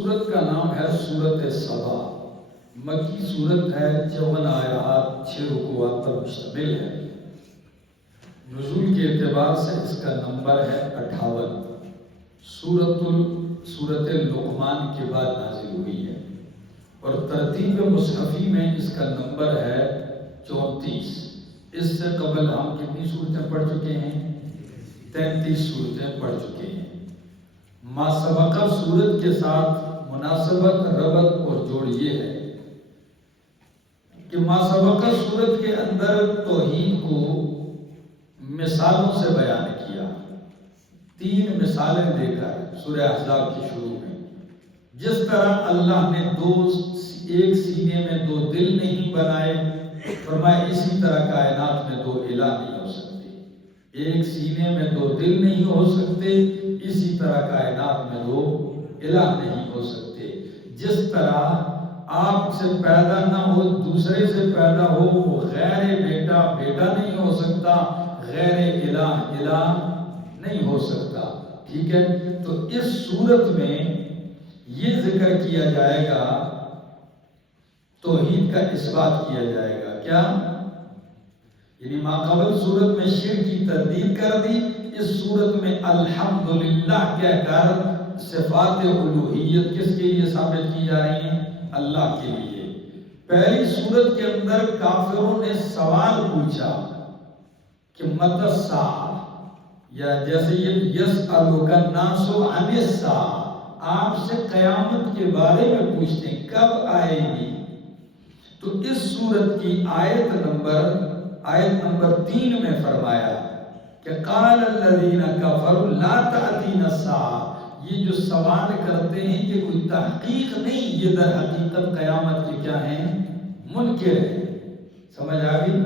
سورت کا نام ہے سورت سبا، مکی سورت ہے، 54 آیات، 6 رکوعات پر مشتمل ہے۔ نزول کے اعتبار سے اس کا نمبر ہے 58۔ سورت لقمان کے بعد نازل ہوئی ہے اور ترتیب مصحفی میں اس کا نمبر ہے 34۔ اس سے قبل ہم کتنی سورتیں پڑھ چکے ہیں؟ 33 سورتیں پڑھ چکے ہیں۔ ما سبقہ سورت کے ساتھ مناسبت، ربط اور جوڑ یہ ہے کہ ما سبقہ سورت کے اندر توحید کو مثالوں سے بیان کیا، 3 مثالیں دے کر سورہ احزاب کی شروع میں۔ جس طرح اللہ نے ایک سینے میں 2 دل نہیں بنائے، فرمایا اسی طرح کائنات میں 2 الہ نہیں ہو سکتے۔ ایک سینے میں 2 دل نہیں ہو سکتے، اسی طرح کائنات میں 2 الہ نہیں ہو سکتے۔ جس طرح آپ سے پیدا نہ ہو دوسرے سے پیدا ہو، وہ غیر بیٹا بیٹا نہیں ہو سکتا، غیر الہ الہ نہیں ہو سکتا۔ ٹھیک ہے، تو اس صورت میں یہ ذکر کیا جائے گا، توحید کا اثبات کیا جائے گا۔ کیا؟ یعنی ماقبل صورت میں شرک کی تردید کر دی، اس صورت میں الحمدللہ کہہ کر صفات الوہیت کس کے لیے ثابت کی جا رہی ہیں؟ اللہ کے لیے۔ پہلی صورت کے اندر کافروں نے سوال پوچھا کہ متی الساعہ، یا جیسے یہ یسألک الناس عن الساعہ، آپ سے قیامت کے بارے میں پوچھتے ہیں کب آئے گی۔ تو اس صورت کی آیت نمبر 3 میں فرمایا کہ قال الذین کفروا لا تأتینا الساعہ، یہ جو سوال کرتے ہیں یہ کوئی تحقیق نہیں، یہ در حقیقت قیامت کے کیا ہیں؟ منکر ہیں۔ سمجھ آ گئی؟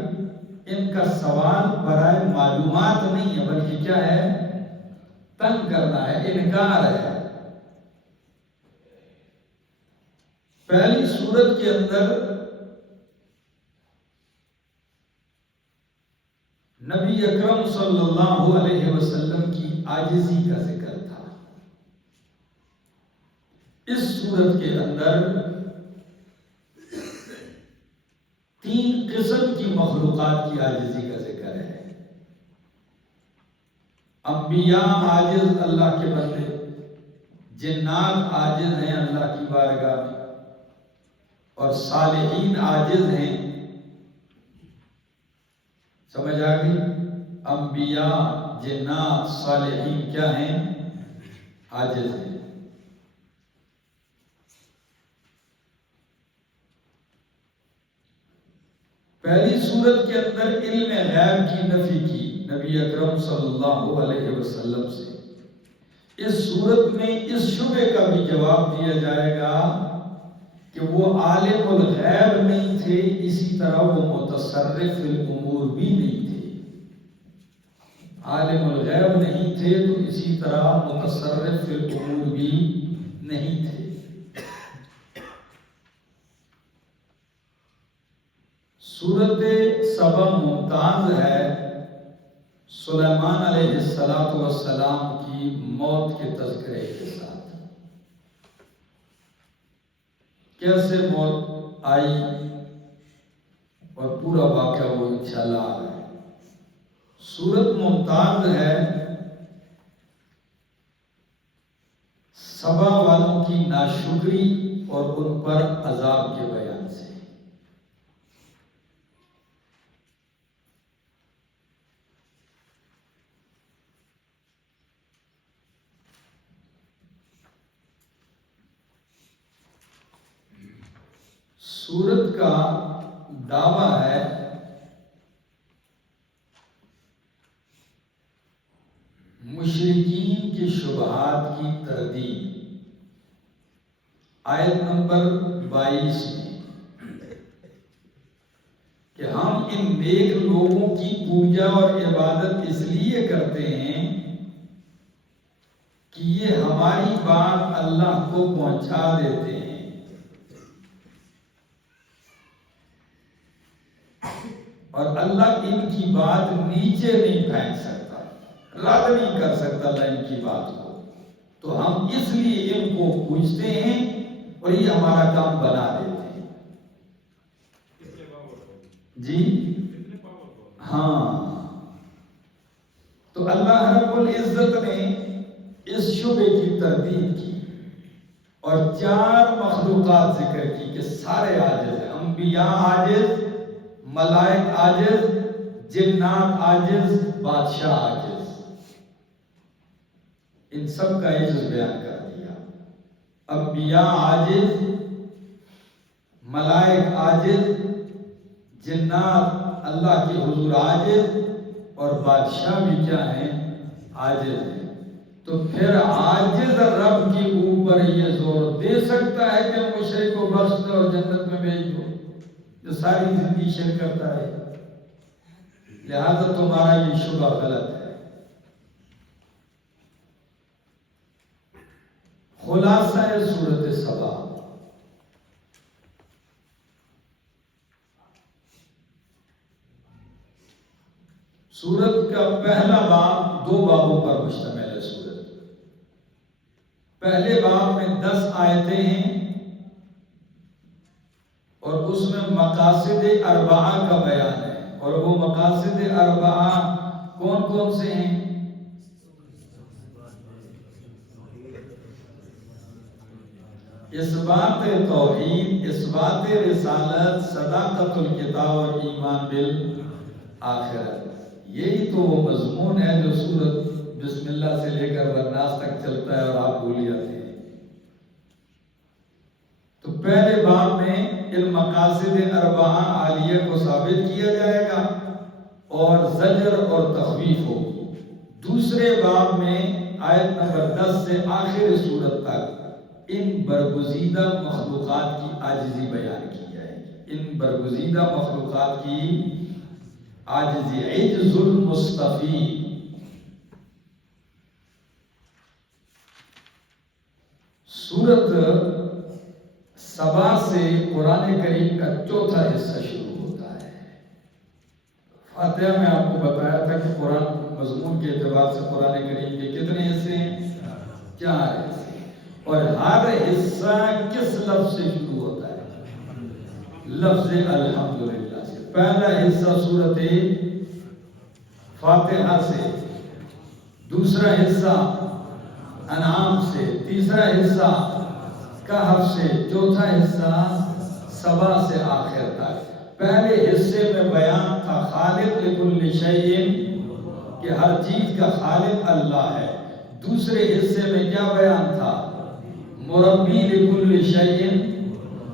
ان کا سوال برائے معلومات نہیں ہے، بلکہ کیا ہے؟ تنگ کرنا ہے، انکار ہے۔ پہلی صورت کے اندر نبی اکرم صلی اللہ علیہ وسلم کی عاجزی کا ذکر تھا۔ اس صورت کے اندر 3 قسم کی مخلوقات کی عاجزی کا ذکر ہے۔ انبیاء عاجز اللہ کے بندے، جنات عاجز ہیں اللہ کی بارگاہ میں، اور صالحین عاجز ہیں۔ سمجھ آ گئی؟ انبیاء، جنات، صالحین کیا ہیں؟ عاجز ہیں۔ پہلی صورت کے اندر علم غیب کی نفی کی نبی اکرم صلی اللہ علیہ وسلم سے۔ اس صورت میں اس شبہ کا بھی جواب دیا جائے گا کہ وہ عالم الغیب نہیں تھے، اسی طرح وہ متصرف الامور بھی نہیں تھے۔ عالم الغیب نہیں تھے تو اسی طرح متصرف الامور بھی نہیں تھے۔ سورت سبا ممتاز ہے سلیمان علیہ السلام کی موت کے تذکرے کے ساتھ۔ کیسے موت آئی اور پورا واقعہ وہ انشاءاللہ آ رہا ہے۔ سورت ممتاز ہے سبا والوں کی ناشکری اور ان پر عذاب کے بیان سے۔ سورت کا دعویٰ ہے مشرکین کی شبہات کی تردید۔ آیت نمبر 22 میں کہ ہم ان نیک لوگوں کی پوجا اور عبادت اس لیے کرتے ہیں کہ یہ ہماری بات اللہ کو پہنچا دیتے ہیں، اور اللہ ان کی بات نیچے نہیں پھینک سکتا، رد نہیں کر سکتا اللہ ان کی بات کو۔ تو ہم اس لیے ان کو پوچھتے ہیں اور یہ ہمارا کام بنا دیتے ہیں. جی ہاں، تو اللہ رب العزت نے اس شعبے کی تردید کی اور 4 مخلوقات ذکر کی کہ سارے عاجز ہیں. انبیاء عاجز، ملائک عاجز، جنات عاجز، بادشاہ عاجز. ان سب کا عجز بیان کر دیا. انبیاء عاجز، ملائک عاجز، جنات اللہ کے حضور عاجز، اور بادشاہ بھی کیا ہیں؟ عاجز ہیں. تو پھر عاجز رب کے اوپر یہ زور دے سکتا ہے کہ مشرک کو بخش دو اور جنت میں بھیج دو جو ساری زندگی شرک کرتا ہے؟ لہذا تمہارا یہ شبہ غلط ہے. خلاصہ ہے سورۃ سبا. سورت کا پہلا باب 2 بابوں پر مشتمل ہے. سورت پہلے باب میں 10 آیتیں ہیں اور اس میں مقاصد اربعہ کا بیان ہے. اور وہ مقاصد اربعہ کون کون سے ہیں؟ اثبات توحید، اثبات رسالت، صداقت الکتاب اور ایمان بالآخرت. یہی تو وہ مضمون ہے جو سورت بسم اللہ سے لے کر والناس تک چلتا ہے اور آپ بھول جاتے ہیں. تو پہلے باب میں ان مقاصد اربعہ عالیہ کو ثابت کیا جائے گا اور زجر اور تخویف ہوگی. دوسرے باب میں آیت نمبر 10 سے آخر سورت تک ان برگزیدہ مخلوقات کی عاجزی بیان کی جائے گی. ان برگزیدہ مخلوقات کی عاجزی، عجز المصطفی. سورت سبا سے قرآن کریم کا چوتھا حصہ شروع ہوتا ہے. فاتحہ میں آپ کو بتایا تھا کہ قرآن مضمون کے اعتبار سے قرآن کریم کے کتنے حصے ہیں؟ 4 حصے. اور ہر حصہ کس لفظ سے شروع ہوتا ہے؟ لفظ الحمدللہ سے. پہلا حصہ سورت فاتحہ سے، دوسرا حصہ انعام سے، تیسرا حصہ کہف سے، چوتھا حصہ سبا سے آخر تک. پہلے حصے میں بیان تھا خالق لکل شیء، کہ ہر چیز کا خالق اللہ ہے. دوسرے حصے میں کیا بیان تھا؟ مربی لکل شیء،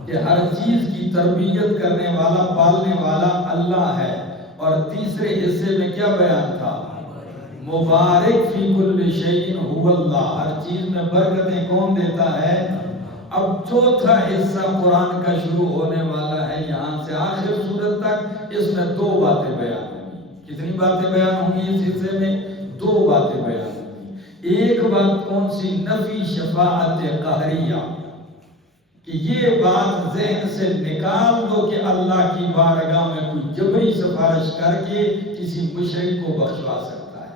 کہ ہر چیز کی تربیت کرنے والا، پالنے والا اللہ ہے. اور تیسرے حصے میں کیا بیان تھا؟ مبارک فی کل شیء هو اللہ، ہر چیز میں برکتیں کون دیتا ہے؟ اب چوتھا حصہ قرآن کا شروع ہونے والا ہے یہاں سے آخر سورت تک. اس میں 2 باتیں بیان ہوں گی. کتنی باتیں بیان ہوں گی اس حصے میں؟ 2 باتیں بیان ہوں گی. ایک بات کون سی؟ نفی شفاعت قہریہ، کہ یہ بات ذہن سے نکال دو کہ اللہ کی بارگاہ میں کوئی جبری سفارش کر کے کسی مشرک کو بخشوا سکتا ہے.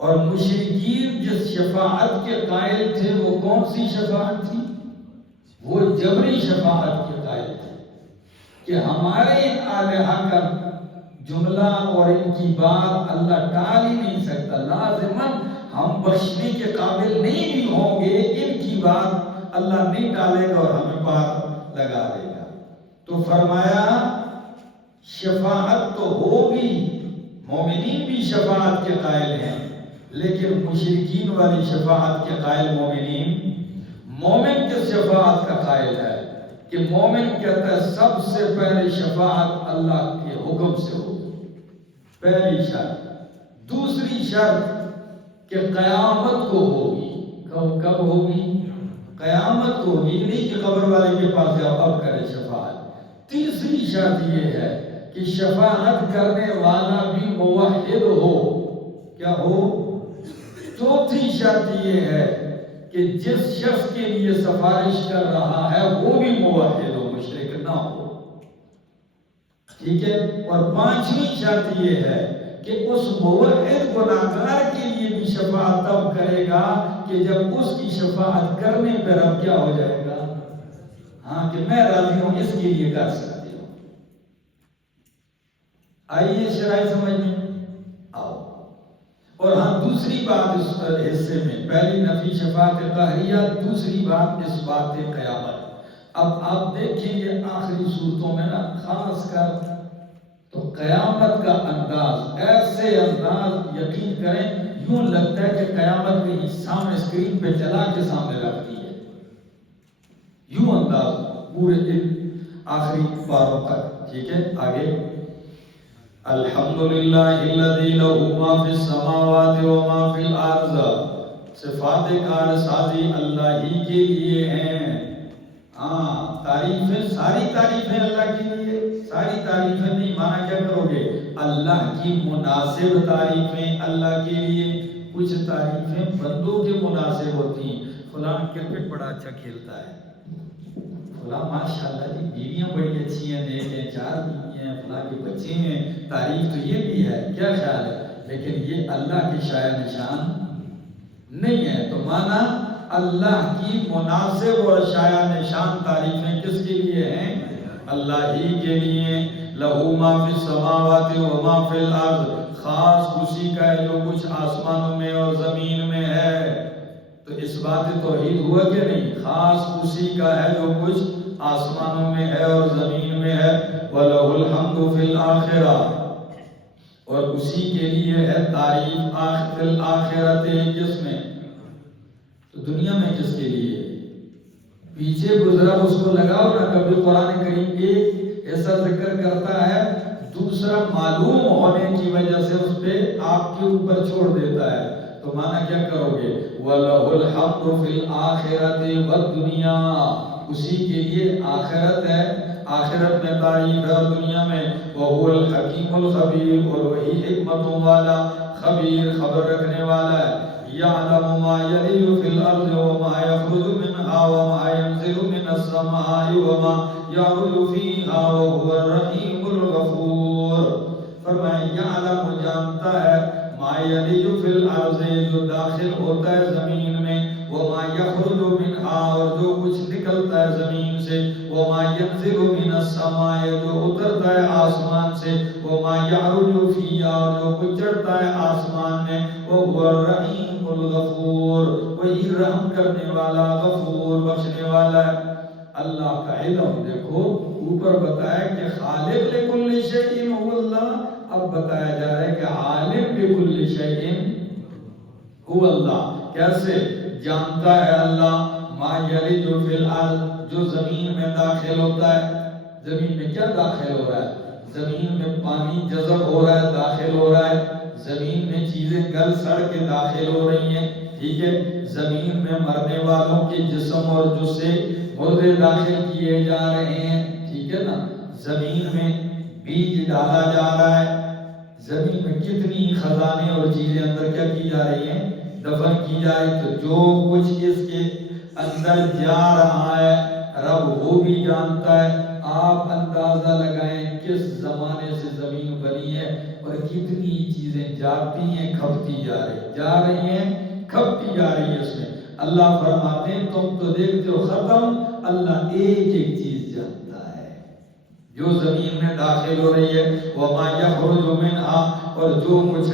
اور مشرکین جس شفاعت کے قائل تھے وہ کون سی شفاعت تھی؟ وہ جبری شفاعت کے قائل تھے کہ ہمارے الہہ کا جملہ اور ان کی بات اللہ ٹال ہی نہیں سکتا. لازماً ہم بخشنے کے قابل نہیں بھی ہوں گے، ان کی بات اللہ نہیں ٹالے گا اور ہمیں پار لگا دے گا. تو فرمایا شفاعت تو ہوگی، مومنین بھی شفاعت کے قائل ہیں، لیکن مشرکین والی شفاعت کے قائل مومنین. مومن کس شفاعت کا قائل ہے؟ کہ مومن کہتا ہے سب سے پہلے شفاعت اللہ کے حکم سے ہوگی، پہلی شرط. دوسری شرط کہ قیامت کو ہوگی. کب ہوگی؟ قیامت کو ہوگی، نہیں کہ قبر والے کے پاس جاؤ اب کرے شفاعت. تیسری شرط یہ ہے کہ شفاعت کرنے والا بھی موحد ہو. کیا ہو؟ چوتھی شرط یہ ہے کہ جس شخص کے لیے سفارش کر رہا ہے وہ بھی موحد ہو، مشرک نہ ہو. ٹھیک ہے. اور 5ویں شرط یہ ہے کہ اس موحد گناہگار کے لیے بھی شفاعت تب کرے گا کہ جب اس کی شفاعت کرنے پر اب کیا ہو جائے گا، ہاں کہ میں راضی ہوں، اس کے لیے کر سکتے ہو۔ آئیے شرائط سمجھ میں آؤ۔ اور ہاں دوسری بات اس حصے میں، پہلی نفی شفاعت قہریہ، دوسری بات اس بات قیامت۔ اب آپ دیکھیں گے آخری صورتوں میں نا خاص کر تو قیامت کا انداز، ایسے انداز یقین کریں یوں لگتا ہے کہ قیامت کے سامنے اسکرین پہ چلا کے سامنے رکھتی ہے، یوں انداز پورے دن آخری باروں تک۔ ٹھیک ہے آگے، الحمدللہ الذی لہ ما فی السماوات و ما فی الارض، صفات کارسازی اللہ ہی کے لیے ہیں۔ ہاں تعریفیں، ساری تعریفیں اللہ کے لیے، ساری تعریفیں نہیں، مانا کیا کرو گے، اللہ کی مناسب تعریفیں اللہ کے لیے، کچھ تعریفیں بندوں کے مناسب ہوتی ہیں۔ فلاں کرکٹ بڑا اچھا کھیلتا ہے، فلاں ماشاءاللہ جی بیویاں بڑی اچھی ہیں، نیک ہیں، 4 بیویاں ہیں، فلاں کے بچے ہیں، تعریف تو یہ بھی ہے، کیا خیال ہے؟ لیکن یہ اللہ کی شایع نشان نہیں ہے۔ تو مانا اللہ کی مناسب اور شایع نشان تعریفیں کس کے لیے ہیں؟ اللہ ہی کے لیے۔ لہو ما فی السماوات و ما فی الارض، خاص اسی کا ہے جو کچھ آسمانوں میں اور زمین میں ہے۔ تو اس بات توحید ہوا کہ نہیں؟ خاص اسی کا ہے جو کچھ آسمانوں میں ہے اور زمین میں ہے۔ وَلَهُ الْحَمْدُ فِي الْآخِرَةِ، اور اسی کے لیے ہے تعریف فی الآخرت، جس میں تو دنیا میں کس کے لیے پیچھے گزرا اس کو لگاؤ نا۔ کبھی قرآن کریم ایک ایسا ذکر کرتا ہے، دوسرا معلوم ہونے کی وجہ سے اس پہ آپ کے اوپر چھوڑ دیتا ہے، تو مانا کیا کرو گے، وَلَهُ الْحَمْدُ فِي الْآخِرَةِ وَالدُّنْيَا، اسی کے لیے آخرت ہے، آخرت میں تعریف ہے اور دنیا میں۔ وَهُوَ الْحَكِيمُ الْخَبِيرُ، اور وہی حکمتوں والا، خبیر، خبر رکھنے والا ہے۔ يَعْلَمُ مَا يَلِجُ فِي الْأَرْضِ وَمَا يَخْرُجُ مِنْهَا وَمَا يَنزِلُ مِنَ السَّمَاءِ وَمَا يَعْرُجُ فِيهَا وَهُوَ الرَّحِيمُ الْغَفُورُ۔ فرمایا یعلم، جانتا ہے، ما یلج فی الارض، جو داخل ہوتا ہے زمین میں، وما یخرج منہا، اور جو کچھ نکلتا ہے زمین سے، وما ینزل من السماء، جو اترتا ہے آسمان سے، وما یعرج فیہا، اور جو کچھ چڑھتا ہے آسمان میں، وہو الرحیم الغفور، وہی رحم کرنے والا، غفور بخشنے والا ہے۔ اللہ کا علم دیکھو، اوپر بتایا کہ خالق لکل شیء هو اللہ، اب بتایا جا رہا ہے کہ عالم بکل شیء هو اللہ۔ کیسے جانتا ہے اللہ؟ ما یلج فی الارض، جو زمین میں داخل ہوتا ہے۔ زمین میں کیا داخل ہو رہا ہے؟ زمین میں پانی جذب ہو رہا ہے، داخل ہو رہا ہے، زمین میں چیزیں گل سڑ کے داخل ہو رہی ہیں، ٹھیک ہے، زمین میں مرنے والوں کے جسم اور جثے مردے داخل کیے جا رہے ہیں، ٹھیک ہے نا، زمین میں بیج ڈالا جا رہا ہے، زمین میں کتنی خزانے اور چیزیں اندر کیا کی جا رہی ہیں، دفن کی جا رہی۔ تو جو کچھ اس کے اندر جا رہا ہے رب وہ بھی جانتا ہے۔ آپ اندازہ لگائیں کس زمانے سے زمین بنی ہے اور کتنی چیزیں جاتی ہیں، کھپتی جا رہی ہیں، کھپتی جا رہی ہے اس میں۔ اللہ فرماتے ہیں تم تو دیکھتے ہو ختم، اللہ ایک ایک چیز جانتا ہے جو زمین میں داخل ہو رہی ہے۔ وَمَا يَخْرُجُ مِنْهَا، اور جو کچھ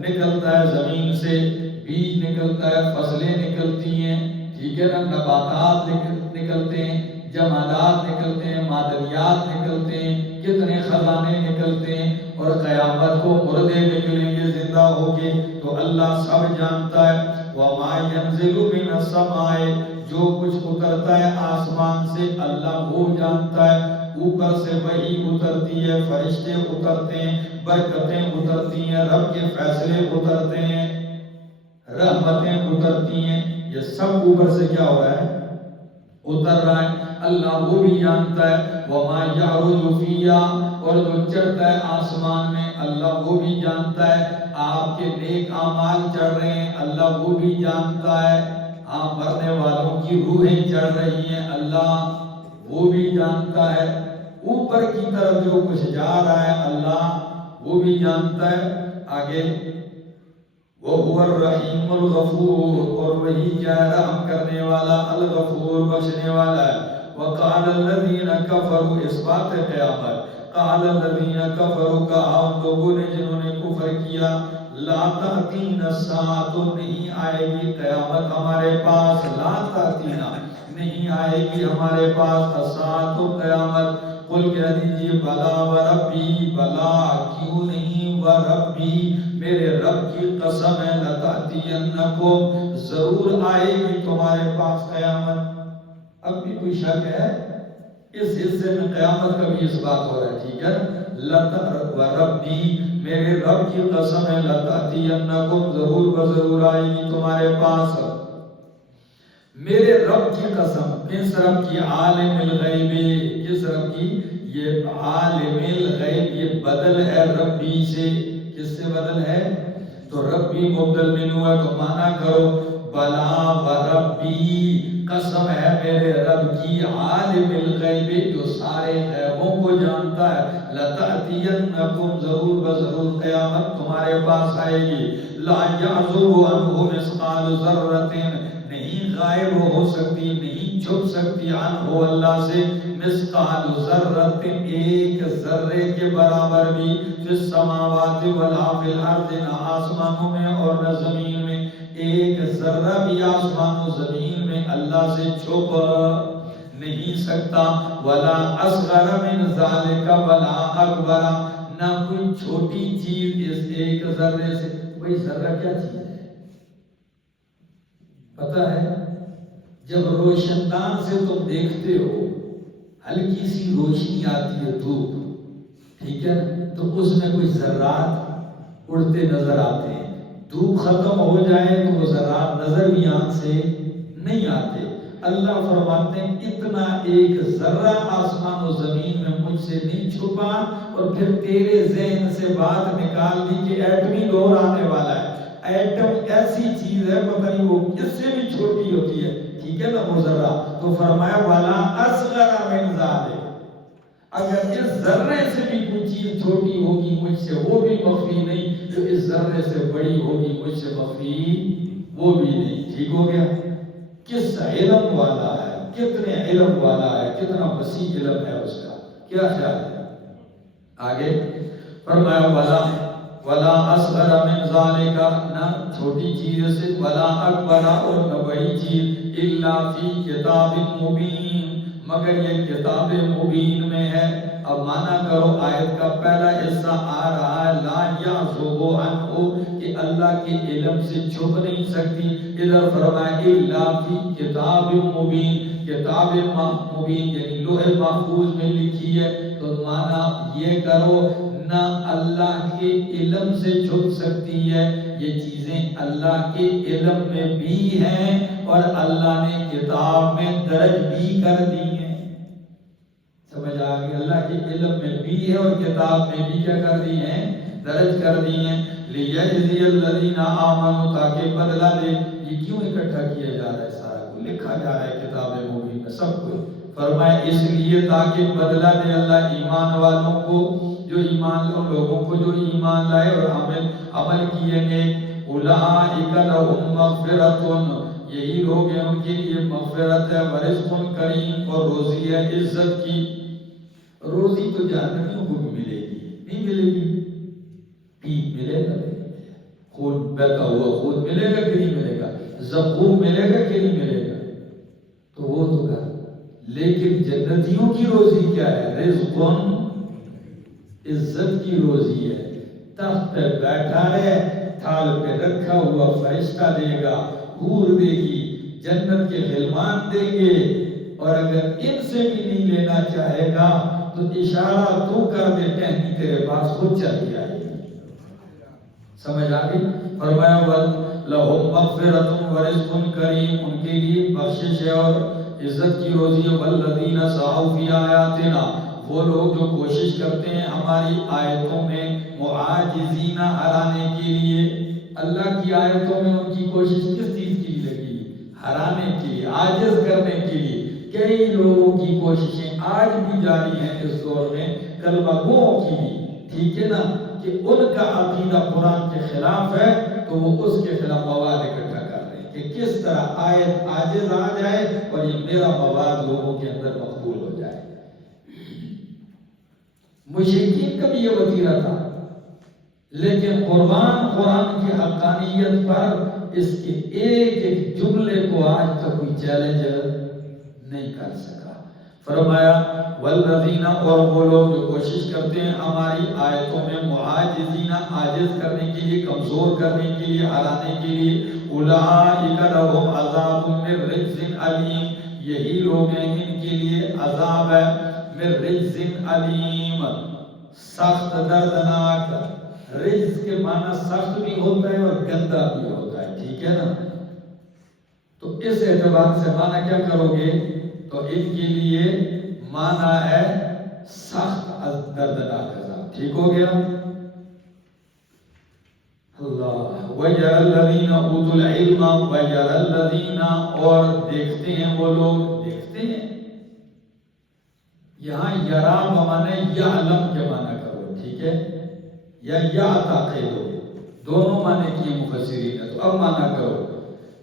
نکلتا ہے زمین سے، بیج نکلتا ہے، فصلیں نکلتی ہیں، ٹھیک ہے نا، نباتات نکلتے ہیں، جمادات نکلتے ہیں، معدنیات نکلتے ہیں، کتنے خزانے نکلتے ہیں، اور قیامت کو مردے نکلیں گے زندہ ہو کے، تو اللہ سب جانتا ہے۔ وَمَا يَنزِلُ مِنَ السَّمَاءِ، جو کچھ اترتا ہے آسمان سے اللہ وہ جانتا ہے۔ اوپر سے وحی اترتی ہے، فرشتے اترتے ہیں، برکتیں اترتی ہیں، رب کے فیصلے اترتے ہیں، رحمتیں اترتی ہیں، یہ سب اوپر سے کیا ہو رہا ہے، اتر رہا ہے، اللہ وہ بھی جانتا ہے۔ وَمَا يَعْرُجُ فِيهَا، اور جو چڑھتا ہے آسمان میں اللہ وہ بھی جانتا ہے۔ آپ کے نیک اعمال چڑھ رہے ہیں اللہ وہ بھی جانتا ہے، آپ مرنے والوں کی روحیں چڑھ رہی ہیں اللہ وہ بھی جانتا ہے، اوپر کی طرف جو کچھ جا رہا ہے اللہ وہ بھی جانتا ہے۔ آگے وَهُوَ الرَّحِيمُ الْغَفُورُ، اور وہی کیا ہے رحم کرنے والا، الغفور بخشنے والا ہے۔ وَقَالَ الَّذِينَ كَفَرُوا، اس بات قیامت، قَالَ الَّذِينَ كَفَرُوا، کہا ان لوگوں نے جنہوں نے کفر کیا، لا تأتین الساعۃ، نہیں آئے گی قیامت ہمارے پاس، لا تأتین، نہیں آئے گی ہمارے پاس الساعۃ قیامت۔ قل کہہ دیجئے بلا وربی، بلا کیوں نہیں، وربی میرے رب کی قسم ہے، لتأتینکم ضرور آئے گی تمہارے پاس قیامت۔ اب بھی کوئی شک ہے اس حصے میں قیامت کا بھی اس بات ہو رہا ہے، ٹھیک ہے، وربی میرے رب کی قسم ہے، لتأتینکم ضرور بضرور آئے گی تمہارے پاس، میرے رب کی قسم۔ کس رب کی؟ عالم الغیب، کس رب کی؟ یہ عالم الغیب، یہ بدل ہے ربی سے، کس سے بدل ہے؟ تو ربی مبدل منہ ہے، تو مانا کرو بلا وربی، قسم ہے میرے رب کی، عالم الغیب جو سارے غیبوں کو جانتا ہے، لتأتینکم ضرور بضرور قیامت تمہارے پاس آئے گی، لا یعزب عنہ مثقال ذرۃ، نہیں غائب ہو سکتی، نہیں چھپ سکتی، عنہ اللہ سے، مثقال ذرۃ ایک ذرے کے برابر بھی، فی السماوات ولا فی الارض، نہ آسمانوں میں اور نہ زمین میں، ایک ذرہ بھی آسمان و زمین میں اللہ سے چھپ نہیں سکتا، ولا اصغر من ذالک ولا اکبر، نہ کوئی چھوٹی چیز اس ایک ذرے سے۔ وہی ذرہ کیا چیز ہے پتہ ہے؟ جب روشن دان سے تم دیکھتے ہو، ہلکی سی روشنی آتی ہے دھوپ، ٹھیک ہے، تو اس میں کوئی ذرات اڑتے نظر آتے ہیں، دھوپ ختم ہو جائے تو وہ ذرات نظر بھی آنکھ سے نہیں آتے۔ اللہ فرماتے ہیں اتنا ایک ذرہ آسمان و زمین میں مجھ سے نہیں چھپا، اور پھر تیرے ذہن سے بات نکال دی کہ ایٹمی دور آنے والا ہے۔ ایٹم ایسی چیز ہے پتہ نہیں وہ کس سے بھی چھوٹی ہوتی ہے، ٹھیک ہے نا، وہ ذرہ، تو فرمایا ولا اصغر من ذالک، اگر اس ذرے سے بھی کوئی چیز چھوٹی ہوگی مجھ سے وہ بھی مخفی نہیں، جو اس ذرے سے بڑی ہوگی مجھ سے مخفی وہ بھی نہیں۔ ٹھیک ہو گیا؟ کس علم والا ہے، کتنے علم والا ہے، کتنا وسیع علم ہے اس کا، کیا خیال ہے؟ آگے فرمایا ولا اصغر من ذالک، نہ چھوٹی چیز سے، ولا اکبر، اور نہ بڑی چیز، الا فی کتاب مبین، مگر یہ کتاب مبین میں ہے۔ اب مانا کرو آیت کا پہلا حصہ آ رہا ہے لا یعزب عنہ، کہ اللہ کے علم سے چھپ نہیں سکتی، ادھر فرمایا الا فی کتاب مبین، کتاب مبین یعنی لوح محفوظ میں لکھی ہے، تو مانا یہ کرو نہ اللہ کے علم سے چھپ سکتی ہے، یہ چیزیں اللہ کے علم میں بھی ہیں اور اللہ نے کتاب میں درج بھی کر دی ہیں۔ سمجھ آگئی؟ اللہ کے علم میں بھی ہے اور کتاب میں بھی کیا کر دی ہیں؟ درج کر دی ہیں۔ لیجزی الذین آمنوا، تاکہ بدلہ دے۔ یہ کیوں اکٹھا کیا جا رہا ہے؟ سارا کو لکھا جا رہا ہے کتاب مبین میں سب کچھ، فرمایا اس لیے تاکہ بدلہ دے اللہ ایمان والوں کو، جو ایمان لوگوں کو جو ایمان لائے اور عمل کیے نیک، اولئک لہم مغفرۃ، یہی لوگ ہیں ان کے لیے مغفرت ہے، ورزق کریم، اور روزی ہے عزت کی۔ روزی تو جہنمیوں کو بھی ملے گی، نہیں ملے گی؟ پیپ ملے گا، خون بہتا ہوا خون ملے گا کہ نہیں ملے گا؟ زقوم ملے گا کہ نہیں ملے گا؟ تو وہ تو کہا، لیکن جنتیوں کی روزی کیا ہے؟ رزق، عزت کی روزی ہے، تخت پہ بیٹھا ہے، تھال پہ رکھا ہوا فرشتہ دے گا، حور دے گی، جنت کے غلمان دیں گے، اور اگر ان سے بھی نہیں لینا چاہے گا تو اشارہ تو کر دے ٹہنی تیرے پاس خود چل کے آئے گی۔ سمجھ آگئی؟ فرمایا لَهُمْ مَغْفِرَةٌ وَرِزْقٌ کریم، ان کے لیے بخشش ہے اور عزت کی روزی ہے۔ وَالَّذِينَ سَعَوْا فِي آيَاتِنَا، وہ لوگ جو کوشش کرتے ہیں ہماری آیتوں میں، معاجزین، ہرانے کے لیے۔ اللہ کی آیتوں میں ان کی کوشش کس چیز کی لگی؟ ہرانے کے لیے، عاجز کرنے کے لیے۔ کئی لوگوں کی کوششیں آج بھی جاری ہیں اس دور میں، کلمہ گوؤں کی بھی، ٹھیک ہے نا، کہ ان کا عقیدہ قرآن کے خلاف ہے تو وہ اس کے خلاف مواد اکٹھا کر رہے ہیں کہ کس طرح آیت عاجز آ جائے اور یہ میرا مواد لوگوں کے اندر مقبول ہو جائے۔ مشرکین کا بھی یہ وتیرہ تھا، لیکن قرآن کی حقانیت پر اس کے ایک ایک جملے کو آج تک کوئی چیلنج نہیں کر سکا۔ فرمایا والذین، اور وہ لوگ جو کوشش کرتے ہیں ہماری آیتوں میں معاجزین، عاجز کرنے کے لیے، کمزور کرنے کے لیے، ہرانے کے لیے، اولئک لہم عذاب من رجز علیم، یہی لوگ ہیں ان کے لیے عذاب ہے من رجز علیم، سخت دردناک۔ رجز کے معنی سخت بھی ہوتا ہے اور گندا بھی ہوتا ہے، ٹھیک ہے نا؟ تو اس اعتبار سے معنی کیا کرو گے تو ان کے لیے معنی ہے سخت دردناک عذاب، ٹھیک ہو گیا؟ اللہ وَيَرَى الَّذِينَ أُوتُوا الْعِلْمَ وَيَرَى الَّذِينَ، اور دیکھتے ہیں وہ لوگ، دیکھتے ہیں، یہاں یرا بمانے یعلم کے معنی کرو، ٹھیک ہے؟ یا یعتقد، دونوں معنی کیے مفسرین نے۔ تو اب معنی کرو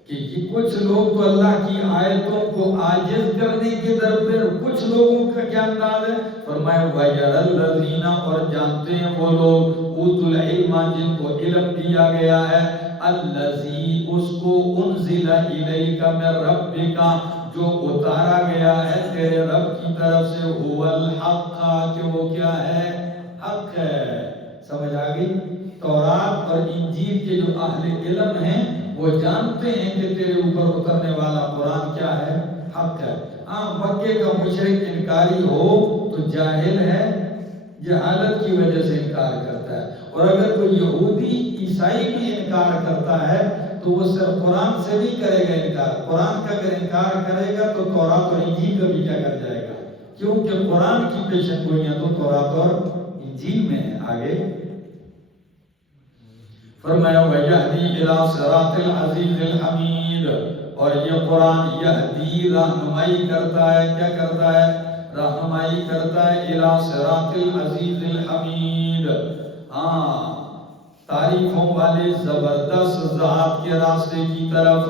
کہ یہ کچھ لوگ تو اللہ کی آیتوں کو عاجز کرنے کے در پہ، کچھ لوگوں کا کیا انداز ہے؟ فرمایا وَيَرَى الَّذِينَ، اور جانتے ہیں وہ لوگ، اوتوا العلم، جن کو علم دیا گیا ہے، الَّذِي، اس کو، انزل الیک من ربک، جو اتارا گیا ہے تیرے رب کی طرف سے، هو الحق، کہ وہ کیا ہے؟ حق ہے۔ سمجھ آگئی؟ تورات اور انجیل کے جو اہل علم ہیں وہ جانتے ہیں کہ تیرے اوپر اترنے والا قرآن کیا ہے؟ حق ہے۔ ہاں، مکے کا مشرک انکاری ہو تو جاہل ہے، جہالت کی وجہ سے انکار کرتا ہے، اور اگر کوئی یہودی عیسائی بھی انکار کرتا ہے تو وہ صرف قرآن سے نہیں کرے گا انکار، قرآن کا اگر انکار کرے گا تو تورات اور انجیل کا بھی کیا کر جائے گا، کیونکہ قرآن کی پیشن گوئیاں تو تورات اور انجیل میں ہیں۔ آگے فرمایا وَيَهْدِي إِلَىٰ صِرَاطِ الْعَزِيزِ الْحَمِيدِ، اور یہ قرآن یہدی، رہنمائی کرتا ہے، کیا کرتا ہے؟ رہنمائی کرتا ہے، إِلَىٰ صِرَاطِ الْعَزِيزِ الْحَمِيدِ، ہاں، تعریفوں والے زبردست ذات کے راستے کی طرف۔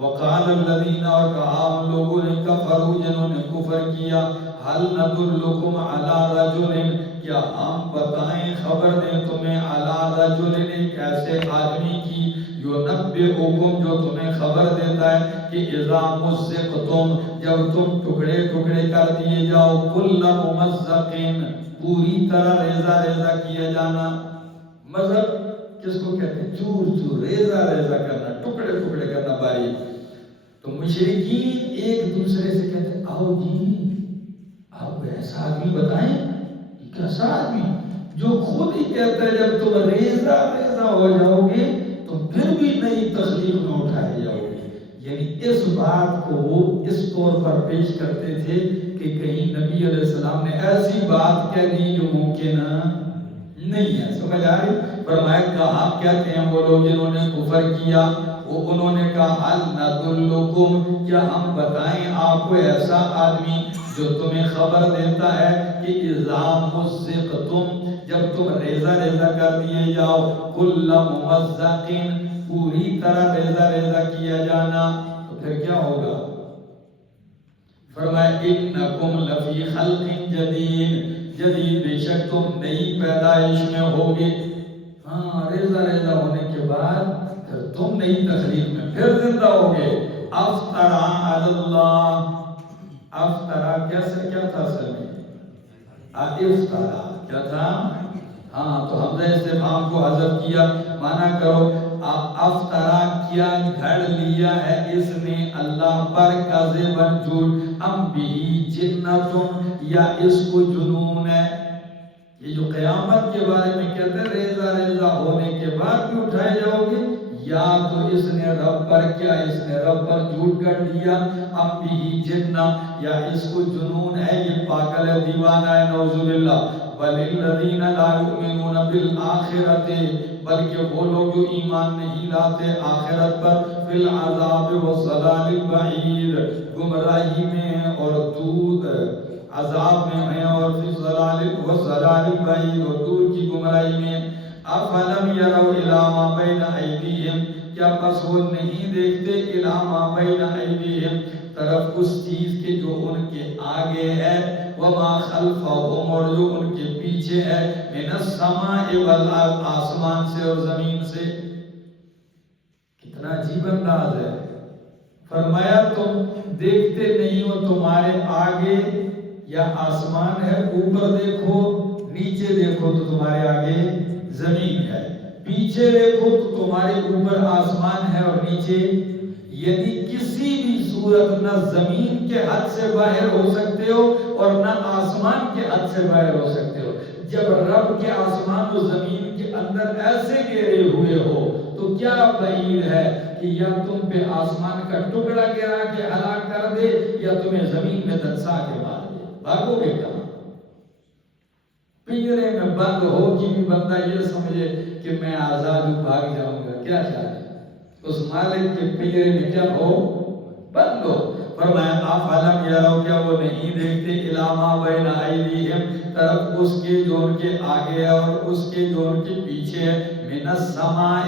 وَقَالَ الَّذِينَ، اور کہا ان لوگوں نے، کفروا، جنہوں نے کفر کیا، هَلْ نَدُلُّكُمْ عَلَىٰ رَجُلٍ، کیا ہم بتائیں، خبر دیں تمہیں، عَلَىٰ رَجُلٍ، ایک ایسے آدمی کی، يُنَبِّئُكُمْ، جو تمہیں خبر دیتا ہے کہ اِذَا مُزِّقْتُمْ، جب تم ٹکڑے ٹکڑے کر دیے جاؤ، كُلَّ مُمَزَّقٍ، پوری طرح ریزہ ریزہ کیا جانا۔ مذہب کس کو کہتے ہیں؟ چور چور، ریزہ ریزہ کرنا، ٹکڑے ٹکڑے کرنا باریک۔ تو مشرکین ایک دوسرے سے کہتے ہیں آؤ جی، آپ ایسا آدمی بتائیں، کیسا آدمی جو خود ہی کہتا ہے جب تم ریزہ ریزہ ہو جاؤ گے تو پھر بھی نئی تخلیق میں اٹھائے جاؤ گے۔ یعنی اس بات کو وہ اس طور پر پیش کرتے تھے کہ کہیں نبی علیہ السلام نے ایسی بات کہہ دی جو ممکن نہیں ہے۔ سمجھ آ رہی؟ فرمایا کہا، کہتے ہیں وہ لوگ جنہوں نے کفر کیا، وہ انہوں نے کہا هَلْ نَدُلُّكُمْ، کیا ہم بتائیں آپ کو ایسا آدمی جو تمہیں خبر دیتا ہے کہ اِذَا مُزِّقْتُمْ، جب تم ریزہ ریزہ کر دیے جاؤ، كُلَّ مُمَزَّقٍ، پوری طرح ریزہ ریزہ کیا جانا، تو پھر کیا ہوگا؟ فرمایا إِنَّكُمْ لَفِي خَلْقٍ جَدِيدٍ، جدید، بے شک تم نئی پیدائش میں ہوگے۔ ہاں، ریزہ ریزہ ہونے کے بعد پھر تم نئی تخلیق میں پھر زندہ ہوگے۔ افطرا علی اللہ، افطرا کیسے، کیا تھا اصل میں؟ افطرا کیا تھا؟ ہاں، تو حمزہ استفہام کو حذف کیا، معنی کرو افطرا، کیا گھڑ لیا ہے اس نے اللہ پر، کذبا، جھوٹ، ام بھی جنتن، یا اس کو جنون ہے۔ یہ جو قیامت کے بارے میں کہتے ہیں ریزہ ریزہ ہونے کے بعد بھی اٹھائے جاؤ گے، یا تو اس نے رب پر، کیا اس نے رب پر جھوٹ کر دیا، ام بھی جنہ، یا اس کو جنون ہے، یہ پاگل ہے، دیوانہ ہے، نعوذ باللہ۔ وَلِلَّذِينَ لَا يُؤْمِنُونَ بِالْآخِرَةِ، بلکہ وہ لوگ جو ایمان نہیں لاتے آخرت پر، فِي الْعَذَابِ وَالضَّلَالِ الْبَعِيدِ، گمراہی میں اور دور عذاب میں ہیں اور فی ضلال و ضلال بعید اور دور کی گمراہی میں. افلم یروا الی ما بین ایدیہم کیا پس وہ نہیں دیکھتے الی ما بین ایدیہم طرف اس چیز کے جو ان کے آگے ہے وما خلفہم اور جو ان کے پیچھے ہے من السماء والارض آسمان سے اور زمین سے. کتنا عجیب انداز ہے. فرمایا تم دیکھتے نہیں ہو تمہارے آگے یا آسمان ہے, اوپر دیکھو نیچے دیکھو تو تمہارے آگے زمین ہے, پیچھے دیکھو تو تمہارے اوپر آسمان ہے اور نیچے, یعنی کسی بھی صورت نہ زمین کے حد سے باہر ہو سکتے ہو اور نہ آسمان کے حد سے باہر ہو سکتے ہو. جب رب کے آسمان و زمین کے اندر ایسے گھیرے ہوئے ہو تو کیا بعید ہے کہ یا تم پہ آسمان کا ٹکڑا گرا کے ہلاک کر دے یا تمہیں زمین میں دنسا کے مار دے. بھاگو گے کہاں؟ پنجرے میں بند ہو کہ بھی بندہ یہ سمجھے کہ میں آزاد ہوں, بھاگ جاؤں گا, کیا خیال ہے؟ اس مالک کے پنجرے میں کیا ہو, بند ہو. فرمایا افلم یروا کیا وہ نہیں دیکھتے الی ما بین ایدیہم طرف اس کے جو ان کے آگے ہے اور اس کے جو ان کے پیچھے ہے من السماء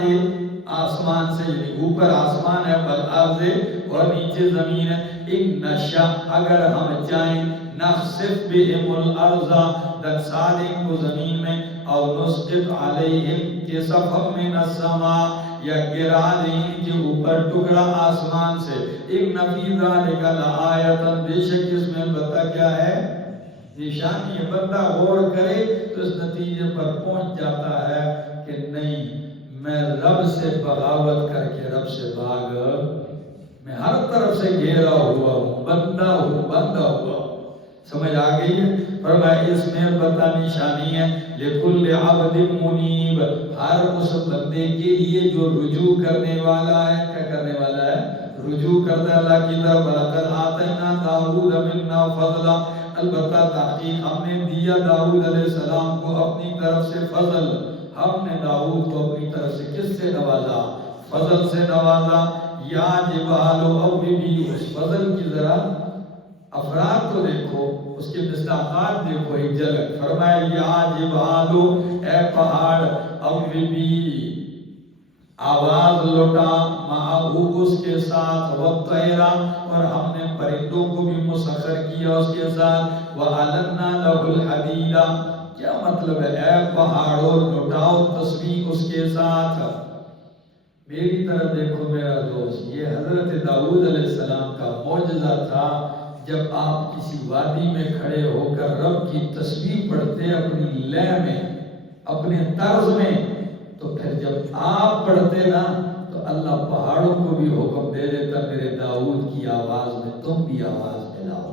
آسمان سے, یعنی اوپر آسمان ہے والارض اور نیچے زمین ہے. ان نشاء اگر ہم چاہیں نخسف بهم الارض دنسا دیں کو زمین میں, او نسقط علیہم کسفا من السماء یا گرا دیں کے اوپر ٹکڑا آسمان سے. ان فی ذلک لآیۃ بے شک اس میں البتہ کیا ہے, نشانی ہے. بندہ غور کرے تو اس نتیجے پر پہنچ جاتا ہے کہ نہیں میں رب سے بغاوت کر کے رب سے بھاگ, میں ہر طرف سے گھیرا ہوا ہوں, بندہ ہوا. سمجھ آ گئی ہے؟ فرمایا اس میں البتہ نشانی ہے لکل عبد منیب ہر اس بندے کے لیے جو رجوع کرنے والا ہے. کیا کرنے والا ہے؟ رجوع کرتا ہے اللہ کی طرف. وَلَقَدْ آتَيْنَا دَاوُودَ مِنَّا فَضْلًا البتہ تحقیق ہم نے دیا داؤد علیہ السلام کو اپنی طرف سے فضل. ہم نے داؤد کو اپنی طرف سے کس سے نوازا؟ فضل سے نوازا. یا جبال اوبی, اس فضل کی ذرا افراد کو دیکھو, اس کے مصداقات دیکھو ایک جھلک. فرمایا یا جبال اے پہاڑ اوبی آواز لوٹا معہو اس کے ساتھ, والطیرا اور ہم نے پرندوں کو بھی مسخر کیا اس کے ساتھ, وَأَلَنَّا لَهُ الْحَدِيدَ کیا مطلب ہے اے پہاڑوں لوٹاؤ تسبیح اس کے ساتھ. میری طرف دیکھو میرا دوست, یہ حضرت داؤد علیہ السلام کا معجزہ تھا. جب آپ کسی وادی میں کھڑے ہو کر رب کی تسبیح پڑھتے اپنی لے میں, اپنے طرز میں, تو پھر جب آپ پڑھتے نا تو اللہ پہاڑوں کو بھی حکم دے دیتا میرے داؤد کی آواز میں تم بھی آواز ملاؤ.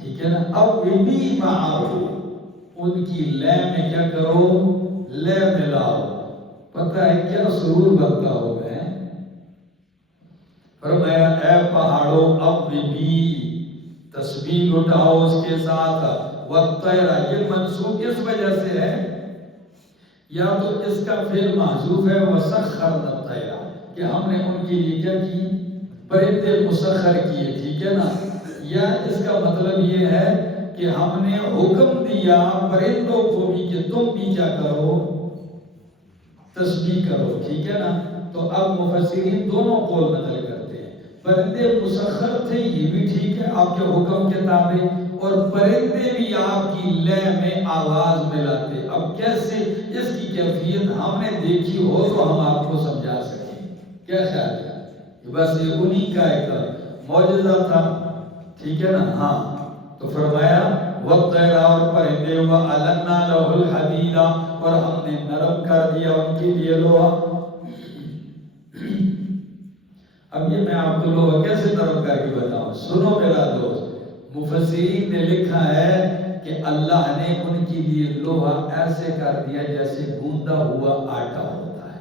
ٹھیک ہے نا؟ اب بھی معاو ان کی لے میں کیا کرو, لے ملاؤ. پتہ ہے کیا سرور بنتا ہو گئے. فرمایا اے پہاڑوں اب بھی تسبیح اٹھاؤ اس کے ساتھ. والطیر یہ منصوب اس وجہ سے ہے, یا تو اس کا فعل محذوف ہے وسخرنا الطیر کہ ہم نے ان کے لیے کیا کی, پرندے مسخر کیے. ٹھیک ہے نا؟ یا اس کا مطلب یہ ہے کہ ہم نے حکم دیا پرندوں کو بھی کہ تم بھی کیا کرو, تسبیح کرو. ٹھیک ہے نا؟ تو اب مفسرین دونوں قول نقل کرتے ہیں. پرندے مسخر تھے یہ بھی ٹھیک ہے آپ کے حکم کے تابع, اور پرندے بھی آپ کی لے میں آواز ملاتے. اب کیسے, اس کی کیفیت ہم نے دیکھی ہو تو ہم آپ کو سمجھا سکیں. کیا خیال ہے؟ بس یہ انہی کا ایک معجزہ تھا. ٹھیک ہے نا؟ ہاں. تو فرمایا وَالطَّيْرَ اور پرندے, وَأَلَنَّا لَهُ الْحَدِيدَ اور ہم نے نرم کر دیا ان کے لیے لوہا. اب یہ میں آپ کو لوہا کیسے نرم کر کے بتاؤں, سنو میرا دوست. مفسرین نے لکھا ہے کہ اللہ نے ان کے لیے لوہا ایسے کر دیا جیسے گوندا ہوا آٹا ہوتا ہے.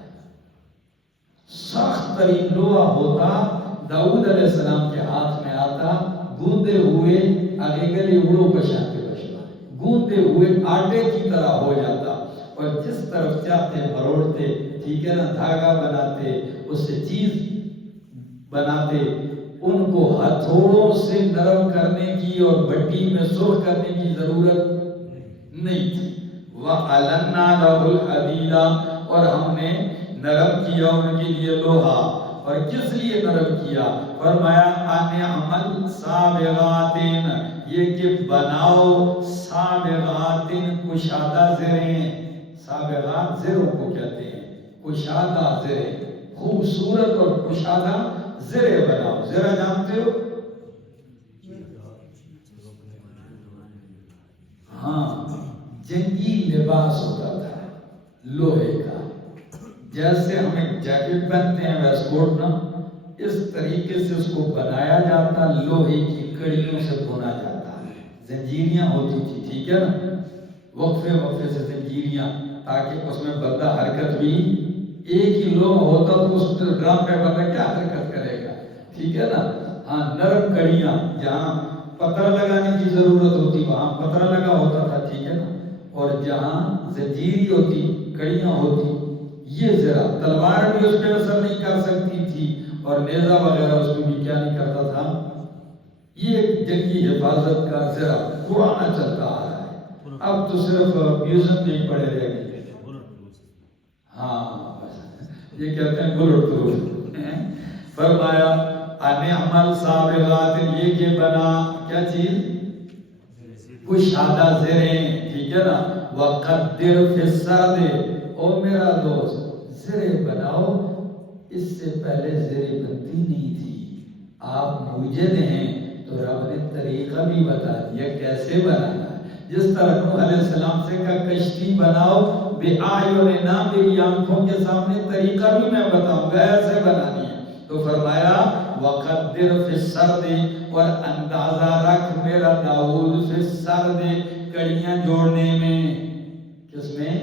سخت ترین لوہا ہوتا, داؤد علیہ السلام کے ہاتھ میں آتا, گوندے ہوئے آگے گلی اڑو پشاتے بشوا, گوندے ہوئے آٹے کی طرح ہو جاتا, اور جس طرف چاہتے مروڑتے. ٹھیک ہے نا؟ دھاگا بناتے, اس سے چیز بناتے, ان کو ہتھوڑوں سے نرم کرنے کی اور بھٹی میں سرخ کرنے کی ضرورت نہیں تھی۔ وَأَلَنَّا لَهُ الْحَدِيدَ، اور ہم نے نرم کیا ان کے لیے لوہا۔ اور کس لیے نرم کیا؟ فرمایا أَنِ عَمَلْ سَابِغَاتٍ، یہ کہ بناؤ سابغات کشادہ زریں۔ سابغات زروں کو کہتے ہیں، کشادہ زریں، خوبصورت اور کشادہ زریں بناؤ۔ زرہ جانتے ہو؟ ہاں، جنگی لباس ہوتا تھا لوہے کا، جیسے ہم ایک جیکٹ پہنتے ہیں ویسٹ کوٹ نا، اس طریقے سے اس کو بنایا جاتا، لوہے کی کڑیوں سے بنا جاتا، زنجیریاں ہوتی تھی، ٹھیک ہے نا، وقفے وقفے سے زنجیریاں، تاکہ اس میں بندہ حرکت بھی، ایک ہی لوہ ہوتا تو اس ڈرم پہ بندہ کیا حرکت کرے گا، ٹھیک ہے نا۔ ہاں، نرم کڑیاں، جہاں پتھر لگانے کی ضرورت ہوتی وہاں پتھر لگا ہوتا تھا، ٹھیک ہے نا، اور جہاں زنجیری ہوتی، کڑیاں ہوتی، یہ ذرا تلوار بھی اس پہ اثر نہیں کر سکتی تھی، اور نیزہ وغیرہ اس میں بھی کیا نہیں کرتا تھا۔ یہ ایک جنگی حفاظت کا ذرا پرانا چلتا آ رہا ہے، اب تو صرف میوزیم میں پڑے رہ گئے۔ ہاں، یہ کہتے ہیں بلٹ پروف۔ فرمایا أَنِ عَمَلْ سَابِغَاتٍ، یہ کہ بنا کیا چیز؟ کشادہ زریں، ٹھیک ہے نا۔ وَقَدِّرْ فِي السَّرْدِ، او میرا دوست زریں بناؤ، اس سے پہلے زریں بنتی نہیں تھی، آپ موجد ہیں تو رب نے طریقہ بھی بتا دیا کیسے بنانا ہے۔ جس طرح نوح علیہ السلام سے کہا کشتی بناؤ بِأَعْيُنِنَا، میری آنکھوں کے سامنے، طریقہ بھی میں بتاؤں گا ایسے بنانی ہے۔ تو فرمایا وَقَدِّرْ فِي السَّرْدِ، اور اندازہ رکھ میرا داؤد فی السرد، کڑیاں جوڑنے میں۔ کس میں؟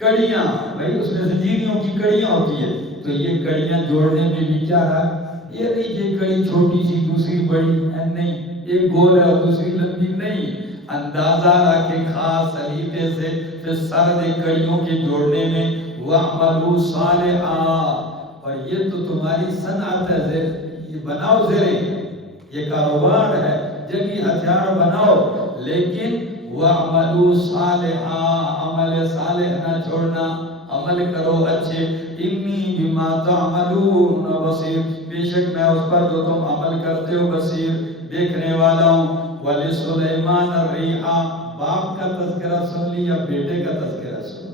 کڑیاں، بھائی اس میں زنجیریوں کی کڑیاں ہوتی ہے، تو یہ کڑیاں جوڑنے میں بھی کیا رکھ، یہ نہیں کہ کڑی چھوٹی سی دوسری بڑی ہے، نہیں، ایک گول ہے اور دوسری لمبی، نہیں، اندازہ رکھ خاص سلیقے سے فی السرد، کڑیوں کے جوڑنے میں۔ وَعْمَلُوا صَالِحًا، اور یہ تو تمہاری صنعت ہے، یہ بناؤ زریں، یہ کاروبار ہے، جنگی ہتھیار بناؤ، لیکن وَعْمَلُوا صَالِحًا، عمل صالح نہ چھوڑنا، عمل کرو اچھے۔ اِنِّي بِمَا تَعْمَلُونَ بَصِيرٌ، بے شک میں اس پر جو تم عمل کرتے ہو بصیر، دیکھنے والا ہوں۔ وَلِسُلَيْمَانَ الرِّيحَ، باپ کا تذکرہ سن لیا، بیٹے کا تذکرہ سن۔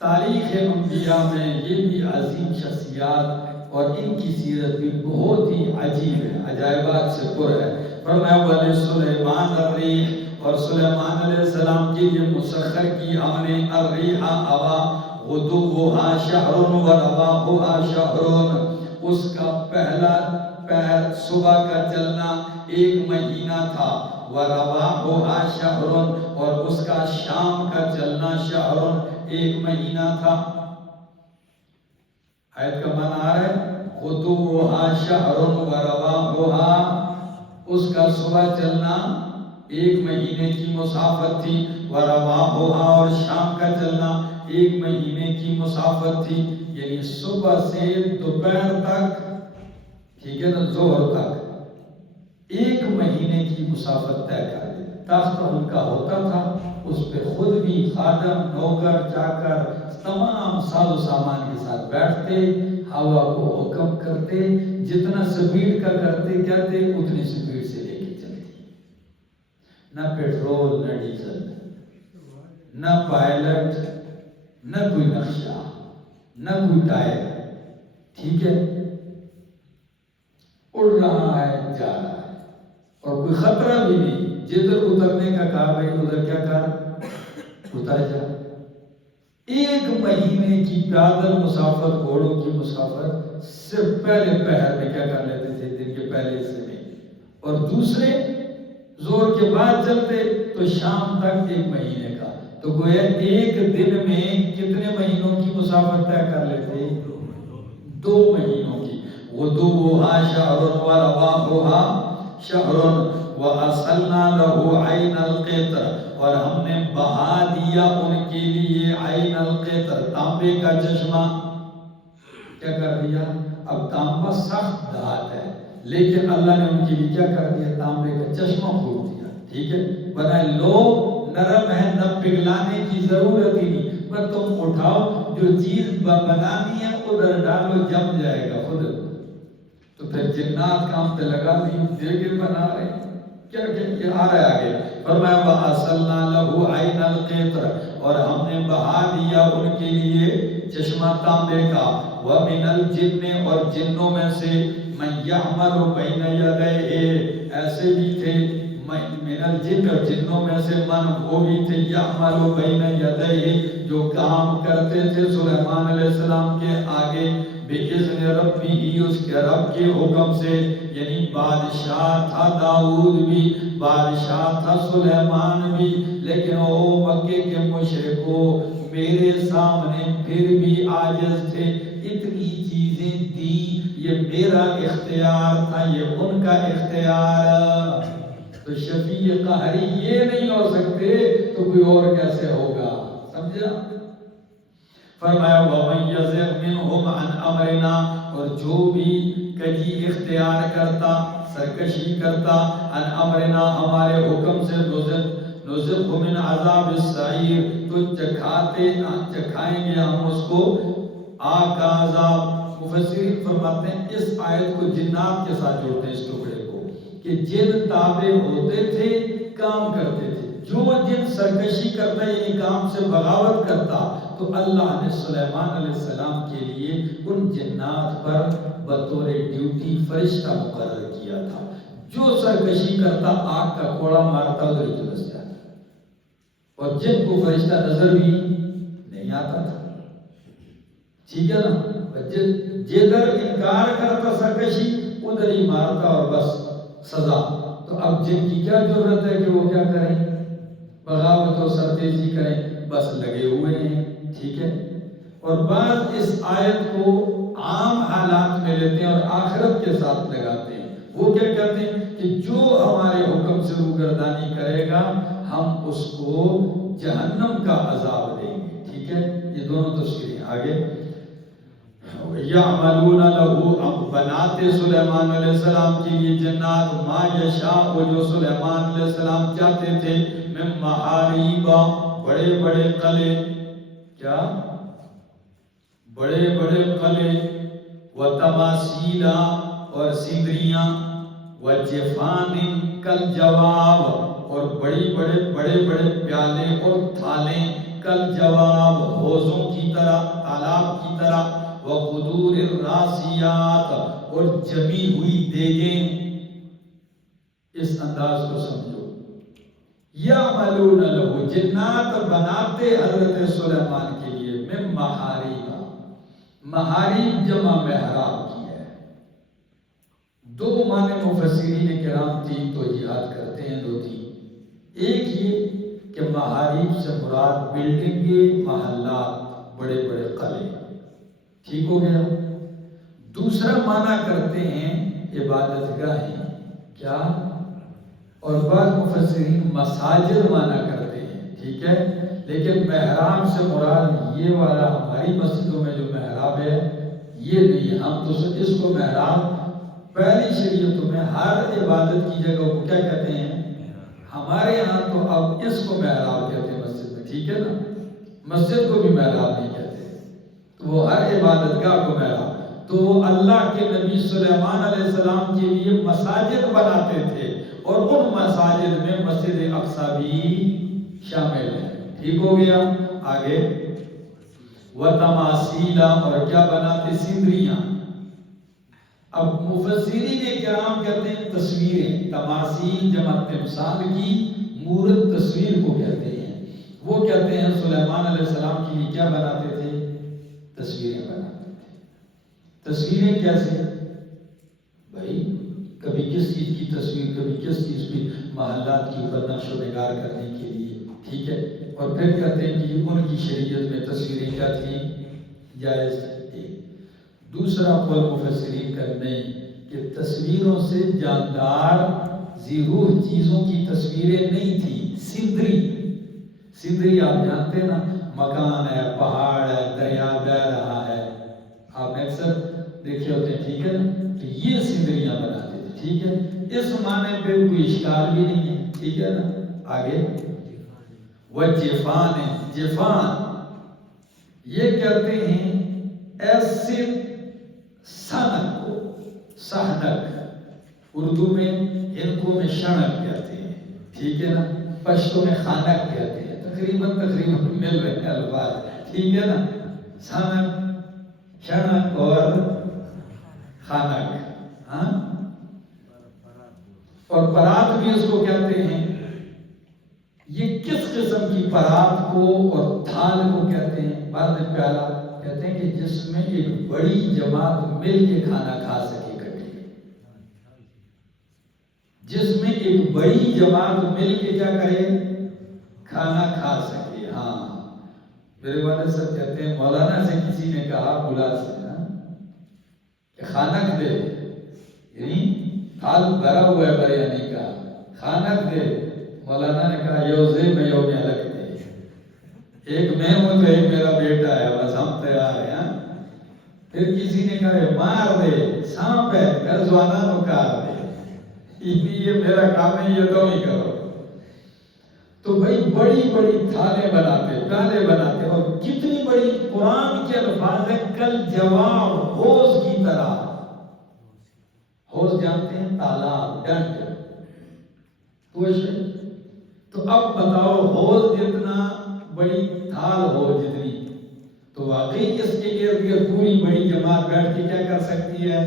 تاریخ انبیاء میں یہ بھی عظیم شخصیات اور ان کی سیرت بھی بہت ہی عجیب ہے، عجائبات سے پر ہے۔ فرمایا وَلِسُلَيْمَانَ الرِّيحَ، اور سلیمان علیہ السلام کے لیے مسخر کی ہم نے الرِّيحَ، ہوا، غُدُوُّهَا شَهْرٌ وَرَوَاحُهَا شَهْرٌ، اس کا پہلا پہر صبح کا چلنا 1 مہینہ تھا، وَرَوَاحُهَا شَهْرٌ، اور اس کا شام کا چلنا شہر 1 مہینہ تھا۔ آیت کا معنی آ رہا ہے، غُدُوُّهَا شَهْرٌ وَرَوَاحُهَا، اس کا صبح چلنا 1 مہینے کی مسافت تھی، وَرَوَاحُهَا، اور شام کا چلنا 1 مہینے کی مسافت تھی، یعنی صبح سے دوپہر تک، ٹھیک ہے نا، ظہر تک 1 مہینے کی مسافت طے کر دی۔ تخت ان کا ہوتا تھا، اس پہ خود بھی خادم، نوکر، چاکر، تمام ساز و سامان کے ساتھ بیٹھتے، ہوا کو حکم کرتے، جتنا سپیڈ کا کرتے کہتے اتنی سپیڈ سے لے کے چلتے۔ نہ پیٹرول، نہ ڈیزل، نہ پائلٹ، نہ کوئی نقشہ، نہ کوئی ٹائر، ٹھیک ہے، اڑ رہا ہے، جا رہا ہے، اور کوئی خطرہ بھی نہیں۔ جدھر اترنے کا کہا بھائی ادھر کیا کر، اتر جا۔ 1 مہینے کی پیدل مسافت، گھوڑوں کی مسافت صرف پہلے پہر میں کیا کر لیتے تھے، دن کے پہلے حصے میں، اور دوسرے زور کے بعد چلتے تو شام تک 1 مہینے کا، تو گویا 1 دن میں کتنے مہینوں کی مسافت طے کر لیتے، 2 مہینوں کی۔ غُدُوُّهَا شَهْرٌ وَرَوَاحُهَا شَهْرٌ وَأَصَلْنَا لَهُ عَيْنَ الْقِطْرِ، اور ہم نے بہا دیا ان کے لیے عین القطر، تانبے کا چشمہ، کیا کر دیا، اب تانبا سخت دھات ہے، لیکن اللہ نے ان کے لیے کیا کر دیا؟ تانبے کا چشمہ پھوڑ دیا، ٹھیک ہے، بنا لو نرم ہے، نہ پگھلانے کی ضرورت ہی نہیں، بس تم اٹھاؤ جو چیز بنانی ہے ادھر ڈالو، جم جائے گا خود۔ تو پھر جنات کام پہ لگا دی، دیگے بنا رہے ہیں، کیا یہ آ رہا ہے آگے، فرمایا وَأَصَلْنَا لَهُ عَيْنَ الْقِطْرِ، اور ہم نے بہا دیا ان کے لیے چشمہ تانبے کا، وَمِنَ الْجِنِّ، اور جنوں میں سے مَن يَعْمَلُ بَيْنَ يَدَيْهِ، ایسے بھی تھے من الجن، اور جنوں میں سے من وہ بھی تھے یعملو بین یدیہ، جو کام کرتے تھے سلیمان علیہ السلام کے آگے، بِإِذْنِ رَبِّهِ، اس کے رب کے حکم سے، یعنی بادشاہ تھا داؤد بھی، بادشاہ تھا سلیمان بھی، لیکن او مکے کے مشرکو میرے سامنے پھر بھی عاجز تھے، اتنی چیزیں دی، یہ میرا اختیار تھا، یہ ان کا اختیار، تو شفیع قہری یہ نہیں ہو سکتے تو کوئی اور کیسے ہوگا، سمجھا؟ فرمایا وَمَن يَزِغْ مِنْهُمْ عَنْ أَمْرِنَا، اور جو بھی کجی اختیار کرتا، سرکشی کرتا، عن امرنا، ہمارے حکم سے، نُذِقْهُ مِنْ عَذَابِ السَّعِيرِ، تو چکھائیں گے ہم اس کو آگ کا عذاب۔ مفسرین فرماتے ہیں اس آیت کو جنات کے ساتھ جوڑتے ہیں، اس ٹکڑے کو، کہ جن تابع ہوتے تھے کام کرتے تھے، جو جن سرکشی کرتا یعنی کام سے بغاوت کرتا، تو اللہ نے سلیمان علیہ السلام کے لیے ان جنات پر بطور ڈیوٹی فرشتہ مقرر کیا تھا، جو سرکشی کرتا آگ کا کوڑا مارتا ادھر ہی جلس جاتا، اور جن کو فرشتہ نظر بھی نہیں آتا تھا، ٹھیک ہے نا، جدھر انکار کرتا سرکشی ادھر ہی مارتا اور بس سزا۔ تو اب جن کی کیا ضرورت ہے کہ وہ کیا کریں، بغاوت اور سرتیزی کریں، بس لگے ہوئے ہیں، ٹھیک ہے۔ اور بعض اس آیت کو عام حالات میں لیتے ہیں اور آخرت کے ساتھ لگاتے ہیں، وہ کیا کہتے ہیں کہ جو ہمارے حکم سے روگردانی کرے گا ہم اس کو جہنم کا عذاب دیں گے، ٹھیک ہے، یہ دونوں تفسیریں آگے۔ یعملون لہو، اب بناتے سلیمان علیہ السلام کے لیے جنات، ما یشاء، جو سلیمان علیہ السلام چاہتے تھے، من محاریب، بڑے بڑے قلعے، کیا بڑے بڑے قلعے، وتماثیل، اور سندریاں، وجفان کالجواب، اور بڑے بڑے پیالے اور تھالیں، کالجواب، حوضوں کی طرح، تالاب کی طرح، وقدور الراسیات، اور جمی ہوئی دیگیں، اس انداز کو سمجھو۔ یعملون لہو، جنات بناتے حضرت سلیمان کے لیے، من محاریب، محاریب جمع محراب کی ہے، دو معنی مفسرین کرام تین توجیہات کرتے ہیں، دو تین، ایک یہ کہ محاریب سے مراد بلڈنگیں، محلات، بڑے بڑے قلعے، ٹھیک ہو گیا۔ دوسرا معنی کرتے ہیں عبادت گاہیں، کیا، اور بعض مفسرین مساجد معنی کرتے ہیں، ٹھیک ہے، لیکن محراب سے مراد یہ والا ہماری مسجدوں میں جو محراب ہے یہ نہیں، ہم تو اس کو محراب پہلی شریعتوں میں ہر عبادت کی جگہ کو کیا کہتے ہیں، ہمارے ہاں تو اب اس کو محراب کہتے ہیں مسجد میں، ٹھیک ہے نا، مسجد کو بھی محراب نہیں کہتے، تو وہ ہر عبادت گاہ کو محراب، تو اللہ کے نبی سلیمان علیہ السلام کے لیے مساجد بناتے تھے، اور ان مساجد میں مسجد اقصی بھی شامل ہے، ٹھیک ہو گیا۔ آگے وتماثیل، اور کیا بناتے، سندریاں۔ اب مفسرین کرام کہتے ہیں تصویریں، تماثیل جمع تمثال کی، مورت تصویر کو کہتے ہیں، وہ کہتے ہیں سلیمان علیہ السلام کے لیے کیا بناتے تھے، تصویریں بناتے تھے۔ تصویریں کیسے بھائی، کبھی کس چیز کی تصویر، کبھی کس چیز کی، محلات کی اوپر نقش و نگار کرنے کے لیے، ٹھیک ہے، اور پھر کہتے ہیں کہ ان کی شریعت میں تصویریں کیا تھیں، جائز تھی۔ دوسرا قول مفسرین کرتے ہیں کہ تصویروں سے جاندار ذی روح چیزوں کی تصویریں نہیں تھیں، سندری آپ جانتے ہیں نا، مکان ہے، پہاڑ ہے، دریا بہہ رہا ہے، آپ اکثر دیکھے ہوتے ہیں، ٹھیک ہے نا، تو یہ سندریاں بناتے تھے، ٹھیک ہے، اس معنی پہ کوئی اشکال بھی نہیں ہے، ٹھیک ہے نا۔ آگے وجفان، جفان یہ کہتے ہیں ایسے سنک کو، سہنک اردو میں، ہندو میں شنک کہتے ہیں، ٹھیک ہے نا، پشتو میں خانک کہتے ہیں، تقریباً مل رہے ہیں الفاظ، ٹھیک ہے نا، سنک، شنک اور خانک، ہاں، اور پرات بھی اس کو کہتے ہیں۔ یہ کس قسم کی پرات کو اور تھال کو کہتے ہیں؟ بعد میں پیالہ کہتے ہیں کہ جس میں ایک بڑی جماعت مل کے کھانا کھا سکے کبھی، جس میں ایک بڑی جماعت مل کے کیا کرے، کھانا کھا سکے۔ ہاں، میرے والد صاحب کہتے ہیں مولانا سے کسی نے کہا بلا سے کہ خانک دے، یعنی تھال بھرا ہوا ہے بریانی کا، خانک دے۔ مولانا نے کہا یوزے میں یوم الگ دے، ایک میں ہوں تو ایک میرا بیٹا ہے، بس ہم تیار ہیں۔ پھر کسی نے کہا مار دے، سانپ ہے گرزوانا نکار دے، یہ میرا کام ہے، یہ تو نہیں کرو۔ تو بھائی بڑی بڑی تھالیں بناتے، پیالے بناتے، اور کتنی بڑی، قرآن کے الفاظ ہے کل جواب، حوض کی طرح۔ حوض جانتے ہیں، تالاب، ڈنڈ، تو اب بتاؤ حوض جتنا بڑی تھال ہو جتنی، تو واقعی اس کے ارد گرد پوری بڑی جماعت بیٹھ کے کیا کر سکتی ہے؟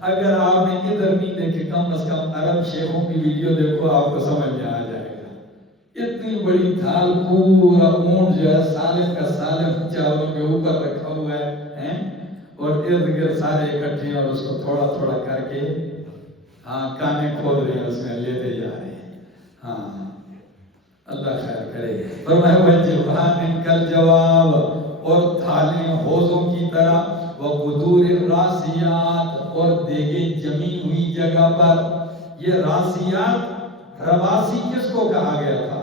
اگر آپ نے ادھر نہیں دیکھے، کم از کم عرب شیخوں کی ویڈیو دیکھو، آپ کو سمجھ میں آ جائے گا۔ اتنی بڑی تھال، پورا اونٹ جو ہے سالم کا سالم چاولوں کے اوپر رکھا ہوا ہے، اور ارد گرد سارے اکٹھے ہیں، اور اس کو تھوڑا تھوڑا کر کے ہاں کانے کھول رہے ہیں، اس میں لیتے جا رہے ہیں۔ ہاں، اللہ خیر کرے۔ فرمایا وجفان کل جواب، اور تھالیں حوضوں کی طرح، وقدور الراسیات، اور دیگیں جمی ہوئی جگہ پر۔ یہ راسیات، رواسی کس کو کہا گیا تھا؟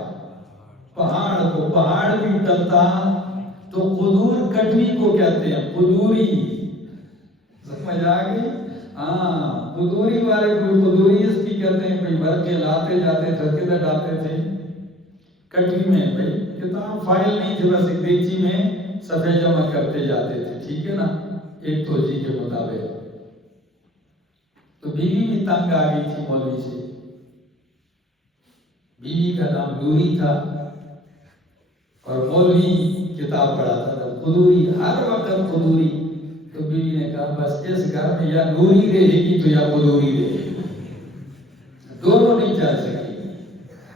پہاڑ کو، پہاڑ بھی ٹلتا تو قدور کٹوی کو کہتے ہیں، قدوری، سمجھ آ گئی؟ ہاں، قدوری والے کو قدوری اس کی کہتے ہیں، بھئی بھر کے لاتے جاتے تھے، کدھر ڈالتے تھے؟ کٹوی میں، بھئی کتاب فائل نہیں تھی، بس ایک دیگچی میں صفحے جمع کرتے جاتے تھے، ٹھیک ہے نا، ایک توجہ کے مطابق۔ تو بیوی بھی تنگ آ گئی تھی مولوی سے، بیوی کا نام نوری تھا، اور مولوی کتاب پڑھاتا تھا، قدوری، ہر وقت قدوری۔ تو بیوی نے کہا بس اس گھر میں یا نوری رہے گی تو یا قدوری رہے گی، دونوں نہیں چل سکتی۔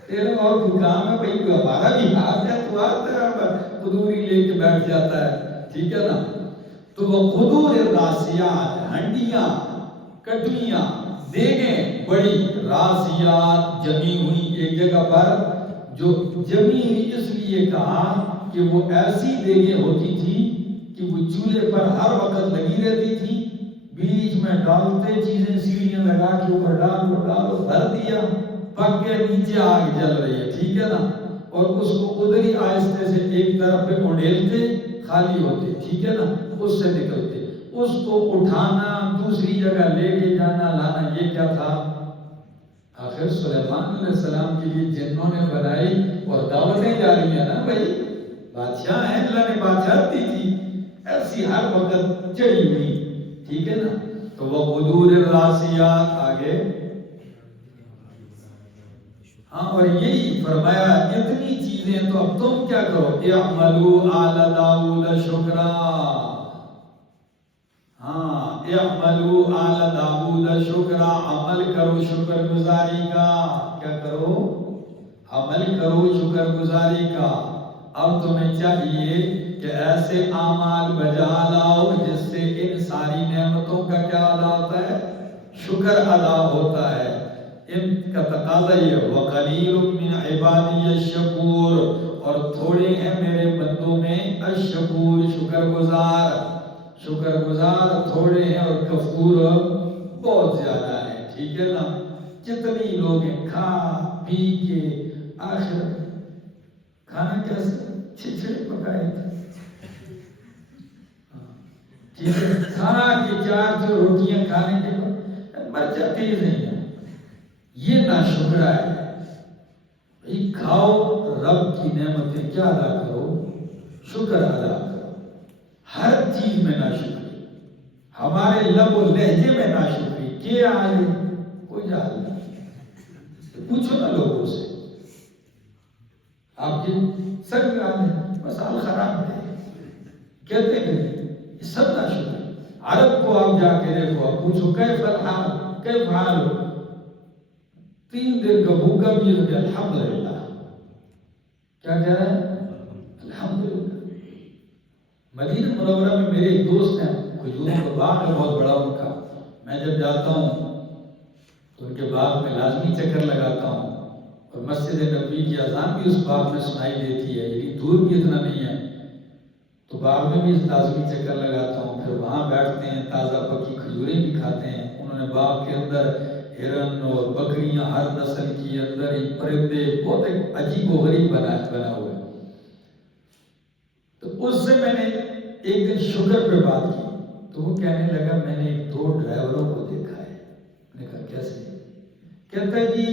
تیرا اور کوئی کام ہے بھائی، ہمارا بھی ہاتھ ہے، تو آتا ہے قدوری لے کے بیٹھ جاتا ہے، ٹھیک ہے نا۔ تو وہ قدور الراسیات، ہنڈیاں، کٹویاں، دیگیں بڑی، راسیات جمی ہوئی ایک جگہ پر، جو جمی ہوئی اس لیے کہا کہ وہ ایسی دیگیں ہوتی تھی کہ وہ چولہے پر ہر وقت لگی رہتی تھی، بیچ میں ڈالتے چیزیں، سیڑھیاں لگا کے اوپر ڈالو، بھر دیا، پک کے نیچے آگ جل رہی ہے، ٹھیک ہے نا، اور اس کو ادھر ہی آہستہ سے ایک طرف پہ اڑیلتے، خالی ہوتے، ٹھیک ہے نا، اس سے نکلتے، اس کو اٹھانا، دوسری جگہ لے کے جانا، لانا، یہ کیا تھا؟ آخر سلیمان علیہ السلام کے لیے جنوں نے بنائی، اور دعوتیں جاری ہیں نا بھائی، بادشاہ ہیں، اللہ نے بادشاہ دی تھی، ایسی ہر وقت چڑھی ہوئی، ٹھیک ہے نا۔ تو وہ قدور الراسیات، آگے ہاں، اور یہی فرمایا اتنی چیزیں، تو اب تم کیا کرو؟ اعملوا آل داؤد شکرا، ہاں، اعملوا آل داؤد شکرا، عمل کرو شکر گزاری کا، کیا کرو؟ عمل کرو شکر گزاری کا۔ اب تمہیں چاہیے کہ ایسے اعمال بجا لاؤ جس سے ان ساری نعمتوں کا کیا ادا ہوتا ہے؟ شکر ادا ہوتا ہے۔ ان کا تقاضا یہ وَقَلِيلٌ مِّنْ عِبَادِيَ الشَّكُورُ، اور تھوڑے ہیں میرے بندوں میں الشکور، شکر گزار، شکر گزار تھوڑے ہیں اور کفور بہت زیادہ ہے، ٹھیک ہے نا۔ کتنی لوگ ہیں کھا پی کے آخر کھانا کیسے چھچڑے پکائے تھے، ٹھیک ہے، کھا کے 4 جو روٹیاں کھانے کے بعد مر جاتے ہی نہیں ہے. یہ ناشکرا ہے. بھئی کھاؤ، رب کی نعمتیں کیا ادا کرو؟ شکر ادا کرو. ہر چیز میں ناشکری، ہمارے لب و لہجے میں ناشکری. کیا آئے کوئی جال نہیں، پوچھو نا لوگوں سے. آپ کی سر گرام ہے بس حال خراب ہے کہتے ہیں یہ سب ناشکری. عرب کو آپ جا کے دیکھو، آپ پوچھو کیف الحال، کیف حال، 3 دن کا بھوکا بھی ہے الحمدللہ. کیا کہہ رہا ہے؟ الحمدللہ. مدینہ منورہ میں میرے ایک دوست ہیں، کھجوروں کا باغ ہے بہت بڑا ان کا. میں جب جاتا ہوں تو ان کے باغ میں لازمی چکر لگاتا ہوں، اور مسجد نبوی کی اذان بھی اس باغ میں سنائی دیتی ہے، یعنی دور بھی اتنا نہیں ہے. تو باغ میں بھی لازمی چکر لگاتا ہوں. پھر وہاں بیٹھتے ہیں، تازہ پکی کھجوریں بھی کھاتے ہیں. انہوں نے باغ کے اندر ہرن اور بکریاں ہر نسل کی، اندر ہی پرندے، بہت ایک عجیب و غریب بنا ہوا ہے. تو اس سے میں نے ایک دن شکر پہ بات کی تو وہ کہنے لگا میں نے 2 ڈرائیوروں کو دیکھا ہے. میں نے کہا کیسے؟ کہتا ہے جی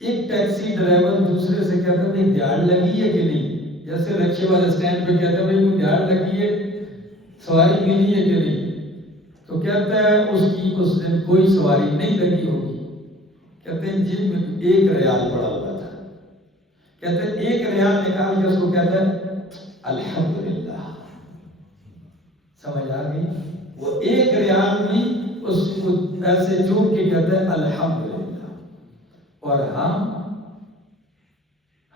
ایک ٹیکسی ڈرائیور دوسرے سے کہتا ہے بھئی دیاڑ لگی ہے کہ نہیں، جیسے رکشے والے سٹینڈ پہ کہتا ہے بھئی کوئی دیاڑ لگی ہے، سواری ملی ہے کہ نہیں، تو کہتا ہے اس دن کوئی سواری نہیں لگی ہوگی. کہتے ہیں جیب میں 1 ریال پڑا ہوا تھا. کہتے ہیں 1 ریال نکال کے اس کو کہتا ہے الحمدللہ. سمجھ آ گئی؟ وہ 1 ریال میں اس کو پیسے چوم کے کہتا ہے الحمدللہ. اور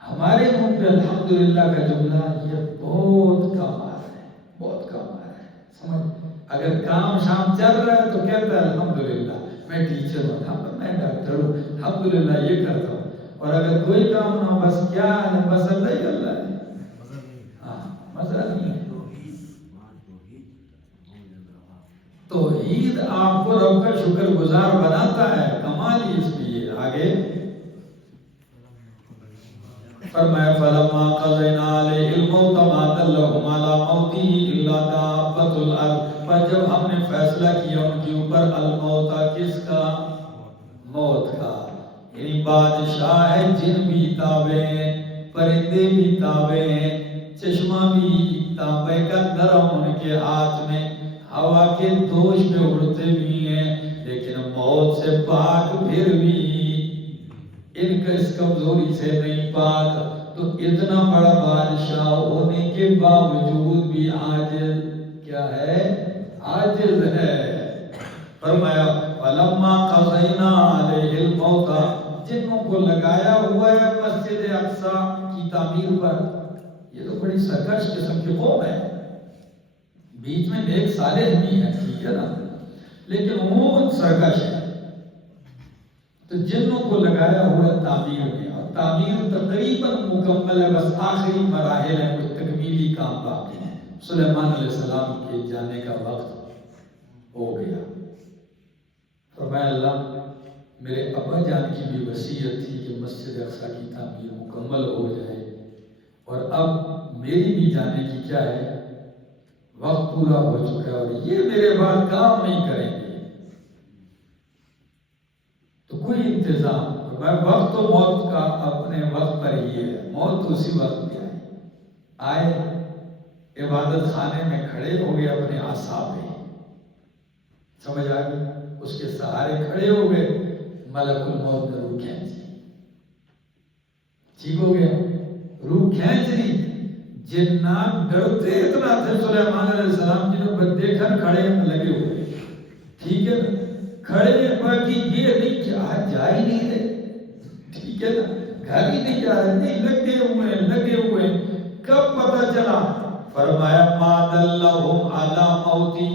ہمارے منہ پہ الحمدللہ کا جملہ یہ بہت کم آ رہا ہے، بہت کم آ رہا ہے. سمجھ؟ اگر کام شام چل رہا ہے تو کہتا ہے الحمدللہ میں ٹیچر ہوں، میں ڈاکٹر ہوں، الحمدللہ یہ کرتا ہوں. اور اگر کوئی کام نہ ہو بس کیا ہے، بس اللہ ہی اللہ ہے. ہاں مزہ نہیں ہے. توحید آپ کو رب کا شکر گزار بناتا ہے. کمال ہی اس لیے. آگے فرمایا فلما قضینا علیہ الموت ما دلهم علی موته الا دابۃ الارض. پر جب ہم نے فیصلہ کیا ان کے اوپر الموت، کس کا؟ موت کا. یعنی بادشاہ ہے، جن بھی تابع ہیں، پرندے بھی تابع ہیں، چشمہ بھی تابع کا درم ان کے ہاتھ میں، ہوا کے دوش میں اڑتے بھی ہیں، لیکن موت سے پاک پھر بھی ان کا اس کمزوری سے نہیں پاک. تو اتنا بڑا بادشاہ ہونے کے باوجود بھی عاجز کیا ہے؟ عاجز ہے. فرمایا فلما قضینا علیہ الموت، جنوں کو لگایا ہوا ہے مسجد اقصی کی تعمیر پر. یہ تو بڑی سرکش قسم کی قوم ہے. بیچ میں نیک صالح بھی ہے، ٹھیک ہے نا، لیکن عموماً سرکش ہے. تو جنوں کو لگایا ہوا ہے تعمیر میں، اور تعمیر تقریباً مکمل ہے، بس آخری مراحل ہیں، کوئی تکمیلی کام باقی ہے. سلیمان علیہ السلام کے جانے کا وقت ہو گیا. فرمایا اللہ میرے ابا جان کی بھی وصیت تھی کہ مسجد اقصی کی تعمیر مکمل ہو جائے، اور اب میری بھی جانے کی کیا ہے؟ وقت پورا ہو چکا ہے، اور یہ میرے بعد کام نہیں کریں گے. تو کوئی انتظام، وقت تو موت کا اپنے وقت پر ہی ہے، موت تو اسی وقت میں آئے. عبادت خانے میں کھڑے ہو گئے اپنے اعصاب میں، سمجھ آ گئی؟ اس کے سہارے کھڑے ہو گئے. ملک الموت نے روح کھینچ لی. ٹھیک ہو گیا؟ روح کھینچ لی. جنات ڈرتے اتنا تھے سلیمان علیہ السلام کی، جو دیکھا کھڑے لگے ہوئے، ٹھیک ہے نا، کھڑے باقی یہ نہیں کہ آج جا ہی نہیں رہے، ٹھیک ہے نا، گھر ہی نہیں جا رہے، نہیں لگے ہوئے. کب پتہ چلا؟ فرمایا ما دلهم علی موتہ،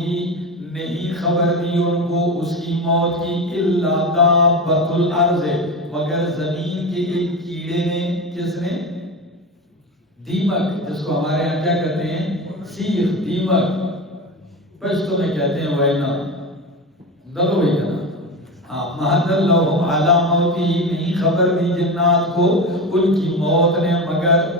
نہیں خبر دی ان کو اس کی موت کی، الا دابۃ الارض، مگر زمین کے ایک کیڑے نے. کس نے؟ دیمک، جس کو ہمارے یہاں کیا کہتے ہیں؟ سیخ، دیمک، پشتو میں کہتے ہیں وینا دلو ہی کہنا. ہاں ما دلهم علی موتہ، نہیں خبر دی جنات کو ان کی موت نے، مگر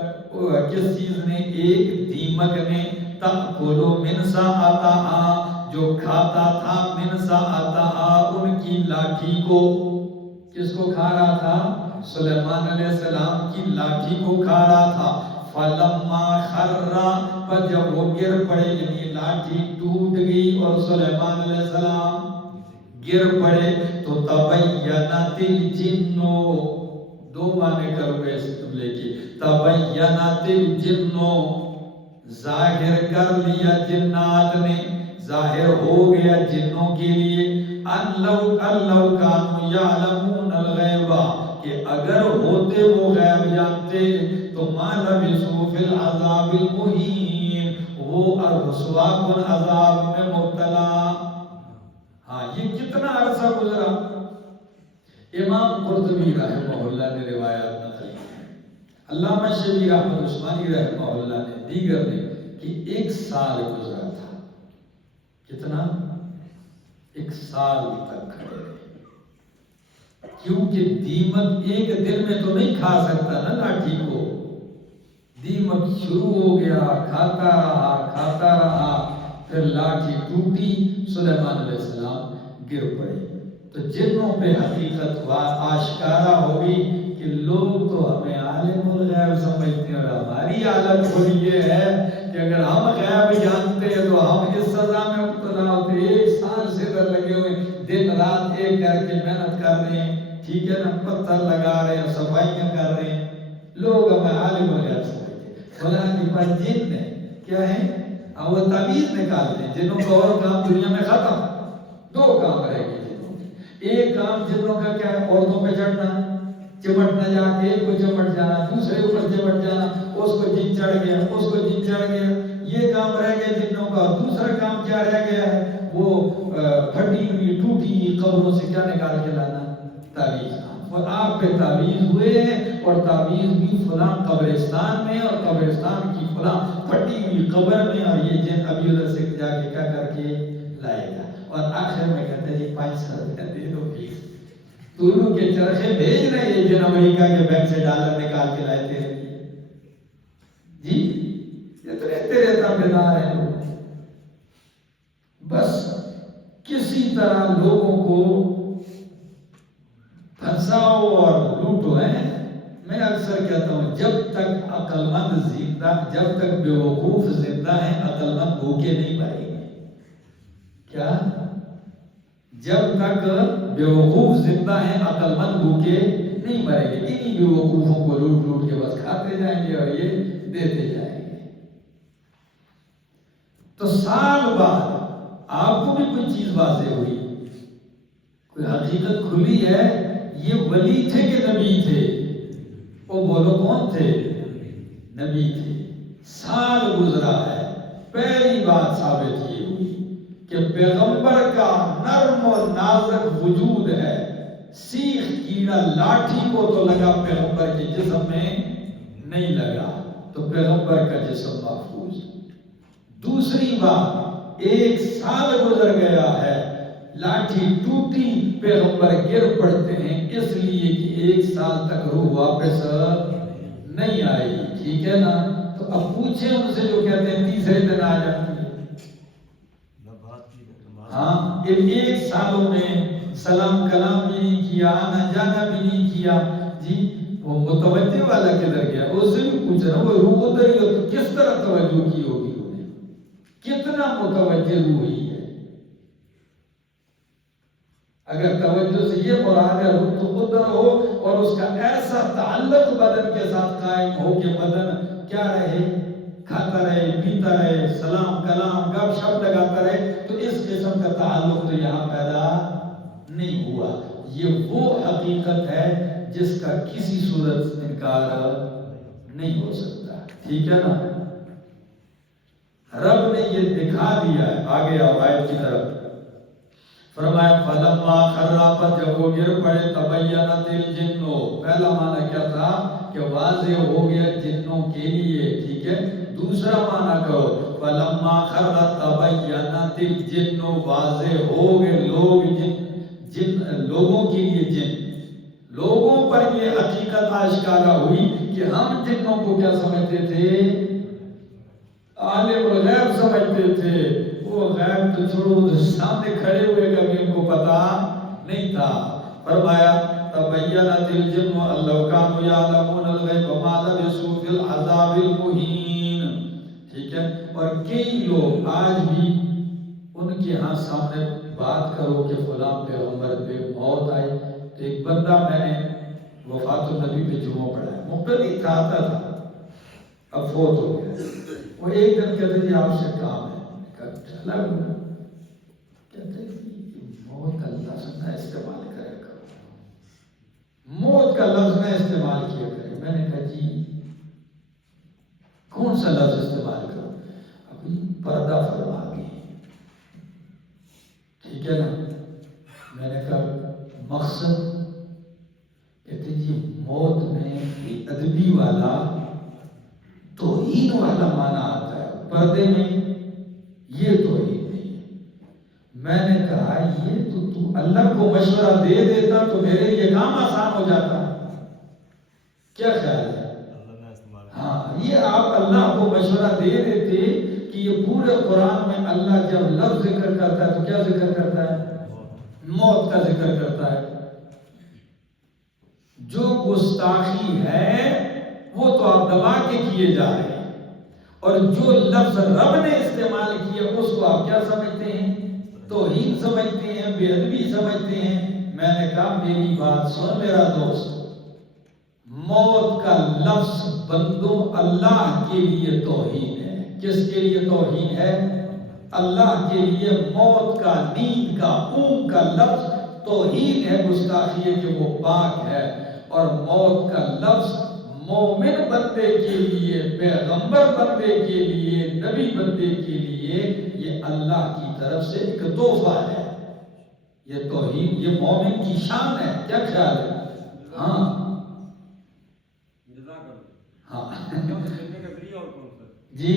کس چیز نے؟ ایک دیمک نے. تأکل من ساعتها، جو کھاتا تھا من ساعتہا ان کی لاٹھی کو. کس کو کھا رہا تھا؟ سلیمان علیہ السلام کی لاٹھی کو کھا رہا تھا. فلما خرّا پر جب وہ گر پڑے یعنی لاٹھی ٹوٹ گئی اور سلیمان علیہ السلام گر پڑے تو تبینت الجن، دو معنی کرو گے اس جملے کی. تبینت الجن، ظاہر کر لیا جنات نے، ظاہر ہو گیا جنوں کے لیے، ان لو کانوا یعلمون الغیب، کہ اگر ہوتے وہ غیب جانتے تو ما لبثوا فی العذاب المہین، وہ رسوا کن عذاب میں مبتلا. ہاں یہ کتنا عرصہ گزرا. امام قرطبی رحمہ اللہ نے روایات نقل کی، علامہ شبیر احمد عثمانی رحمہ اللہ نے، دیگر نے، کہ 1 سال گزرا تھا. کتنا؟ 1 سال تک کھڑے رہے، کیونکہ دیمک ایک دن میں تو نہیں کھا سکتا نا لاٹھی کو. دیمک شروع ہو گیا، کھاتا رہا، پھر لاٹھی ٹوٹی، سلیمان علیہ السلام گر پڑے. تو جنوں پہ حقیقت آشکارا ہوگی کہ لوگ تو ہمیں عالم الغیب سمجھتے ہیں، اور ہماری حالت تھوڑی یہ ہے کہ اگر ہم غیب جانتے ہیں تو ہم اس سزا میں مبتلا ہوتے. 1 سال سے ادھر لگے ہوئے، دن رات ایک کر کے محنت کر رہے ہیں، ٹھیک ہے نا، پتھر لگا رہے ہیں، صفائیاں کر رہے ہیں، لوگ ہمیں عالم الغیب سمجھتے ہیں. خدا کے پاس جن ہے کیا ہے، وہ تعویذ نکالتے ہیں. جنوں کا اور کام دنیا میں ختم، 2 کام رہ گئے جنوں کے. ایک کام جنوں کا کیا ہے، عورتوں پہ چڑھنا، چمٹنا، جا کے ایک کو چمٹ جانا، دوسرے اوپر چمٹ جانا، اس کو جن چڑھ گیا، اس کو جن چڑھ گیا، یہ کام رہ گیا جنوں کا. دوسرا کام کیا رہ گیا ہے، وہ پھٹی ہوئی ٹوٹی ہوئی قبروں سے کیا نکال کے لانا، تعویذ. اور آپ پہ تعویذ ہوئے، اور تعویذ بھی فلاں قبرستان میں، اور قبرستان کی فلاں پھٹی ہوئی قبر میں، اور یہ جن ابھی ادھر سے جا کے کیا کر کے لائے گا. اور آخر میں کہتے ہیں 500 روپیہ دے دو پلیز. دونوں کے چرخے بھیج رہے ہیں جن امریکہ کے بینک سے ڈالر نکال کے لائے تھے. جی یہ تو رہتے رہتا بیدار ہے لوگ. بس کسی طرح لوگوں کو پھنساؤ اور لوٹو ہے. میں اکثر کہتا ہوں جب تک عقل مند زندہ، جب تک بیوقوف زندہ ہیں، عقل مند بھوکے نہیں مریں گے. کیا؟ جب تک بیوقوف زندہ ہیں، عقل مند بھوکے نہیں مریں گے. انہی بیوقوفوں کو لوٹ لوٹ کے بس کھاتے جائیں گے اور یہ دیتے جائیں گے. تو سال بعد آپ کو بھی کوئی چیز واضح ہوئی، کوئی حقیقت کھلی ہے. یہ ولی تھے کہ نبی تھے؟ وہ بولو کون تھے؟ نبی تھے. سال گزرا ہے، پہلی بات ثابت یہ ہوئی کہ پیغمبر کا نرم و نازک وجود ہے. سیخ کیڑا لاٹھی کو تو لگا، پیغمبر کے جسم میں نہیں لگا، تو پیغمبر کا جسم محفوظ. دوسری بات، 1 سال گزر گیا ہے، لاٹھی ٹوٹی، پیغمبر گر پڑتے ہیں، اس لیے کہ 1 سال تک روح واپس نہیں آئی. ٹھیک ہے نا؟ تو اب پوچھیں ان سے جو کہتے ہیں تیسرے دن آ جاتی ہے. ہاں، ان 1 سالوں میں سلام کلام بھی نہیں کیا، آنا جانا بھی نہیں کیا. جی وہ متوجہ والا کدھر گیا؟ اس سے بھی پوچھ رہا ہوں، وہ روح ادھر ہی ہو تو کس طرح توجہ کی ہوگی؟ انہیں کتنا متوجہ ہوئی ہے؟ اگر توجہ سے یہ مراد ہے روح تو ادھر ہو، اور اس کا ایسا تعلق بدن کے ساتھ قائم ہو کہ بدن کیا رہے، کھاتا رہے، پیتا رہے، سلام کلام گپ شپ لگاتا رہے. تو اس قسم کا تعلق تو یہاں پیدا نہیں ہوا. یہ وہ حقیقت ہے جس کا کسی صورت انکار نہیں ہو سکتا. ٹھیک ہے نا؟ رب نے یہ دکھا دیا ہے. آگے آؤ آیت کی طرف. فرمایا فلما خرّا، پر جب وہ گر پڑے، تبینت الجن، پہلا معنی کیا تھا کہ واضح ہو گیا جنوں کے لیے. ٹھیک ہے. دوسرا معنی کرو فلما خرّا تبینت الجن، واضح ہو گئے لوگ، جن لوگوں کے لیے جن، لوگوں پر یہ حقیقت آشکارا ہوئی کہ ہم جنوں کو کیا سمجھتے تھے؟ عالم الغیب سمجھتے تھے. وہ غیب تو چھوڑو، سامنے کھڑے ہوئے کبھی ان کو پتا نہیں تھا. فرمایا تبینت الجن ان لو كانوا يعلمون الغیب ما لبثوا في العذاب المہین. ٹھیک ہے. اور کئی لوگ آج بھی ان کے ہاں سامنے بات کرو کہ فلاں پیغمبر پہ موت آئی تو ایک بندہ میں نے وفات النبی پہ جمعہ پڑھا ہے، مقتدی تھا، آتا تھا، اب فوت ہو گیا. وہ ایک دن کہتے جی آپ سے کام ہے، چلا گیا. کہتے موت کا لفظ نہ استعمال کرے کرو، موت کا لفظ نہ استعمال کیا کرے. میں نے کہا جی کون سا لفظ استعمال کرو؟ ابھی پردہ فرما گئی. ٹھیک ہے نا. میں نے کہا مقصد؟ کہتے جی موت میں ادبی والا توہین والا معنی آتا ہے، پردے میں یہ توہین نہیں ہے. میں نے کہا یہ تو اللہ کو مشورہ دے دیتا تو میرے لیے کام آسان ہو جاتا. کیا خیال ہے؟ ہاں، یہ آپ اللہ کو مشورہ دے دیتے کہ یہ پورے قرآن میں اللہ جب لفظ ذکر کرتا ہے تو کیا ذکر کرتا ہے؟ موت کا ذکر کرتا ہے. جو گستاخی ہے وہ تو آپ دبا کے کیے جا رہے ہیں، اور جو لفظ رب نے استعمال کیا اس کو آپ کیا سمجھتے ہیں؟ توہین سمجھتے ہیں، بے ادبی سمجھتے ہیں. میں نے کہا میری بات سن میرا دوست، موت کا لفظ بندوں اللہ کے لیے توہین ہے. کس کے لیے توہین ہے؟ اللہ کے لیے. موت کا، نیند کا، اونگ کا لفظ توہین ہے، گستاخی ہے کہ وہ پاک ہے. اور موت کا لفظ مومن بندے کے لیے، پیغمبر بندے کے لیے، نبی بندے کے لیے یہ اللہ کی طرف سے ایک تحفہ ہے. یہ توحید، یہ مومن کی شان ہے. کیا خیال ہے؟ ہاں ہاں جی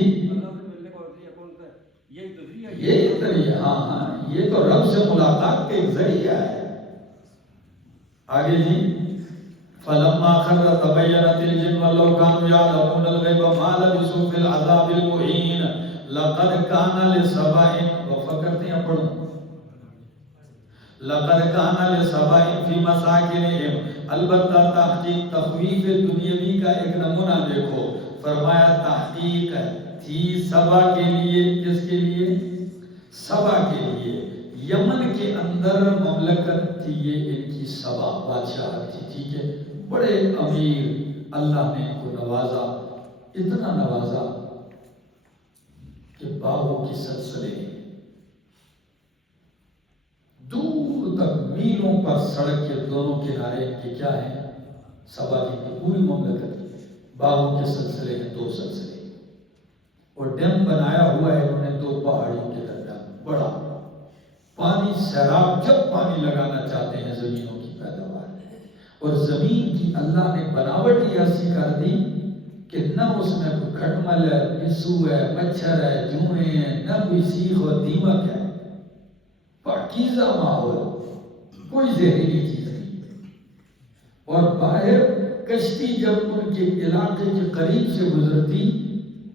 یہی ذریعہ. ہاں ہاں، یہ تو رب سے ملاقات کا ایک ذریعہ ہے. آگے جی فلما خر تبینت الجن لو كانوا يعلمون الغیب ما لبثوا في العذاب المہین لقد كان لسبأ. وقف کرتے ہیں پڑھو. لقد كان لسبأ في مساکنهم. البتہ تحقیق تخویف دنیاوی کا ایک نمونہ دیکھو. فرمایا تحقیق تھی سبا کے لیے. کس کے لیے؟ سبا کے لیے. یمن کے اندر مملکت تھی یہ ان کی سبا بادشاہ تھی. ٹھیک ہے. بڑے امیر، اللہ نے ان کو نوازا، اتنا نوازا کہ باغوں کی سلسلے دور تک میلوں پر سڑک کے دونوں کنارے کے کیا ہیں؟ سبا کی پوری مملکت باغوں کے سلسلے ہیں، 2 سلسلے. اور ڈیم بنایا ہوا ہے انہوں نے 2 پہاڑیوں کے درمیان. بڑا پانی، سیراب جب پانی لگانا چاہتے ہیں زمینوں کی پیداوار. اور زمین کی اللہ نے بناوٹ ہی ایسی کر دی کہ نہ اس میں کوئی کھٹمل ہے، پسو ہے، مچھر ہے، جوئیں ہیں، نہ کوئی سیخ اور دیمک ہے. پاکیزہ ماحول، کوئی زہریلی چیز نہیں. اور باہر کشتی جب ان کے علاقے کے قریب سے گزرتی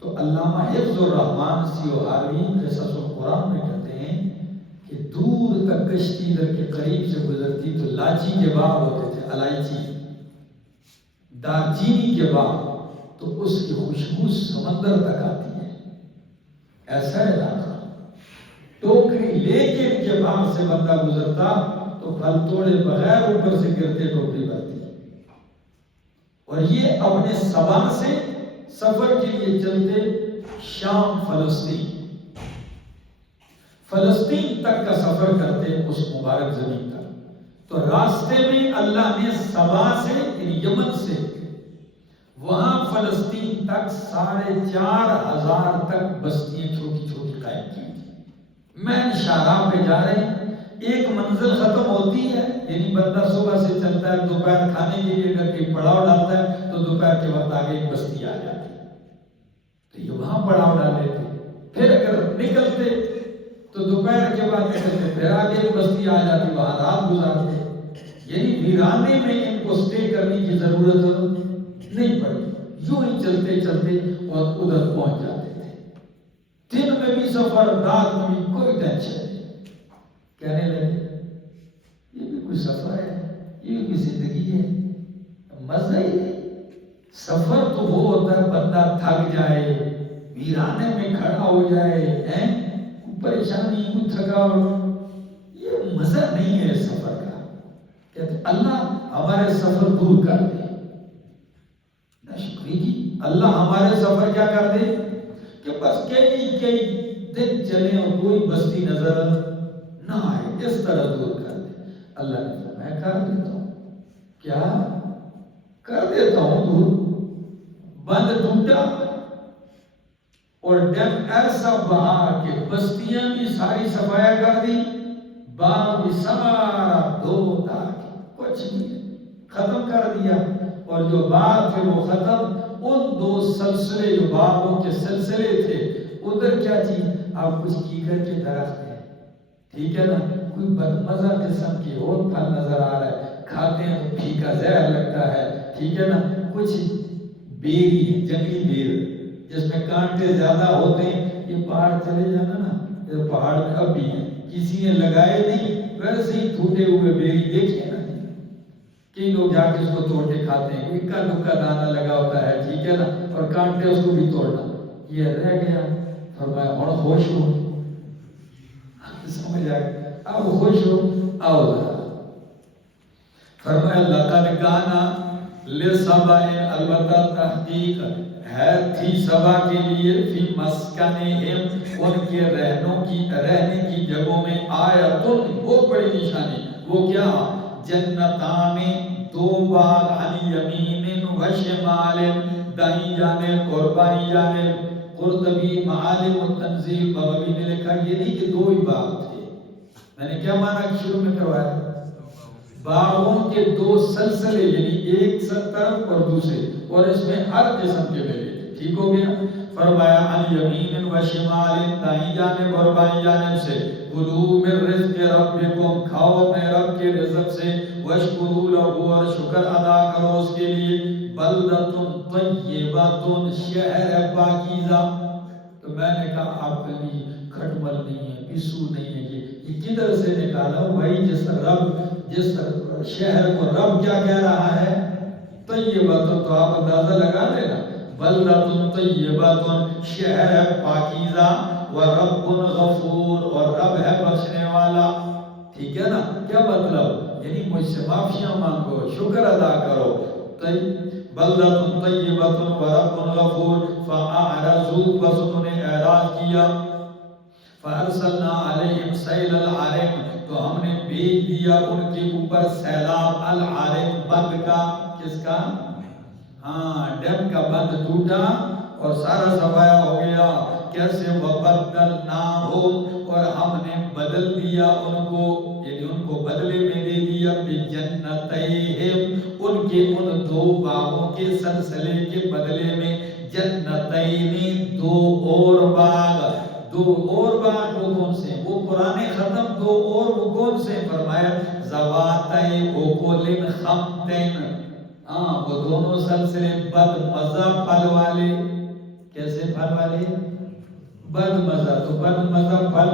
تو علامہ حفظ الرحمان سیوہاروی قصص القرآن میں کہتے ہیں کہ دور تک کشتی در کے قریب سے گزرتی تو لاچی کے باغ ہوتے تھے، الائچی، دارچینی کے باغ، تو اس کی خوشبو سمندر تک آتی ہے. ایسا علاقہ. ٹوکری لے کے ان کے باغ سے بندہ گزرتا تو پھل توڑے بغیر اوپر سے گرتے ٹوکری بھرتی. اور یہ اپنے سبا سے سفر کے لیے چلتے شام، فلسطین تک کا سفر کرتے اس مبارک زمین کا. تو راستے میں اللہ نے سبا سے، یمن سے وہاں فلسطین تک 4,500 تک بستیاں چھوٹی چھوٹی قائم کی تھی. مین شاہراہ پہ جا رہے ہیں، ایک منزل ختم ہوتی ہے، یعنی بندہ صبح سے چلتا ہے، دوپہر کھانے کے لیے اگر کوئی پڑاؤ ڈالتا ہے تو دوپہر کے وقت آگے ایک بستی آ جاتی ہے تو یہ وہاں پڑاؤ ڈال لیتے. پھر اگر نکلتے تو دوپہر کے بعد نکلتے پھر آگے ایک بستی آ جاتی، وہاں رات گزارتے. یعنی ویرانے میں ان کو سٹے کرنے کی ضرورت نہیں پڑی، یوں ہی چلتے چلتے اور ادھر پہنچ جاتے تھے. دن میں بھی سفر رات میں بھی کوئی ٹینشن نہیں. کہنے لگے یہ بھی کوئی سفر ہے, یہ بھی کوئی زندگی ہے, مزہ ہی نہیں. سفر تو وہ ہوتا ہے بندہ تھک جائے, ویرانے میں کھڑا ہو جائے, پریشانی کوئی تھکاوٹ, یہ مزہ نہیں ہے سفر کا. کہتے اللہ ہمارے سفر دور کر دے. نہ شکری کی اللہ ہمارے سفر کیا کر دے کہ بس کئی دن چلے اور کوئی بستی نظر نہ آئے, اس طرح دور کر دے. اللہ نے فرمایا کر دیتا ہوں. کیا کر دیتا ہوں دور. بند ٹوٹا اور ڈیم ایسا بہا کہ بستیاں بھی ساری صفایا کر دی, باغ بھی سارا دھوتا, کچھ نہیں, ختم کر دیا. اور جو باغ تھے وہ ختم. ان دو سلسلے جو باغوں کے سلسلے تھے ادھر کیا چیز, آپ کچھ کیکر کے درخت ہیں, ٹھیک ہے نا, کوئی بدمزہ قسم کی اور پھل نظر آ رہا ہے, کھاتے ہیں تو پھیکا زہر لگتا ہے, ٹھیک ہے نا. کچھ بیری, جنگلی بیر جس میں کانٹے زیادہ ہوتے ہیں. یہ پہاڑ چلے جانا نا, یہ پہاڑ میں اب بھی ہیں, کسی نے لگائے نہیں, ویسے ہی ٹوٹے ہوئے بیری دیکھیں نا. کئی لوگ جا کے اس کو توڑ کے کھاتے ہیں, اکا دکا دانا لگا ہوتا ہے, ٹھیک ہے نا, اور کانٹے اس کو بھی توڑنا. یہ رہ گیا. فرمایا اور خوش ہو, سمجھ آئے, اب خوش ہو, آؤ ذرا. فرمایا لقد کانا لسبا, البتہ تحقیق ہے تھی سبا کے لیے, فی مسکنہم, ان کے رہنے کی جگہوں میں, آیتن, بہت بڑی نشانی. وہ کیا؟ جنتان, دو باغ, عن یمین و شمال, دائیں جانب اور بائیں جانب. قرطبی معالم التنزیل بغوی نے لکھا یہ نہیں کہ دو ہی باغ تھے. میں نے کیا مانا شروع میں کروایا, باغوں کے دو سلسلے, یعنی ایک طرف اور دوسرے, اور اس میں ہر قسم کے میوے تھے. ٹھیک ہو گیا. فرمایا عن یمین و شمال, دائیں جانب اور بائیں جانب سے. کلوا من رزق ربکم, کھاؤ اپنے رب کے رزق سے. واشکروا لہ, اور شکر ادا کرو اس کے لیے. بلدۃ طیبۃ, شہر ہے پاکیزہ. تو میں نے کہا آپ کبھی کھٹمل نہیں ہے, پسو نہیں ہے, یہ کدھر سے نکالا بھائی؟ جس شہر کو رب کیا کہہ رہا ہے, طیبۃ, تو آپ اندازہ لگا لینا. بلدۃ طیبۃ, شہر ہے پاکیزہ. ورب غفور, اور رب ہے بخشنے والا. ٹھیک ہے نا. کیا مطلب؟ یعنی مجھ سے معافیاں مانگو, شکر ادا کرو. بلدۃ طیبۃ ورب غفور. فاعرضوا, بس انہوں نے اعراض کیا. فارسلنا علیہم سیل العرم, تو ہم نے بھیج دیا ان کے اوپر سیلاب. العرم, بند کا. کس کا؟ ہاں, ڈیم کا بند ٹوٹا اور سارا صفایا ہو گیا. کیسے؟ وَبَدَّلْنَاهُمْ, اور ہم نے بدل دیا ان کو, یعنی ان کو بدلے میں دے دیا. بِجَنَّتَيْهِمْ, ان کے ان دو باغوں کے سلسلے کے بدلے میں. جنتین, دو اور باغ. دو اور باغ وہ کون سے؟ وہ پرانے ختم, دو اور وہ کون سے؟ فرمایا ذواتَیْ اُکُلٍ خَمْطٍ, ہاں وہ دونوں سلسلے بد مزہ پھل والے. کیسے پھل والے؟ بد مزہ. تو بد مزہ پھل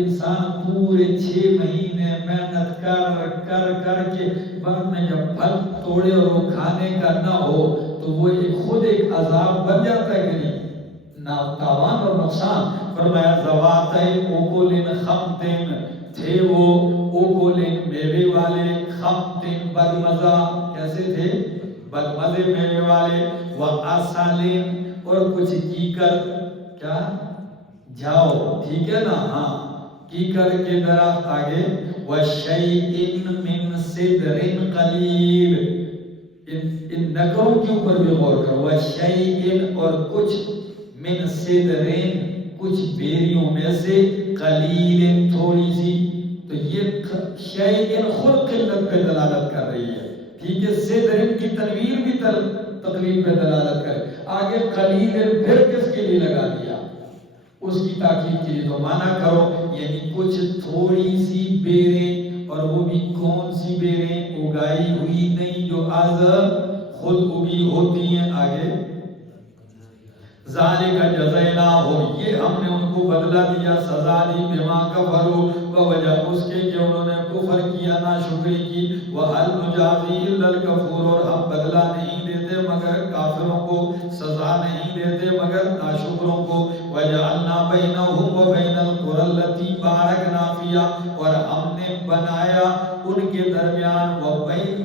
انسان پورے 6 مہینے محنت کر کے بعد میں جب پھل توڑے اور وہ کھانے کا نہ ہو تو وہ خود ایک عذاب بن جاتا ہے کہ نہیں, تاوان اور نقصان. فرمایا ذواتَیْ اُکُلٍ خَمْطٍ, تھے وہ اُکُلٍ, میوے والے, خَمْطٍ, بد مزہ. کیسے تھے؟ بد مزے میوے والے. وَعَسَلٍ, اور کچھ کیکر. کیا؟ جاؤ, ٹھیک ہے نا, ہاں, کیکر کے درخت. آگے وَشَيْءٍ مِّن سِدْرٍ قَلِيلٍ, ان نکروں کے اوپر بھی غور کرو. وَشَيْءٍ, اور کچھ, من سدرین, کچھ بیریوں میں سے, قلیل, تھوڑی سی. تو یہ شیء خود قلت پہ دلالت کر رہی ہے. ٹھیک ہے, سدرین کی تنویر بھی تقلیل پہ دلالت کرے. آگے قلیل پھر کس کے لیے لگا دیا؟ اس کی تاکید کے لیے. تو مانا کرو یعنی کچھ تھوڑی سی بیریں, اور وہ بھی کون سی بیریں؟ اگائی ہوئی نہیں, جو آج خود اگی ہوتی ہیں. آگے ذالک جزیناہم، یہ ہم نے ان کو بدلہ دیا، سزا دی، بما کفروا، بوجہ اس کے کہ انہوں نے کفر کیا، ناشکری کی، وَهَلْ نُجَازِي إِلَّا الْكَفُورَ، اور ہم بدلہ نہیں دیتے مگر کافروں کو، سزا نہیں دیتے مگر ناشکروں کو، وَجَعَلْنَا بَيْنَهُمْ وَبَيْنَ الْقُرَى الَّتِي بَارَكْنَا فِيهَا، اور ہم نے بنایا ان کے درمیان،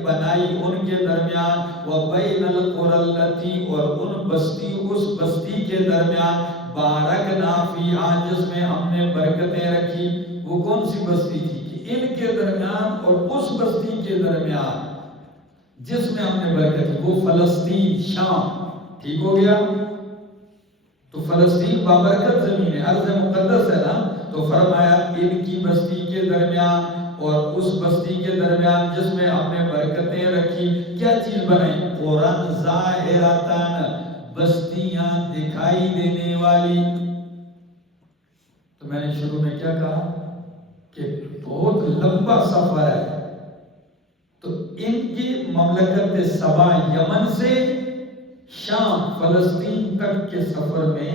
بنائی ان کے درمیان، وَبَيْنَ الْقُرَى الَّتِي، اور ان بستی، اس بستی کے درمیان، بارکنا فیہا، جس میں ہم نے برکتیں رکھی۔ وہ کون سی بستی تھی؟ کہ ان کے درمیان اور اس بستی کے درمیان جس میں ہم نے برکت کی، وہ فلسطین، شام، ٹھیک ہو گیا؟ تو فلسطین بابرکت زمین ہے، ارض مقدس ہے نا، تو فرمایا ان کی بستی کے درمیان اور اس بستی کے درمیان جس میں ہم نے برکتیں رکھی، کیا چیز بنائی؟ قرآن ظاہراتن، بستیاں دکھائی دینے والی۔ تو میں نے شروع میں کیا کہا کہ بہت لمبا سفر ہے، تو ان کی مملکت سبا یمن سے شام فلسطین تک کے سفر میں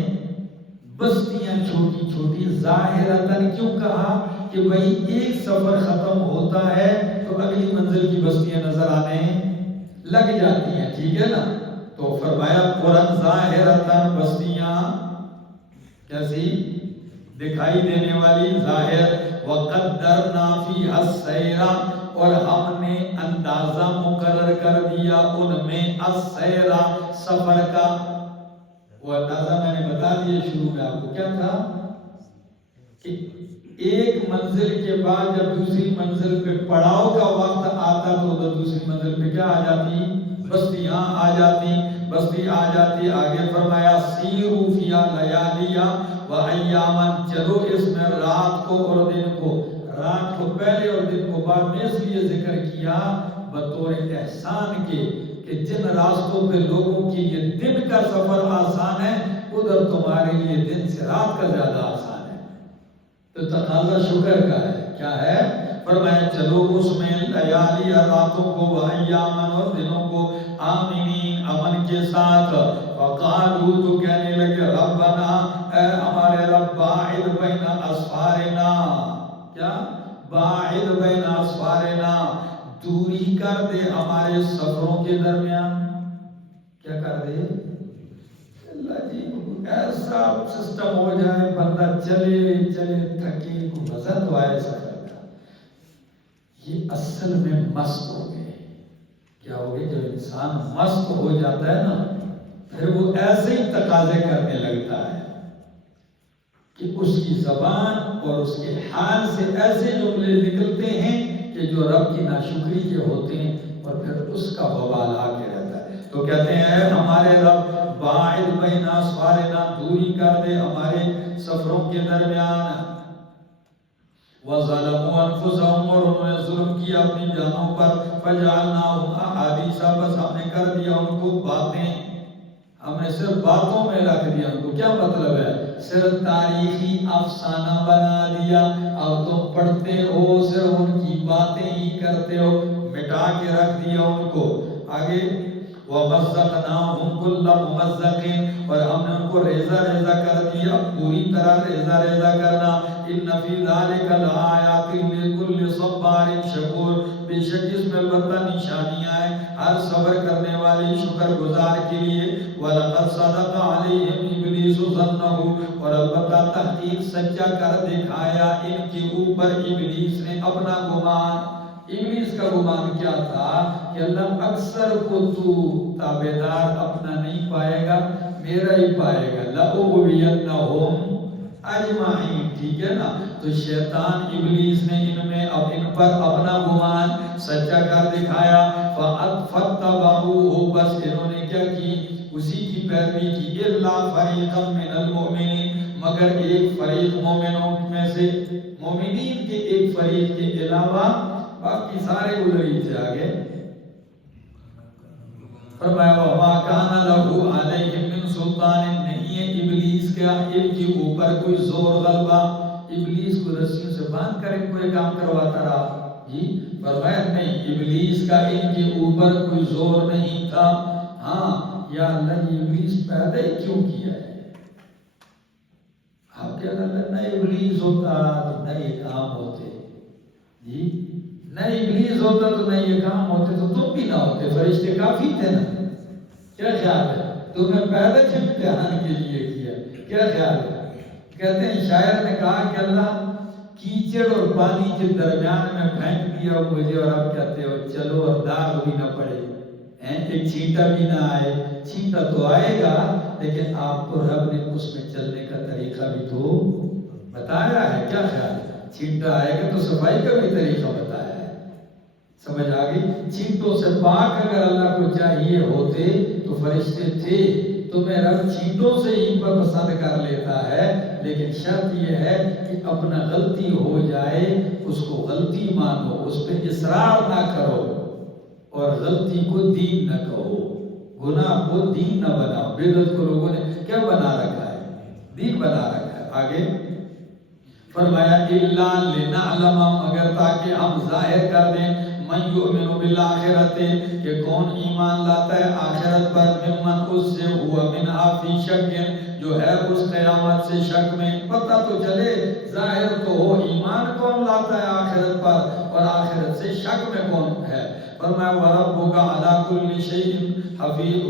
بستیاں چھوٹی چھوٹی، ظاہراتن کیوں کہا کہ بھئی ایک سفر ختم ہوتا ہے تو اگلی منزل کی بستیاں نظر آنے لگ جاتی ہیں، ٹھیک ہے نا؟ تو فرمایا قرآن ظاہراتن، بستیاں کیسی؟ دکھائی دینے والی، ظاہر، وَقَدَّرْنَا فِيهَا السَّيْرَ، اور ہم نے اندازہ مقرر کر دیا ان میں، السَّيْرَ، سفر کا۔ وہ اندازہ میں نے بتا دیا شروع میں آپ کو، کیا تھا کہ ایک منزل کے بعد جب دوسری منزل پہ پڑاؤ کا وقت آتا تو ادھر دوسری منزل پہ کیا آ جاتی؟ بستیاں آ جاتی، بستی آ جاتی۔ آگے فرمایا سیروا فیہا لیالیہ وایاما، چلو اس میں رات کو اور دن کو، رات کو پہلے اور دن کو بعد میں اس لیے ذکر کیا بطور احسان کے کہ جن راستوں پہ لوگوں کے لیے دن کا سفر آسان ہے، ادھر تمہارے لیے دن سے رات کا زیادہ آسان ہے، تو تقاضا شکر کا ہے۔ کیا ہے؟ فرمایا چلو اس میں لیالی، راتوں کو، وایامن، اور دنوں کو، آمینین، امن کے ساتھ۔ وقالوا، تو کہنے لگے، ربنا، اے ہمارے رب، باعد بین اسفارنا، کیا؟ باعد بین اسفارنا، دوری کر دے ہمارے سفروں کے درمیان۔ کیا کر دے؟ اللہ جی ایسا سسٹم ہو جائے بندہ چلے چلے تھکے، کو مزہ تو آئے سفر کا۔ یہ اصل میں مست ہو گئے۔ کیا ہو گئے؟ جب انسان مست ہو جاتا ہے نا، پھر وہ ایسے ہی تقاضے کرنے لگتا ہے کہ اس کی زبان اور اس کے حال سے ایسے جملے نکلتے ہیں کہ جو رب کی ناشکری کے ہوتے ہیں، اور پھر اس کا وبال آ کے رہتا ہے۔ تو کہتے ہیں ہمارے رب، باعد بین اسفارنا، دوری کر دے ہمارے سفروں کے درمیان۔ وَظَلَمُوا أَنفُسَهُمْ، اور انہوں نے ظلم کیا اپنی جانوں پر، فَجَعَلْنَاهُمْ أَحَادِيثَ، بس ہم نے کر دیا ان کو باتیں، ہم نے صرف باتوں میں رکھ دیا ان کو۔ کیا مطلب ہے؟ صرف تاریخی افسانہ بنا دیا، اب تم پڑھتے ہو صرف ان کی باتیں ہی کرتے ہو، مٹا کے رکھ دیا ان کو۔ آگے وَمَزَّقْنَاهُمْ كُلَّ مُمَزَّقٍ، اور ہم نے ان کو ریزہ ریزہ کر دیا، پوری طرح ریزہ ریزہ کرنا۔ إِنَّ فِي ذَلِكَ لَآيَاتٍ لِكُلِّ صَبَّارٍ شَكُورٍ، بے شک اس میں البتہ نشانیاں ہیں ہر صبر کرنے والے شکر گزار کے لیے۔ وَلَقَدْ صَدَقَ عَلَيْهِمْ إِبْلِيسُ ظَنَّهُ، اور البتہ تحقیق سچا کر دکھایا ان کے اوپر ابلیس نے اپنا گمان۔ ابلیس کا گمان کیا تھا کہ اللہ اکثر کو تو تابعدار اپنا نہیں پائے گا، میرا ہی پائے گا، لَأُغْوِيَنَّهُمْ اجمعین، ٹھیک ہے نا؟ تو شیطان ابلیس نے ان پر اپنا گمان سچا کر دکھایا۔ فَاتَّبَعُوهُ، بس انہوں نے کیا کی؟ اسی کی پیروی کی۔ إِلَّا فَرِيقًا مِّنَ الْمُؤْمِنِينَ، مگر ایک فریق مومنوں میں سے، مومنین کے ایک فریق کے علاوہ باقی سارے ادھر ہی تھے۔ آگے فرمایا وَمَا كَانَ لَهُ عَلَيْهِمْ مِنْ سُلْطَانٍ، نہیں ہے ابلیس کا ان کے اوپر کوئی زور غلبہ، ابلیس کو رسیوں سے باندھ کر ان کو یہ کام کرواتا رہا جی؟ فرمایا نہیں، ابلیس کا ان کے اوپر کوئی زور نہیں تھا۔ ہاں یا اللہ، یہ ابلیس پیدا ہی کیوں کیا ہے؟ کہ اگر نہ ابلیس ہوتا تو نہ یہ کام ہوتے، جی نہ ابلیس ہوتا تو نہ یہ کام ہوتے، تو تم بھی نہ ہوتے، فرشتے کافی تھے نا. کیا خیال ہے؟ تمہیں پیدا کیوں امتحان کے لیے کیا؟ کیا خیال ہے؟ کہتے ہیں شاعر نے کہا کہ اللہ کیچڑ اور پانی کے درمیان میں پھینک دیا مجھے، اور اب کہتے ہو چلو اور داغ بھی نہ پڑے، ایک چھینٹا بھی نہ آئے. چھینٹا تو آئے گا لیکن آپ کو رب نے اس میں چلنے کا طریقہ بھی تو بتایا ہے. کیا خیال ہے؟ چھینٹا آئے گا تو صفائی کا بھی طریقہ بتایا ہے. سمجھ آ گئی؟ چھینٹوں سے پاک اگر اللہ کو چاہیے ہوتے تو فرشتے تھے. تمہیں رب چھینٹوں سے ہی پسند کر لیتا ہے، لیکن شرط یہ ہے کہ اپنا غلطی ہو جائے اس کو غلطی مانو، اس پہ اصرار نہ کرو، اور غلطی کو دین نہ کہو، گناہ کو دین نہ بناؤ. بدعت کو لوگوں نے کیا بنا رکھا ہے؟ دین بنا رکھا ہے. آگے فرمایا الا لنعلم، اگر تاکہ ہم ظاہر کر دیں، من یؤمن بالآخرت، کہ کون ایمان لاتا ہے آخرت پر، ممن اس سے، ہوا منہا فی شک، جو ہے اس قیامت سے شک میں. پتہ تو چلے، ظاہر تو ہو ایمان کون لاتا ہے آخرت پر، اور آخرت سے شک میں کون ہے. فرمایا وَرَبُّكَ عَلَىٰ كُلِّ شَيْءٍ حَفِيظٌ،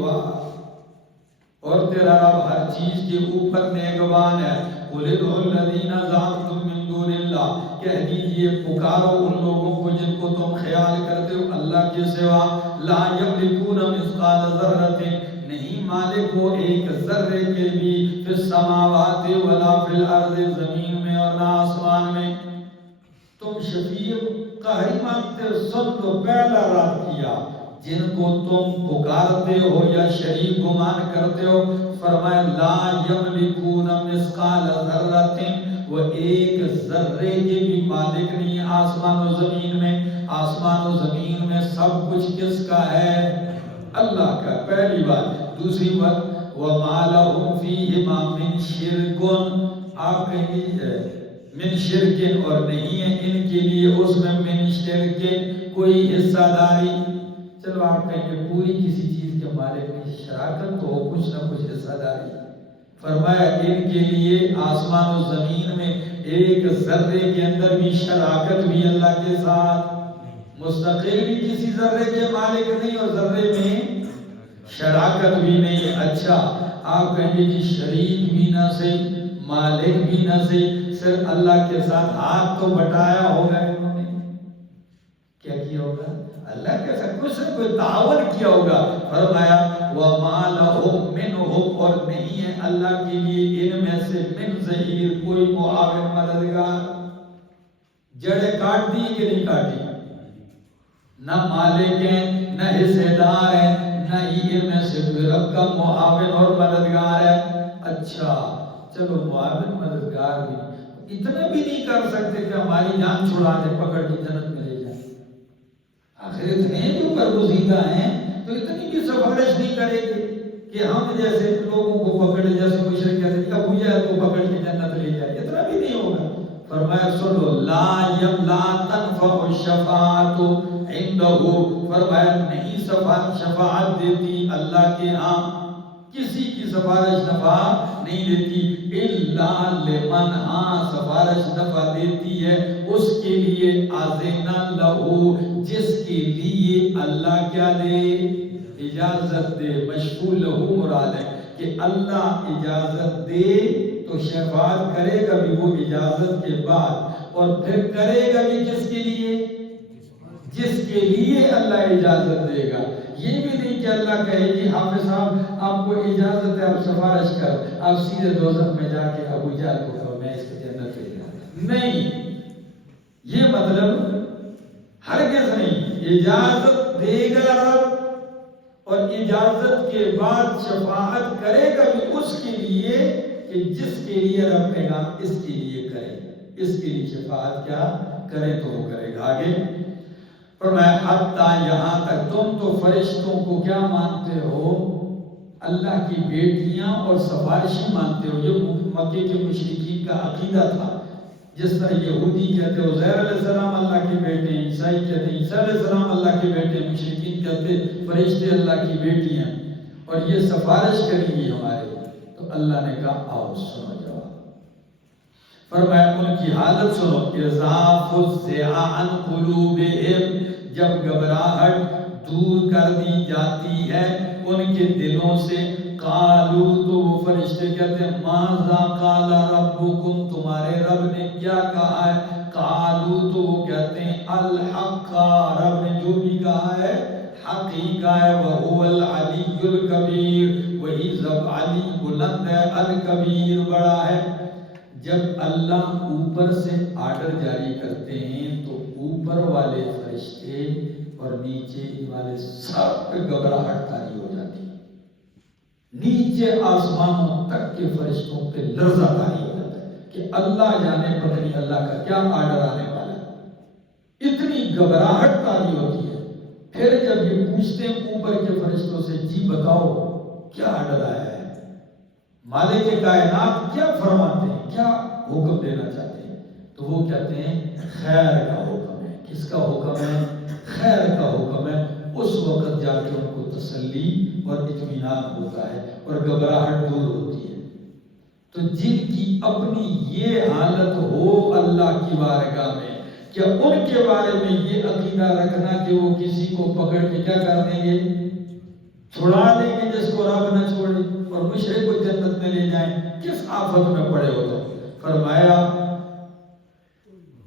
اور تیرا رب ہر چیز کے اوپر نگہبان ہے. قُلِ ادْعُوا الَّذِينَ زَعَمْتُم مِّن دُونِ اللَّهِ، کہہ دیجئے پکارو ان لوگوں کو جن کو تم خیال کرتے ہو اللہ کے سوا. لَا يَمْلِكُونَ مِثْقَالَ ذَرَّةٍ، نہیں مالک وہ ایک ذرے کے بھی، فِي السَّمَاوَاتِ وَلَا فِي الْأَرْضِ، زمین میں اور نہ آسمان میں. تم شفیع قہری مانگتے ہو، سن لو پہلا رد کیا. جن کو تم پکارتے ہو یا شریک گمان کرتے ہو، فرمایا لا یملکون مثقال ذرۃ، وہ ایک ذرے کے بھی مالک نہیں آسمان و زمین میں. آسمان و زمین میں سب کچھ کس کا ہے؟ اللہ کا، پہلی بات. دوسری بات وما لہم فیہما من شرک، آپ کہیں گے من شرکن، اور نہیں ہے ان کے لیے اس میں من شرکن کوئی حصہ داری. چلو آپ کہیں گے پوری کسی چیز کے مالک نہیں، شراکت تو ہو، کچھ نہ کچھ حصہ داری. فرمایا ان کے لیے آسمان و زمین میں ایک ذرے کے اندر بھی شراکت بھی اللہ کے ساتھ، مستقل بھی کسی ذرے کے مالک نہیں، اور ذرے میں شراکت بھی نہیں. اچھا آپ کہیں گے کہ شریک بھی نہ سے، مالک بھی نہ سے، صرف اللہ کے ساتھ ہاتھ تو بٹایا ہوگا انہوں نے. کیا کیا ہوگا؟ اللہ کے ساتھ کچھ نہ کوئی تعاون کیا ہوگا. فرمایا وَمَا لَهُم مِّنْهُمْ، اور نہیں ہے اللہ کے لیے ان میں سے من ظہیر کوئی معاون مددگار. جڑیں کاٹ دی کہ نہیں کاٹی؟ نہ مالک ہیں نہ حصے دار ہیں، نہ ہی ان میں سے کوئی رب کا معاون اور مددگار ہے. اچھا چلو معاون مددگار بھی اتنا بھی نہیں کر سکتے کہ ہماری جان چھڑا دے، پکڑ کے جنت میں لے جائیں. آخر اتنے جو برگزیدہ ہیں تو اتنی بھی سفارش نہیں کرے گے کہ ہم جیسے لوگوں کو پکڑے، جیسے مشرک کہتے ہیں ابو جہل کو پکڑ کے جنت لے جائے، اتنا بھی نہیں ہوگا. فرمایا سنو لا تنفع الشفاعت عنده، فرمایا نہیں شفاعت دیتی اللہ کے ہاں، کسی کی سفارش نفع نہیں دیتی. الا لمن، ہاں سفارش نفع دیتی ہے اس کے لیے اذن لہو، جس کے لیے اللہ کیا دے؟ اجازت دے. مشفوع لہو مراد ہے کہ اللہ اجازت دے تو شفاعت کرے گا بھی وہ اجازت کے بعد، اور پھر کرے گا بھی کس کے لیے؟ جس کے لیے اللہ اجازت دے گا. یہ بھی نہیں کہ اللہ کہے کہ حافظ صاحب آپ کو اجازت ہے آپ سفارش کرو، آپ سیدھے دوزخ میں جا کے ابو جہل کو کہو میں اس کو جنت لے جاؤں. نہیں، یہ مطلب ہرگز نہیں. اجازت دے گا رب، اور اجازت کے بعد شفاعت کرے گا بھی اس کے لیے کہ جس کے لیے رب کہے گا اس کے لیے کرے، اس کے لیے شفاعت کیا کرے تو وہ کرے گا. آگے فرمایا حتیٰ، یہاں تک تم تو فرشتوں کو کیا مانتے ہو؟ اللہ کی بیٹیاں اور سفارشی مانتے ہو. یہ مکے کے مشرکین کا عقیدہ تھا. جس طرح یہودی کہتے ہیں عزیر علیہ السلام اللہ کے بیٹے ہیں، عیسائی کہتے ہیں عیسیٰ علیہ السلام اللہ کے بیٹے ہیں، مشرکین کہتے ہیں فرشتے اللہ کی بیٹی ہیں اور یہ سفارش کریں گی ہمارے. تو اللہ نے کہا آؤ سنو جواب. فرمایا ان کی حالت سنو، اذا فزع عن قلوبہم، جب گھبراہٹ دور کر دی جاتی ہے ان کے دلوں سے، قالو، تو وہ فرشتے کہتے ہیں ماذا قال ربکم، تمہارے رب نے کیا کہا ہے؟ قالو، تو وہ کہتے ہیں الحق، رب نے جو بھی کہا ہے حق ہی کہا ہے، وہو العلی الکبیر، وہی ذب علی بلند ہے، الکبیر بڑا ہے۔ جب اللہ اوپر سے آرڈر جاری کرتے ہیں تو اوپر والے فرشتے اور نیچے والے سب پہ گھبراہٹ طاری ہو جاتی ہے، نیچے آسمانوں تک کے فرشتوں پہ لرزہ طاری ہو جاتا ہے کہ اللہ جانے پتہ نہیں اللہ کا کیا آرڈر آنے والا ہے، اتنی گھبراہٹ طاری ہوتی ہے۔ پھر جب یہ پوچھتے ہیں اوپر کے فرشتوں سے، جی بتاؤ کیا آرڈر آیا ہے، مالک کائنات کیا فرماتے ہیں، کیا حکم دینا چاہتے ہیں؟ تو وہ کہتے ہیں خیر کا حکم ہے۔ کس کا حکم ہے؟ خیر کا حکم ہے۔ اس وقت جا کے ان کو تسلی اور اطمینان ہوتا ہے اور گھبراہٹ دور ہوتی ہے۔ تو جن کی اپنی یہ حالت ہو اللہ کی بارگاہ میں، کیا ان کے بارے میں یہ عقیدہ رکھنا کہ وہ کسی کو پکڑ کے کیا کر دیں گے، چھڑا دیں گے جس کو رب نہ چھوڑے، اور مشرک کو جنت میں لے جائیں، کس آفت میں پڑے ہو تو؟ فرمایا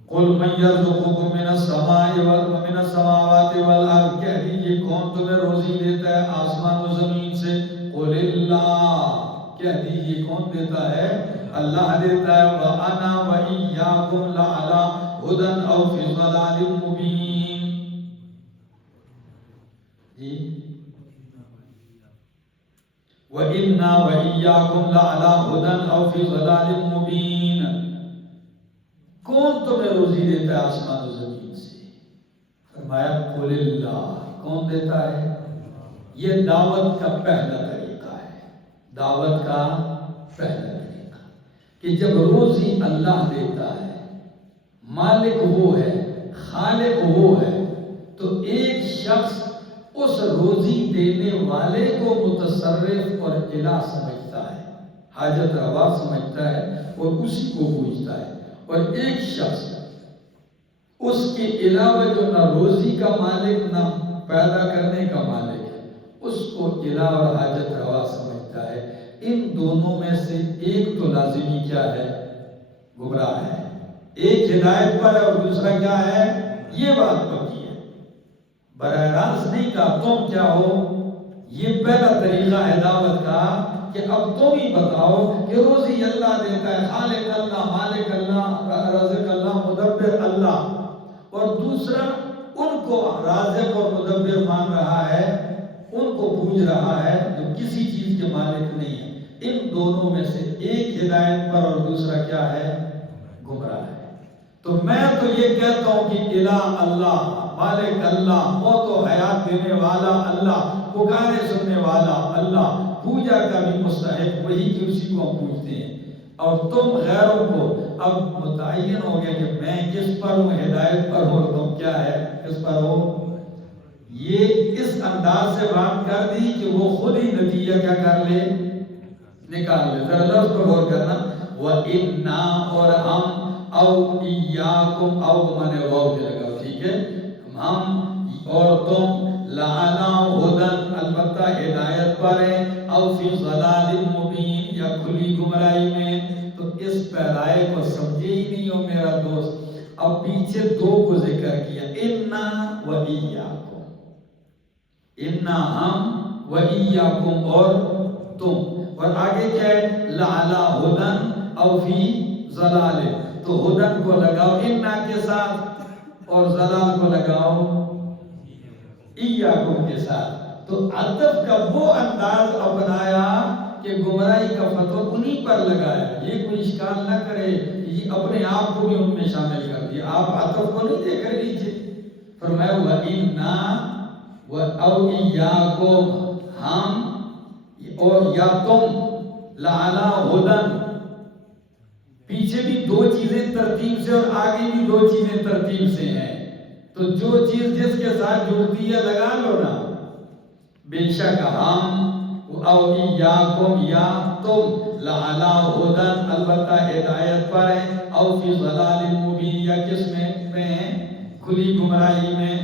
قل من یرزقکم من السماوات والارض، کہہ دیجئے کون تمہیں روزی دیتا ہے آسمان و زمین سے؟ قل اللہ، کہہ دیجئے کون دیتا ہے؟ اللہ دیتا ہے۔ وَأَنَا وَإِيَّاكُمْ لَعَلَىٰ هُدًى أَوْ فِي ضَلَالٍ مُّبِينٍ۔ جی وَإِنَّا وَإِيَّاكُمْ لَعَلَىٰ هُدًى أَوْ فِي ضَلَالٍ مُّبِينٍ۔ کون تمہیں روزی دیتا ہے آسمان و زمین سے؟ فرمایا قل اللہ، کون دیتا ہے؟ یہ دعوت کا پہلا طریقہ ہے، دعوت کا پہلا طریقہ کہ جب روزی اللہ دیتا ہے، مالک وہ ہے، خالق وہ ہے، تو ایک شخص اس روزی دینے والے کو متصرف اور الہ سمجھتا ہے، حاجت روا سمجھتا ہے اور اسی کو پوجتا ہے، اور ایک شخص اس کے علاوہ جو نہ روزی کا مالک نہ پیدا کرنے کا مالک ہے، اس کو الہ اور حاجت روا سمجھتا ہے۔ ان دونوں میں سے ایک تو لازمی کیا ہے؟ گمراہ ہے۔ ایک ہدایت پر ہے اور دوسرا کیا ہے؟ یہ بات پکی ہے، براہ راست نہیں کہا تم کیا ہو۔ یہ پہلا طریقہ ہے دعوت کا کہ اب تم ہی بتاؤ کہ روزی اللہ دیتا ہے، خالق اللہ، مالک اللہ، رازق اللہ، مدبر اللہ، اور دوسرا ان کو رازق اور مدبر مان رہا ہے، ان کو پوج رہا ہے جو کسی چیز کے مالک نہیں ہے۔ ان دونوں میں سے ایک ہدایت پر اور دوسرا کیا ہے؟ گمراہ ہے۔ تو میں تو یہ کہتا ہوں کہ الہ اللہ، مالک اللہ، موت و حیات دینے والا اللہ، پکارے سننے والا اللہ، پوجا کا بھی مستحق وہی کہ اسی کو ہم پوجتے ہیں۔ اور تم غیروں کو اب متعین ہو گیا کہ میں کس پر ہوں، ہدایت پر ہوں، تم کیا ہے، کس پر ہو۔ یہ اس انداز سے بات کر دی کہ وہ خود ہی نتیجہ کیا کر لے، نکال لے۔ ذرا لفظ پر غور کرنا، وَإِنَّا، اور ہم، او ایاکم، او مانے واو کے لگا، ٹھیک ہے، ہم اور تم، لَعَلَىٰ هُدًى، البتہ ہدایت پر ہیں، او فی ضلال مبین، یا کھلی گمراہی میں۔ تو اس پیرائے کو سمجھے ہی نہیں ہو میرا دوست۔ اب پیچھے دو کو ذکر کیا، اِنَّا وَإِيَّاكُمْ، اِنَّا ہم، وَإِيَّاكُمْ اور تم، اور آگے کیا ہے؟ لَعَلَىٰ هُدًى او فی ضلال، تو ہدن کو لگاؤ اِنَّا کے ساتھ اور ضلال کو لگاؤ ایاکم کے ساتھ۔ تو عطف کا وہ انداز اپنایا کہ گمراہی کا فتویٰ انہی پر لگایا۔ یہ کوئی اشکال نہ کرے، یہ اپنے آپ کو بھی ان میں شامل کر دیا۔ آپ عطف کو نہیں دیکھ رہے نیچے، فرمایا وَإِنَّا وَأَوْ إِيَّاكُمْ، ہم اور یا تم، لَعَلَىٰ هُدًى، پیچھے بھی دو چیزیں ترتیب سے اور آگے بھی دو چیزیں ترتیب سے ہیں، تو جو چیز جس کے ساتھ جڑتی ہے لگا لو نا۔ بے شک ہم او ایاکم یا تم لعلا ہدن البتہ ہدایت پر ہیں، او فی ضلال مبین یا کس میں ہیں؟ کھلی گمراہی میں.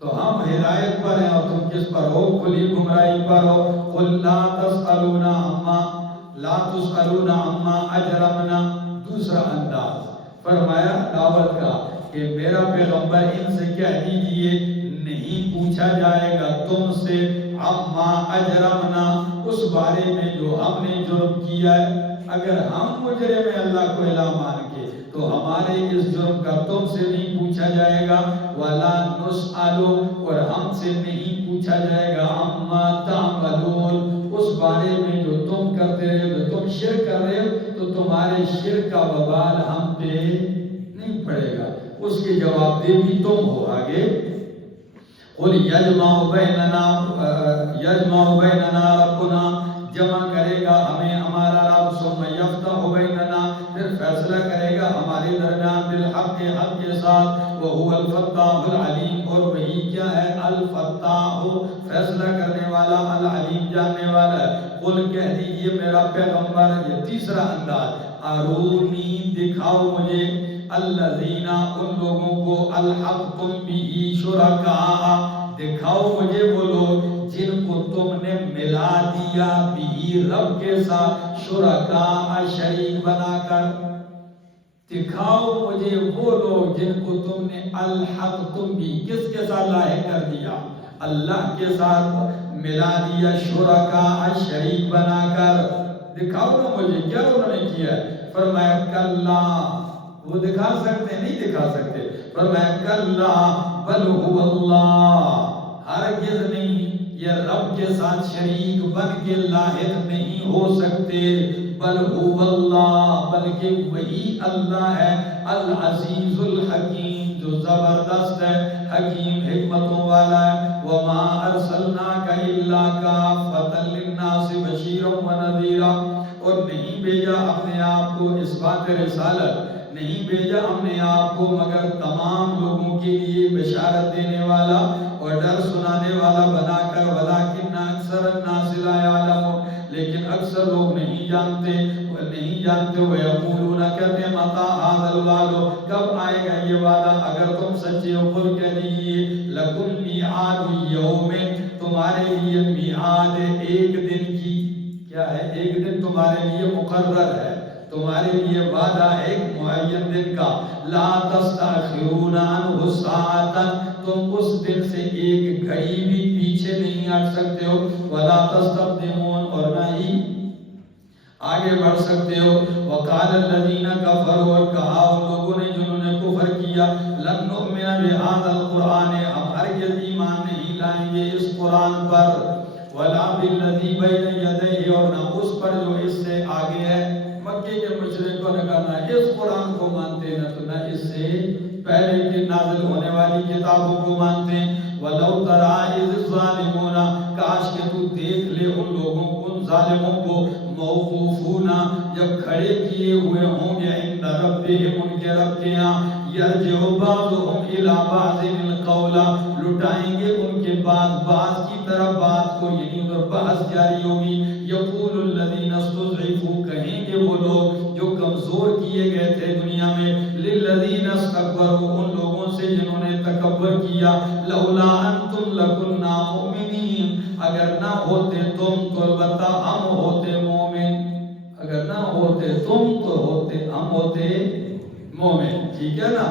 تو ہم ہدایت پر ہیں اور تم کس پر ہو؟ کھلی گمراہی پر ہو. قل لا تسألون عما اجرمنا. دوسرا انداز فرمایا دعوت کا کہ میرا پیغمبر ان سے کہہ دیجئے نہیں پوچھا جائے گا تم سے عما اجرمنا، اس بارے میں جو ہم نے جرم کیا ہے. اگر ہم مجرم ہیں اللہ کو الہ مان کے تو ہمارے اس جرم کا تم سے نہیں پوچھا جائے گا. وَلَا نُسْأَلُ، اور ہم سے نہیں پوچھا جائے گا عَمَّا تَعْمَلُونَ، اس بارے میں جو تم کرتے رہے، جو تم شرک کر رہے ہو تو تمہارے شرک کا وبال ہم پہ نہیں پڑے گا، اس کی جواب دہ بھی تم ہو. آگے قُلْ يَجْمَعُ بَيْنَنَا رَبُّنَا، جمع کرے گا ہمیں ہمارا رب، ثم یفتح بیننا، پھر فیصلہ کرے گا ہمارے درمیان بالحق، حق کے ساتھ. وَهُوَ الْفَتَّاحُ الْعَلِيمُ، اور وہی کیا ہے؟ الفتاح، فیصلہ کرنے والا، العلیم جاننے والا ہے. قل کہہ دیجئے میرا پیغمبر، یہ تیسرا انداز، ارونی دکھاؤ مجھے، الذین ان لوگوں کو، الحقتم بہ شرکاء، دکھاؤ مجھے وہ لوگ جن کو تم نے ملا دیا بھی رب کے ساتھ، شرکاء شریک بنا کر. دکھاؤ مجھے وہ لوگ جن کو تم نے الحقتم بھی کس کے ساتھ لاحق کر دیا؟ اللہ کے ساتھ ملا دیا، شرکاء شریک بنا کر. دکھاؤ نا مجھے کیا انہوں نے کیا ہے. فرمایا کلا، وہ دکھا سکتے نہیں دکھا سکتے. فرمایا کلا بل هو اللہ، ہرگز نہیں، یہ رب کے ساتھ شریک بن کے لاحق نہیں ہو سکتے. بل هو اللہ، بلکہ وہی اللہ ہے، العزیز الحکیم، جو زبردست ہے، حکیم حکمتوں والا ہے. وما ارسلناک الا کافۃ للناس بشیرا ونذیرا، اور نہیں بھیجا اپنے آپ کو اس بات رسالت، نہیں بھیجا ہم نے آپ کو مگر تمام لوگوں کے لیے بشارت دینے والا اور ڈر سنانے والا بنا کر. ولیکن اکثر الناس لا یعلمون، لیکن اکثر لوگ نہیں جانتے. وَيَقُولُونَ کہتے ہیں مَتَىٰ هَٰذَا الْوَعْدُ، کب آئے گا یہ وعدہ اگر تم سچے ہو. قُلْ کہہ دیجئے لَكُمْ مِيعَادُ يَوْمٍ، تمہارے لیے میعاد ایک دن کی، کیا ہے؟ ایک دن تمہارے لیے مقرر ہے، تمہارے لیے وعدہ ایک معین دن کا. لا تستأخرون عنہ ساعة، تم اس دن سے ایک گھڑی بھی پیچھے نہیں ہٹ سکتے ہو. ولا تستقدمون، اور نہ ہی آگے بڑھ سکتے ہو. وقال الذین کفروا، اور کہا ان لوگوں نے جنہوں نے کفر کیا، لن نؤمن بهذا القرآن، ہم ہرگز ایمان نہیں لائیں گے اس قرآن پر. ولا بالذی بین یدیہ، اور نہ اس پر جو اس سے آگے ہے. مکے کے مشرکوں نے کہا نہ اس قرآن کو مانتے، نہ تو نہ اس سے پہلے کی نازل ہونے والی کتابوں کو مانتے. وَلَوْ تَرَىٰ إِذِ الظَّالِمُونَ، کاش کہ تو دیکھ لے ان لوگوں کو، ان ظالموں کو، موقوفون، جب کھڑے کیے ہوئے ہوں گے، عند ربہم، ان کے رب کے ہاں. یرجع بعضهم إِلَىٰ بَعْضٍ الْقَوْلَ، لٹائیں گے ان کے بعض کی طرف بات کو، یعنی ادھر بحث جاری ہوگی. یقول الذین استضعفوا، کہیں گے وہ لوگ جو کمزور کیے گئے تھے دنیا میں، للذین استکبروا، ان لوگوں سے جنہوں نے تکبر کیا، لولا انتم لکنا مؤمنین، اگر نہ ہوتے تم تو البتہ ہم ہوتے مومن. اگر نہ ہوتے تم تو ہوتے ہم ہوتے مومن. ٹھیک ہے نا.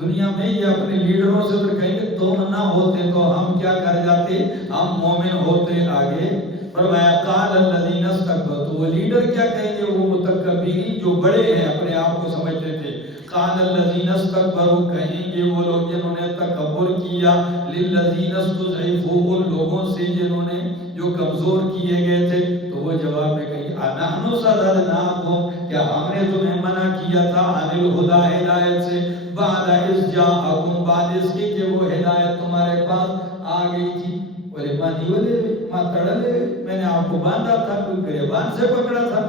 دنیا میں یہ اپنے لیڈروں سے تو کہیں گے تم نہ ہوتے تو ہم کیا کر جاتے؟ ہم مومن ہوتے. آگے فرمایا قال الذین استکبروا، تو وہ لیڈر کیا کہیں گے؟ وہ متکبرین جو بڑے ہیں، اپنے آپ کو سمجھتے تھے. قال الذین استکبروا، کہیں گے وہ لوگ جنہوں نے تکبر کیا، للذین استضعفوا، ان لوگوں سے جنہوں نے جو کمزور کیے گئے تھے. تو وہ جواب میں کہیں انحن صددناکم، کیا ہم نے تمہیں منع کیا تھا عن الہدی، ہدایت سے، بعد اذ جاءکم، بعد اس کے کہ وہ ہدایت تمہارے پاس آ گئی تھی. بولے مانی والے ماتڑلے، میں نے آپ کو باندھا تھا، کوئی گریبان سے پکڑا تھا.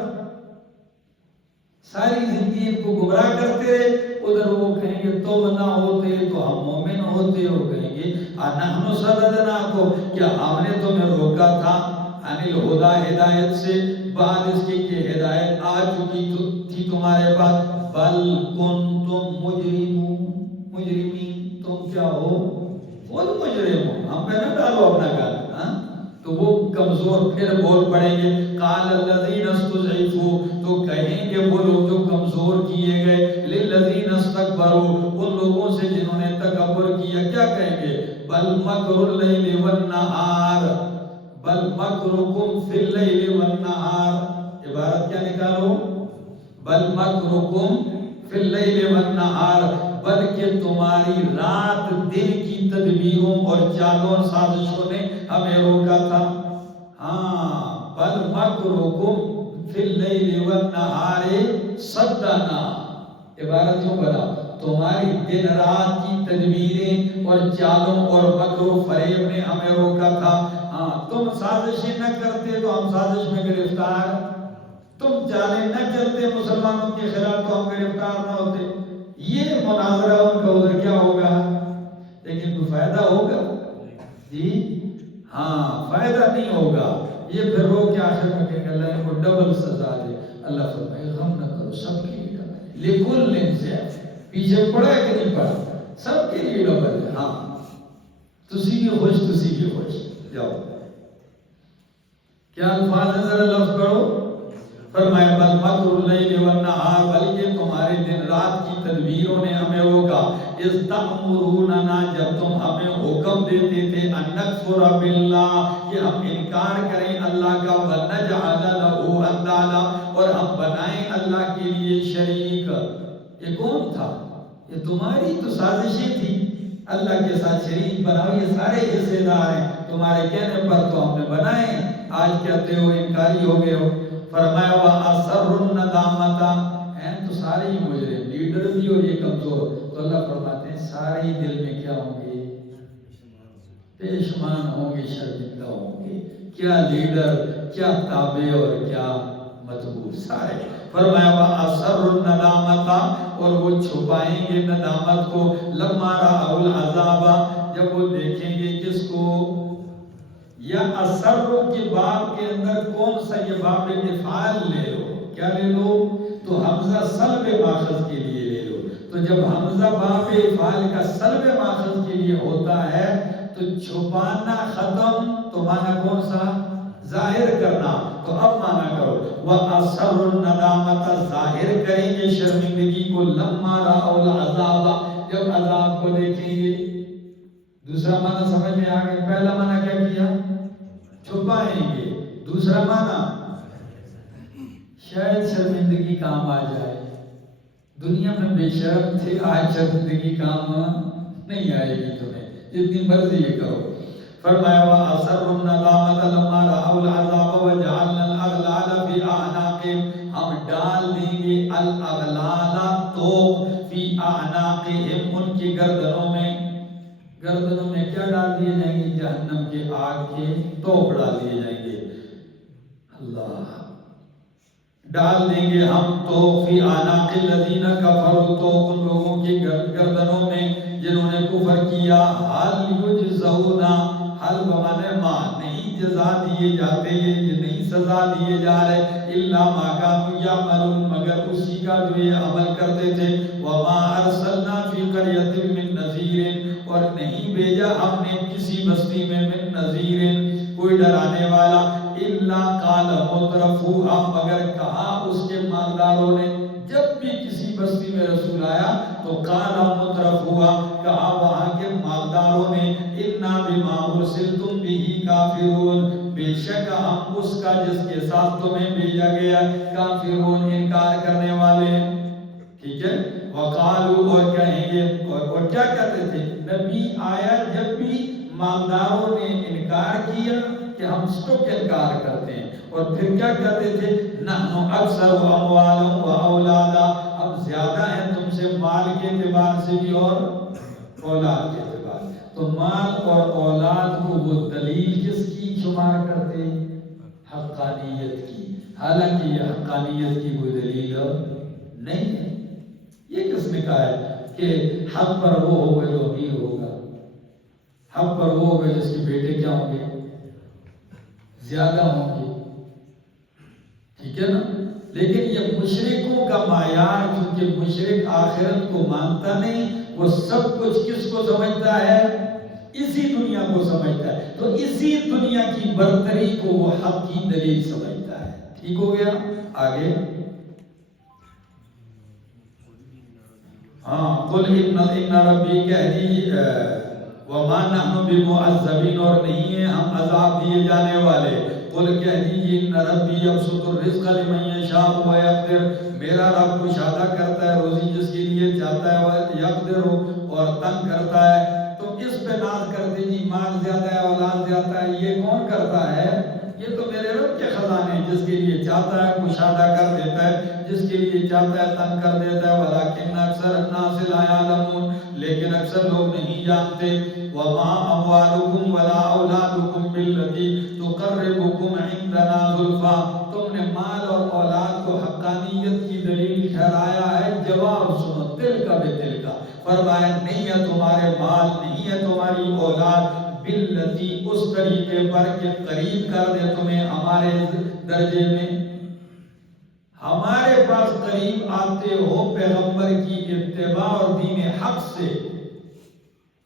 ساری زندگی ان کو گمراہ کرتے رہے. ادھر وہ کہیں گے تم نہ ہوتے تو ہم مومن ہوتے. وہ کہیں گے انحن صددناکم، کیا ہم نے تمہیں روکا تھا انل ہدا ہدایت سے، بعد اس کے کہ ہدایت آ چکی تھی تمہارے پاس، بل کنتم مجرمین، تم کیا ہو؟ خود مجرم ہو، ہم پہ نہ ڈالو اپنا گل، ہاں؟ تو وہ کمزور پھر بول پڑیں گے، قال الذین استضعفوا، تو کہیں گے وہ لوگ جو کمزور کیے گئے، للذین استکبروا، ان لوگوں سے جنہوں نے تکبر کیا، کیا کہیں گے؟ بل مکر اللیل والنہار، بل مکرکم فی اللیل والنہار، عبارت کیا نکالو؟ بل مکرکم فی اللیل والنہار، بلکہ تمہاری رات دن کی تدبیروں اور چالوں سازشوں نے ہمیں روکا تھا۔ ہاں، بل مکرکم فی اللیل والنہار صدنا، عبارت کیوں بنا؟ تمہاری دن رات کی تدبیریں اور چالوں اور مکر و فریب نے ہمیں روکا تھا۔ ہاں، تم سازشیں نہ کرتے تو ہم سازش میں گرفتار، تم چالیں نہ چلتے مسلمانوں کے خلاف تو ہم گرفتار نہ ہوتے۔ یہ مناظرہ ان کا ادھر کیا ہوگا؟ لیکن کوئی فائدہ ہوگا؟ جی ہاں، فائدہ نہیں ہوگا۔ یہ پھر رو کے آخر میں کہیں گے اللہ ان کو ڈبل سزا دے۔ اللہ فرمائے غم نہ کرو، سب کے لیے ڈبل ہے، لکل انسان، پیچھے پڑا ہے کہ نہیں پڑا؟ سب کے لیے ڈبل ہے۔ ہاں، تسی بھی خوش، تسی بھی خوش، جاؤ۔ کیا الفاظ ہے ذرا لفظ پڑھو؟ فرمایا بل مکر اللیل والنہار، بلکہ تمہارے دن رات کی تدبیروں نے ہمیں روکا، اذ تأمروننا، جب تم ہمیں حکم دیتے تھے، ان نکفر باللہ، کہ ہم انکار کریں اللہ کا، ونجعل لہ اندادا، اور ہم بنائیں اللہ کے لیے شریک۔ یہ کون تھا؟ یہ تمہاری تو سازشیں تھی، اللہ کے ساتھ شریک بناؤ، یہ سارے حصے دار ہیں، تمہارے کہنے پر تو ہم نے بنائے ہیں، آج کہتے ہو انکاری ہو گئے ہو۔ فرمایا وَأَسَرُّ النَّدَامَةَ، ہیں تو سارے ہی مجرم، لیڈر بھی اور یہ کمزور، تو اللہ فرماتے ہیں سارے ہی دل میں کیا ہوں گے؟ پیشمان ہوں گے، شرمندہ ہوں گے، کیا لیڈر، کیا تابع اور کیا متبوع، سارے۔ فرمایا وَأَسَرُّ النَّدَامَةَ، اور وہ چھپائیں گے ندامت کو، لَمَّا رَأَوُا الْعَذَابَ، جب وہ دیکھیں گے کس کو؟ یا اثروں کے باب کے اندر کون سا یہ باب افعال لے لو، کیا لے لو؟ تو حمزہ سلب ماخذ کے لیے لے لو، تو جب حمزہ باب افعال کا سلب ماخذ کے لیے ہوتا ہے تو چھپانا ختم، تو معنی کون سا؟ ظاہر کرنا، تو اب معنی کرو وَأَسَرُّ النَّدَامَةَ، ظاہر کریں گے شرمندگی کو، لَمَّا رَأَوُا الْعَذَابَ، جب عذاب کو دیکھیں گے۔ دوسرا معنی سمجھ میں آ گیا؟ پہلا معنی کیا کیا؟ چھپائیں گے، دوسرا معنی شاید شرمندگی کام آ جائے، دنیا میں بے شرم تھے، آج شرمندگی کام نہیں آئے گی تمہیں، جتنی مرضی یہ کرو۔ فرمایا وَأَسَرُّ النَّدَامَةَ لَمَّا رَأَوُا الْعَذَابَ وَجَعَلْنَا الْأَغْلَالَ فِي أَعْنَاقِهِمْ، ہم ڈال دیں گے الْأَغْلَالَ توق، فی أَعْنَاقِهِمْ، ان کی گردنوں میں۔ گردنوں میں کیا ڈال دیے جائیں گے؟ جہنم کے آگ کے توق ڈال دیے جائیں گے۔ اللہ، ڈال دیں گے ہم تو فی اعناق الذین کفروا، تو ان لوگوں کی گردنوں میں جنہوں نے کفر کیا۔ حل یجزون، حل بمانے ما، نہیں جزا دیے جاتے، یہ نہیں سزا دیے جا رہے، الا ما کانوا یعملون، مگر اسی کا جو یہ عمل کرتے تھے۔ وما ارسلنا فی قریۃ من نذیر، اور نہیں بھیجا ہم نے کسی بستی میں من نذیر، کوئی ڈرانے والا، الا قال مترفوہا، مگر کہا اس کے مالداروں نے، جب بھی کسی بستی میں رسول آیا تو قال مترفوہا، کہا وہاں کے مالداروں نے، انا بما ارسلتم بہ کافرون، بے شک ہم اس کا جس کے ساتھ تمہیں بھیجا گیا کافرون، انکار کرنے والے۔ ٹھیک ہے، وقالو، اور کہیں گے، اور کیا کہتے تھے؟ نبی آیا جب بھی مالداروں نے انکار کیا کہ ہم سٹوک انکار کرتے ہیں، اور پھر کیا کہتے تھے؟ نحن اکثر اموالا و اولادا، ہم زیادہ ہیں تم سے مال کے اعتبار سے بھی اور اولاد کے اعتبار سے۔ تو مال اور اولاد کو وہ دلیل کس کی شمار کرتے؟ حقانیت کی، حالانکہ یہ حقانیت کی کوئی دلیل نہیں ہے۔ یہ کس نے کہا ہے کہ حق پر وہ ہوگا جو امیر ہوگا، حق پر وہ ہوگا جس کے بیٹے کیا ہوں گے؟ زیادہ ہوں گے، ٹھیک ہے نا؟ لیکن یہ مشرکوں کا معیار، کیونکہ مشرک آخرت کو مانتا نہیں، وہ سب کچھ کس کو سمجھتا ہے؟ اسی دنیا کو سمجھتا ہے، تو اسی دنیا کی برتری کو وہ حق کی دلیل سمجھتا ہے۔ ٹھیک ہو گیا؟ آگے قل ان ربی کہہ دیجیے وما نحن بمعذبین، اور نہیں ہیں ہم عذاب دیے جانے والے۔ قل کہہ دیجیے ان ربی یبسط الرزق لمن یشاء ویقدر، میرا رب کشادہ کرتا ہے روزی جس کے لیے چاہتا ہے، ویقدر، اور تنگ کرتا ہے۔ تو اس پہ ناز کرتے جی مال زیادہ ہے، اولاد زیادہ ہے، یہ کون کرتا ہے؟ یہ تو میرے رب کے خزانے ہیں، جس کے لیے چاہتا ہے کشادہ کر دیتا ہے، جس کے لیے چاہتا ہے تنگ کر دیتا ہے۔ ولکن اکثر الناس لا یعلمون، لیکن اکثر لوگ نہیں جانتے۔ وما اموالکم ولا اولادکم بالتی تقربکم عندنا زلفا، تم نے مال اور اولاد کو حقانیت کی دلیل ٹھہرایا ہے۔ جواب سنو، دل کا بے دل کا، فرمایا نہیں ہے تمہارے مال، نہیں ہے تمہاری اولاد، بالتی، اس طریقے پر کہ قریب کر دے تمہیں ہمارے درجے میں، ہمارے پاس قریب آتے ہو پیغمبر کی اتباع اور دین حق سے،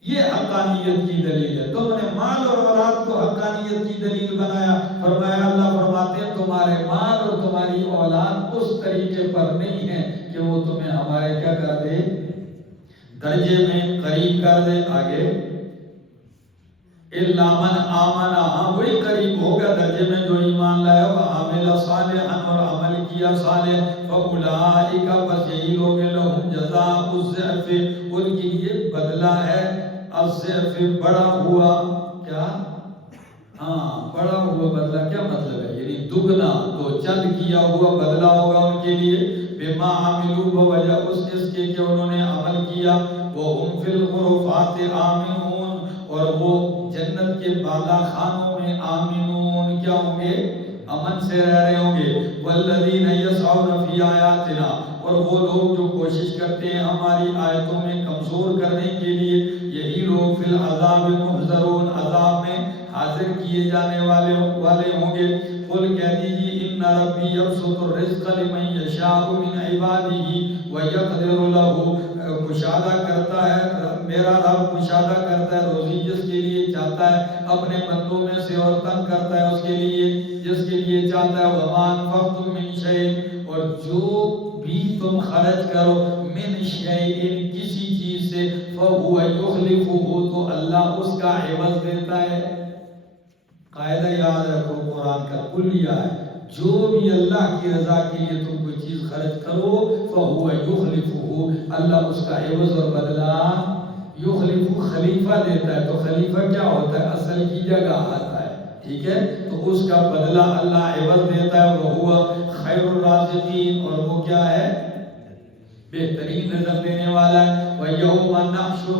یہ حقانیت کی دلیل ہے۔ تم نے مال اور اولاد کو حقانیت کی دلیل بنایا۔ فرمایا اللہ فرماتے ہیں تمہارے مال اور تمہاری اولاد اس طریقے پر نہیں ہے کہ وہ تمہیں ہمارے کیا کر دے؟ درجے میں قریب کر دے۔ آگے الا من آمن، ہاں وہی قریب ہوگا درجے میں جو ایمان لایا، وعمل صالحا، اور عمل کیا صالح، فاولئک، پس یہی لوگ لہم جزاء الضعف، ان کے لیے بدلہ ہے الضعف، بڑا ہوا، کیا؟ بڑا ہوا بدلہ، کیا مطلب ہے؟ یعنی دگنا، تو چند کیا ہوا بدلہ ہوگا ان کے لیے، بما عملوا، بوجہ اس کے کہ انہوں نے عمل کیا، وہم فی الغرفات آمنون، اور وہ جنت کے بالا خانوں میں آمنون، کیا ہوں گے؟ امن سے رہ رہے ہوں گے۔ والذین یسعون فی آیاتنا، اور وہ لوگ جو کوشش کرتے ہیں ہماری آیتوں میں کمزور کرنے کے لیے، یہی لوگ فی العذاب محضرون، عذاب میں حاضر کیے جانے والے ہوں گے۔ قل کہہ دیجیے ان ربی یبسط الرزق لمن یشاء من عبادہ ویقدر لہ، کشادہ کرتا ہے میرا رب، کشادہ کرتا ہے روزی جس کے لیے چاہتا ہے اپنے بندوں میں سے، اور تنگ کرتا ہے اس کے لیے جس کے لیے چاہتا ہے۔ وما انفقتم من شیء، اور جو بھی تم خرچ کرو، من شیء، کسی چیز سے، فهو یخلفہ، تو اللہ اس کا عوض دیتا ہے۔ قاعدہ یاد رکھو، قرآن کا کلیہ ہے، جو بھی اللہ کی رضا کے لیے تم کوئی چیز خرچ کرو، فهو یخلفہ، اللہ اس کا عوض اور بدلہ، یخلفہ خلیفہ دیتا ہے، تو خلیفہ کیا ہوتا ہے؟ اصل کی جگہ آتا ہے، ٹھیک ہے؟ تو اس کا بدلہ اللہ عوض دیتا ہے، وہو خیر الرازقین، اور وہ کیا ہے؟ بہترین رزق دینے والا ہے۔ وَيَوْمَ نَحْشُرُ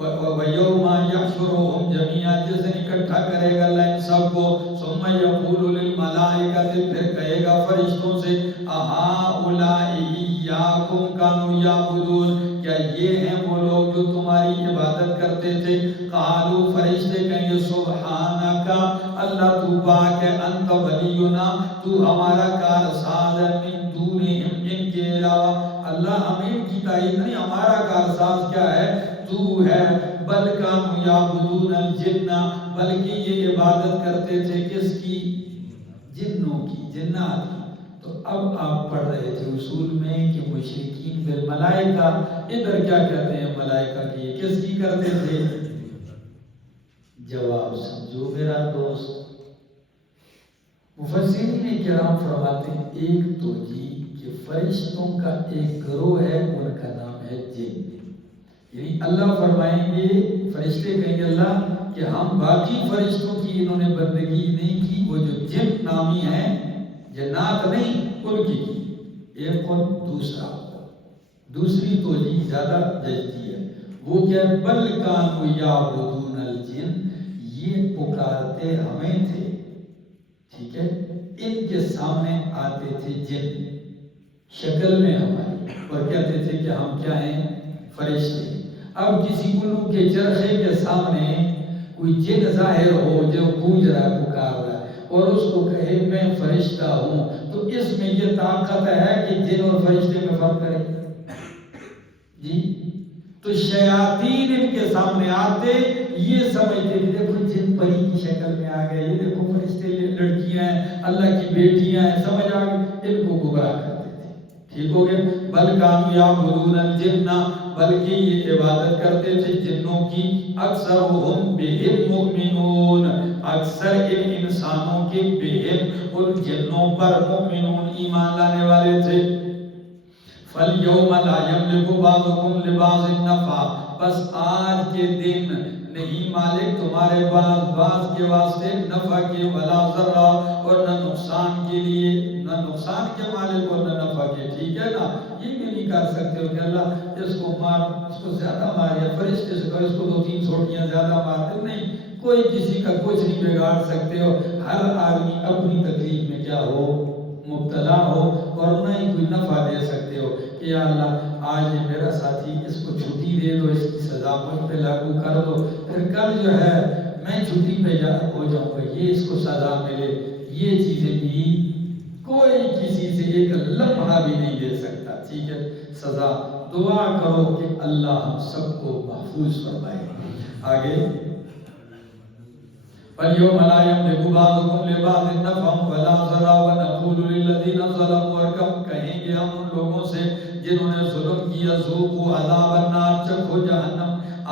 وَيَوْمَ يَحْشُرُهُمْ جَمِيعًا، جس دن اکٹھا کرے گا اللہ ان سب کو، ثُمَّ يَقُولُ لِلْمَلَائِكَةِ، پھر کہے گا فرشتوں سے، أَهَٰؤُلَاءِ إِيَّاكُمْ كَانُوا يَعْبُدُونَ، کیا یہ ہیں وہ لوگ جو تمہاری عبادت کرتے تھے؟ قالوا، فرشتے کہیں گے سبحانک، اللہ تو پاک ہے، انت ولینا، تو ہمارا کارساز ہے، من دونہم، ان کے علاوہ، اللہ ہمیں ان کی تائید نہیں، ہمارا کارساز کیا ہے؟ تو ہے۔ بل کانوا یعبدون الجن، بلکہ یہ عبادت کرتے تھے کس کی؟ جنوں کی، جنات کی۔ تو اب آپ پڑھ رہے تھے اصول میں کہ مشرکین بالملائکہ، ادھر کیا کہتے ہیں ملائکہ کی؟ یہ کس کی کرتے تھے؟ جواب سمجھو میرا دوست، مفسرین کرام فرماتے ہیں ایک تو جی کہ فرشتوں کا ایک گروہ ہے، ان کا نام ہے جن، یعنی اللہ فرمائیں گے، فرشتے کہیں گے اللہ کہ ہم باقی فرشتوں کی انہوں نے بندگی نہیں کی، وہ جو جن نامی ہیں، جنات نہیں، ان کی ایک اور دوسری توجیہ زیادہ جچتی ہے، وہ کیا ہے؟ بل کانوا یعبدون الجن، یہ پکارتے ہمیں تھے، ٹھیک ہے؟ ان کے سامنے آتے تھے جن شکل میں ہماری، اور کہتے تھے کہ ہم کیا ہیں؟ فرشتے۔ اب کسی الو کے چرخے کے سامنے کوئی جن ظاہر ہو جو گونج رہا ہے، پکار رہا ہے، اور اس کو کہے میں فرشتہ ہوں، تو اس میں یہ طاقت ہے کہ جن اور فرشتے میں فرق کرے جی؟ تو شیاطین ان کے سامنے آتے یہ سمجھتے کہ دیکھو جن پری کی شکل میں آ گئے، یہ دیکھو فرشتے، یہ لڑکیاں ہیں، اللہ کی بیٹیاں ہیں، سمجھ آ گئی، ان کو گمراہ کرتے تھے۔ ٹھیک ہو گیا؟ بل کانوا یعبدون الجن، بلکہ یہ عبادت کرتے تھے جنوں کی، اکثرهم بهم مؤمنون، اکثر ان انسانوں کے بہم ان جنوں پر مؤمنون ایمان لانے والے تھے۔ فَالْيَوْمَ لَا يَمْلِكُ بَعْضُكُمْ لِبَعْضٍ نَفْعًا، بس آج کے دن نہیں مالک تمہارے بعض کے واسطے نفع کے، ولا ضرّا، اور نہ نقصان کے لیے، نہ نقصان کے مالک اور نہ نفع کے۔ ٹھیک ہے نا؟ یہ بھی نہیں کر سکتے ہو کہ اللہ اس کو مار، اس کو زیادہ مار، یا فرشتے سے کہو اس کو 2-3 سوٹیاں زیادہ مارتے، نہیں، کوئی کسی کا کچھ نہیں بگاڑ سکتے ہو۔ ہر آدمی اپنی تکلیف میں کیا ہو، مبتلا ہو، اور نہ ہی کوئی نفع دے سکتے ہو کہ یا اللہ آج یہ میرا ساتھی، اس کو چھٹی دے دو، اس کی سزا مجھ پہ لاگو کر دو، پھر کل جو ہے میں چھٹی پہ ہو جاؤں گا، یہ اس کو سزا ملے۔ یہ چیزیں بھی کوئی کسی سے ایک لمحہ بھی نہیں دے سکتا۔ ٹھیک ہے؟ سزا دعا کرو کہ اللہ ہم سب کو محفوظ فرمائے۔ آگے فَالْيَوْمَ لَا يَمْلِكُ بَعْضُكُمْ لِبَعْضٍ نَفْعًا وَلَا ضَرًّا وَنَقُولُ لِلَّذِينَ ظَلَمُوا، اور کہیں گے ہم ان لوگوں سے جنہوں نے ظلم کیا، ذُوقُوا عَذَابَ النَّارِ، چکھو جہنم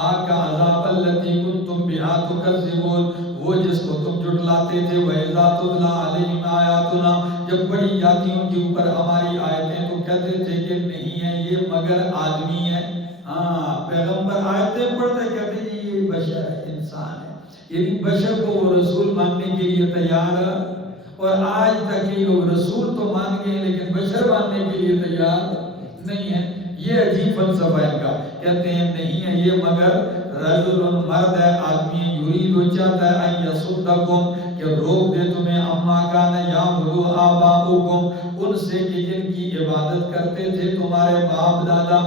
آگ کا عذاب، الَّتِي كُنتُم بِهَا تُكَذِّبُونَ، وہ جس کو تم جھٹلاتے تھے۔ وَإِذَا تُتْلَىٰ عَلَيْهِمْ آيَاتُنَا، جب پڑھی جاتی ان کے اوپر ہماری آیتیں تو کہتے تھے کہ نہیں ہے یہ مگر آدمی ہے۔ ہاں، پیغمبر آیتیں پڑھتے کہتے ہیں یہ بشر ہے، انسان ہے، یعنی بشر کو وہ رسول ماننے کے لیے تیار ہے۔ اور آج تک یہ لوگ رسول تو مان گئے لیکن بشر ماننے کے لیے تیار نہیں ہے۔ یہ عجیب فلسفہ ان کا، کہتے ہیں نہیں ہے یہ مگر رجل، مرد ہے، آدمی ہے، یرید و چاہتا ہے ان یصدکم، کہ روک دے تمہیں، اما کان یعبد آباؤکم، ان سے کہ جن کی عبادت کرتے تھے تمہارے باپ دادا۔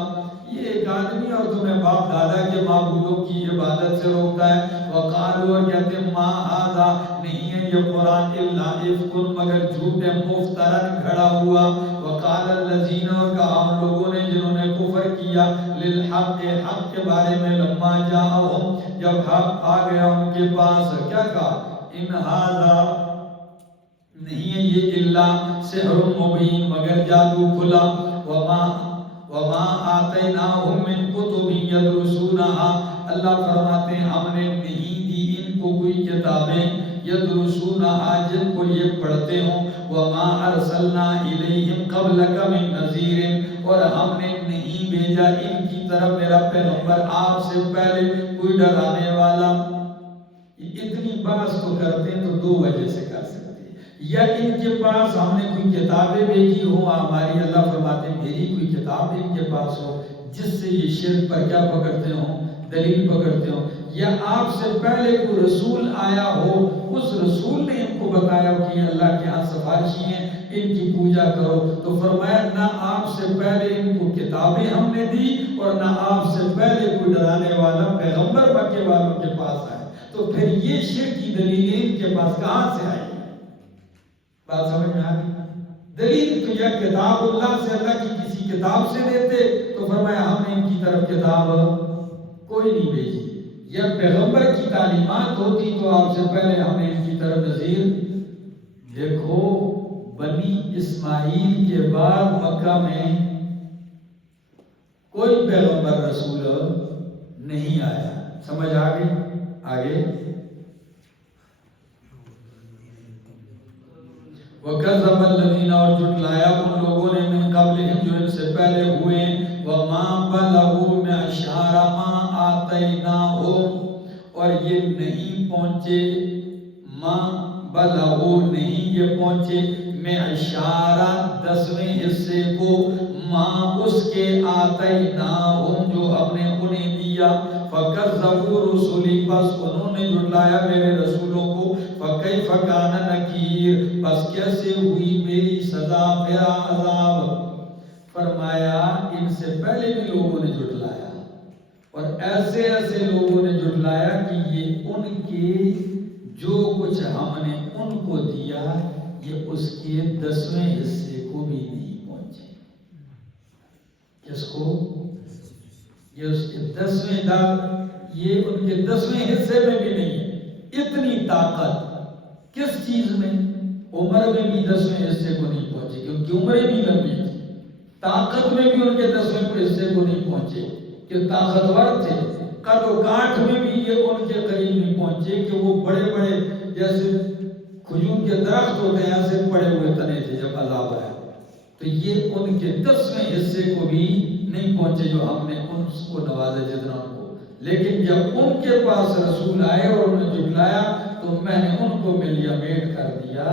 یہ ایک آدمی اور تمہیں باپ دادا کے معبودوں کی عبادت سے روکتا ہے۔ وقالوا، اور کہتے ہیں ما ھذا، نہیں ہے یہ قرآن، الا افک، مگر جھوٹ ہے، مفترن، گھڑا ہوا۔ وقال الذین، اور کہا ان لوگوں نے جنہوں نے کفر کیا، للحق، حق کے بارے میں، لما جاءہم، جب حق آ گیا ان کے پاس، کیا کہا؟ ان ھذا، نہیں ہے یہ، الا سحر مبین، مگر جادو کھلا۔ وما آتیناہم من کتب یدرسونہا، اللہ فرماتے ہیں ہم نے نہیں دی ان کو کوئی کتابیں، یدرسونہا، جن کو یہ پڑھتے ہوں۔ وما ارسلنا الیہم قبلک من نذیر، اور ہم نے نہیں بھیجا ان کی طرف میرا پیغمبر آپ سے پہلے کوئی ڈرانے والا۔ اتنی بحث تو کرتے ہیں تو 2 وجہ سے کر سکتے ہیں، یا ان کے پاس ہم نے کوئی کتابیں بھیجی ہو ہماری، اللہ فرماتے ہیں میری کوئی کتاب ان کے پاس ہو جس سے یہ شرک پر کیا پکڑتے ہوں، دلیل پکڑتے ہوں، یا آپ سے پہلے کوئی رسول آیا ہو، اس رسول نے ان کو بتایا کہ یہ اللہ کے ہاں سفارشی ہیں، ان کی پوجا کرو۔ تو فرمایا نہ آپ سے پہلے ان کو کتابیں ہم نے دی، اور نہ آپ سے پہلے کوئی ڈرانے والا پیغمبر مکے والوں کے پاس آیا، تو پھر یہ شرک کی دلیلیں ان کے پاس کہاں سے آئی؟ بات سمجھ میں آ گئی؟ دلیل تو یا کتاب اللہ سے، اللہ کی کسی کتاب سے دیتے، تو فرمایا ہم نے ان کی طرف کتاب کوئی نہیں بھیجی، یا پیغمبر کی تعلیمات ہوتی تو آپ سے پہلے ہم نے ان کی طرف نذیر۔ دیکھو بنی اسماعیل کے بعد مکہ میں کوئی پیغمبر رسول نہیں آیا، سمجھ آ گئی؟ آگے وَكَذَّبَ الَّذِينَ، اور جھٹلایا ان لوگوں نے، من قبلہم، جو ان سے پہلے ہوئے، وَمَا بَلَغُوا مِعْشَارَ مَا آتَيْنَاهُمْ، اور یہ نہیں پہنچے، ما بَلَغُوا، نہیں یہ پہنچے، معشارہ، 10ویں حصے کو، ما اس کے، آتَيْنَاهُمْ، جو ہم نے انہیں دیا۔ فَكَذَّبُوا رُسُلِي، بس انہوں نے جھٹلایا میرے رسولوں کو۔ فَكَيْفَ كَانَ نَكِيرٌ، بس کیسے ہوئی میری سزا، میرا عذاب۔ فرمایا ان سے پہلے بھی لوگوں نے جھٹلایا، اور ایسے ایسے لوگوں نے جھٹلایا کہ یہ ان کے جو کچھ ہم نے ان کو دیا یہ اس کے 10ویں حصے کو بھی نہیں پہنچے. کس کو؟ یہ اس کے 10ویں دار، یہ ان کے 10ویں حصے میں بھی نہیں ہے. اتنی طاقت کس چیز میں؟ عمر میں بھی 10ویں حصے کو نہیں پہنچے کیونکہ عمریں بھی لمبی تھی. طاقت میں بھی ان کے 10ویں حصے کو نہیں پہنچے کہ طاقتور تھے. قد و کاٹ میں بھی یہ ان کے قریب نہیں پہنچے کہ وہ بڑے بڑے جیسے کھجور کے درخت ہوتے ہیں ایسے پڑے ہوئے تنے تھے جب عذاب آیا. تو یہ ان کے 10ویں حصے کو بھی نہیں پہنچے جو ہم نے ان کو نوازا جتنا ان کو. لیکن جب ان کے پاس رسول آئے اور انہیں جھٹلایا تو میں نے ان کو ملیا میٹ کر دیا.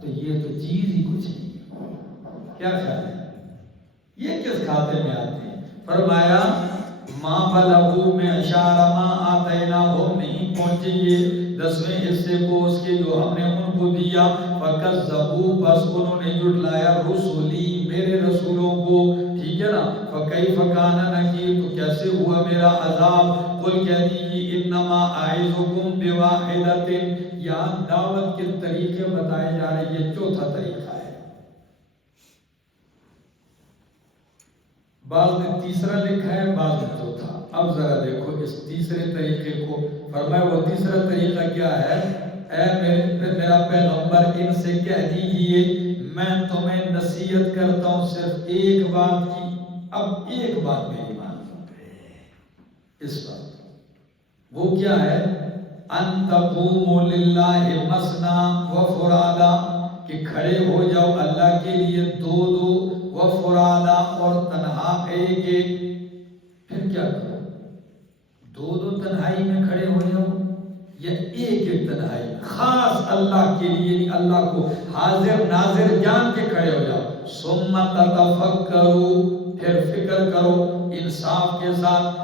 تو یہ تو چیز ہی کچھ نہیں. کیا خیال ہے یہ کس کھاتے میں آتے ہیں؟ فرمایا ماں بلغوا میں اشارہ ماں آتیناہم، نہیں پہنچے یہ 10ویں حصے کو اس کے جو ہم نے ان کو دیا. فکذبوا، بس انہوں نے جھٹلایا رسولی، میرے رسولوں کو. ٹھیک ہے نا. فکیف کان نکیر، تو کیسے ہوا میرا عذاب. قل کہہ دیجیے انما اعظکم بواحدۃ، یہاں دعوت کے طریقے بتائے جا رہے ہیں. یہ چوتھا طریقہ ہے. بعض نے تیسرا لکھا ہے بعض نے چوتھا. اب ذرا دیکھو اس تیسرے طریقے کو. فرمایا وہ تیسرا طریقہ کیا ہے؟ اے میرا پیغمبر ان سے کہہ دیجئے میں تمہیں نصیحت کرتا ہوں صرف ایک بات کی. اب ایک بات میری مانو اس بات. وہ کیا ہے؟ ان تقوموا للہ مثنی و فرادا، کہ کھڑے ہو جاؤ اللہ کے لیے دو دو، و فرادا اور تنہا ایک ایک. پھر کیا کرو؟ دو دو تنہائی میں کھڑے ہو جاؤ یا ایک ایک تنہائی میں خاص اللہ کے لیے، اللہ کو حاضر ناظر جان کے کھڑے ہو جاؤ. ثم تتفکروا، پھر فکر کرو انصاف کے ساتھ.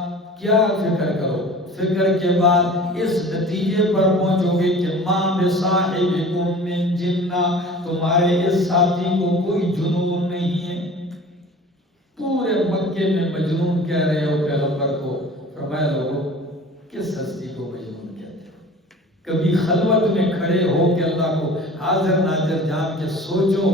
کیا فکر کرو؟ فکر کے بعد اس نتیجے پر پہنچو گے کہ ماں بصاحبکم من جنہ، تمہارے اس ساتھی کو کوئی جنون نہیں ہے. پورے مکے میں مجنون کہہ رہے ہو پیغمبر کو. فرمایا لوگوں کس ہستی کو مجنون کہتے ہو؟ کبھی خلوت میں کھڑے ہو کہ اللہ کو حاضر ناظر جان کے سوچو،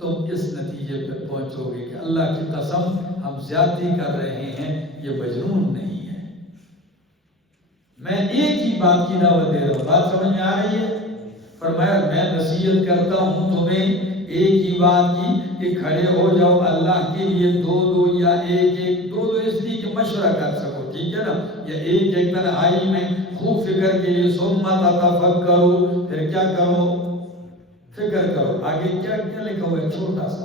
تم اس نتیجے پہ پہنچو گے کہ اللہ کی قسم ہم زیادتی کر رہے ہیں، یہ مجنون نہیں ہے. میں ایک ہی بات کی دعوت دے رہا ہوں. بات سمجھ میں آ رہی ہے؟ فرمایا میں نصیحت کرتا ہوں تمہیں ایک ہی بات کی کہ کھڑے ہو جاؤ اللہ کے لیے دو دو یا ایک ایک. دو دو اس لیے کہ مشورہ کر سکو، ٹھیک ہے نا، یا ایک ایک تنہائی میں خوب فکر کے لیے. ثم تتفکروا، پھر کیا کرو؟ فکر کرو. آگے کیا کیا لکھا ہوا ہے؟ چھوٹا سا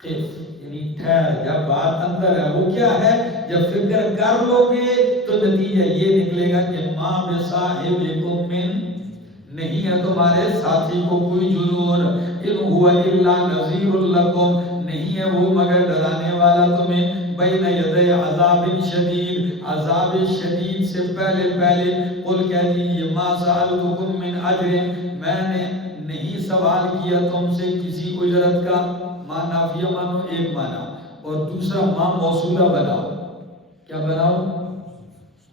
یعنی ٹھہر جا، بات اندر ہے. وہ کیا ہے؟ جب فکر کر لو گے تو نتیجہ یہ نکلے گا کہ ماں بصاحبکم من، نہیں ہے تمہارے ساتھی کو کوئی جنون. ان هو الا نذیر لکم، نہیں ہے وہ مگر ڈرانے والا تمہیں. بین یدی عذاب شدید، عذاب شدید سے پہلے پہلے. قل کہہ دیجیے ما سألتکم من اجر، میں نے نہیں سوال کیا تم سے کسی اجرت کا. ماں نافیہ مانو ایک مانا، اور دوسرا ماں موصولہ بناؤ. کیا بناؤ؟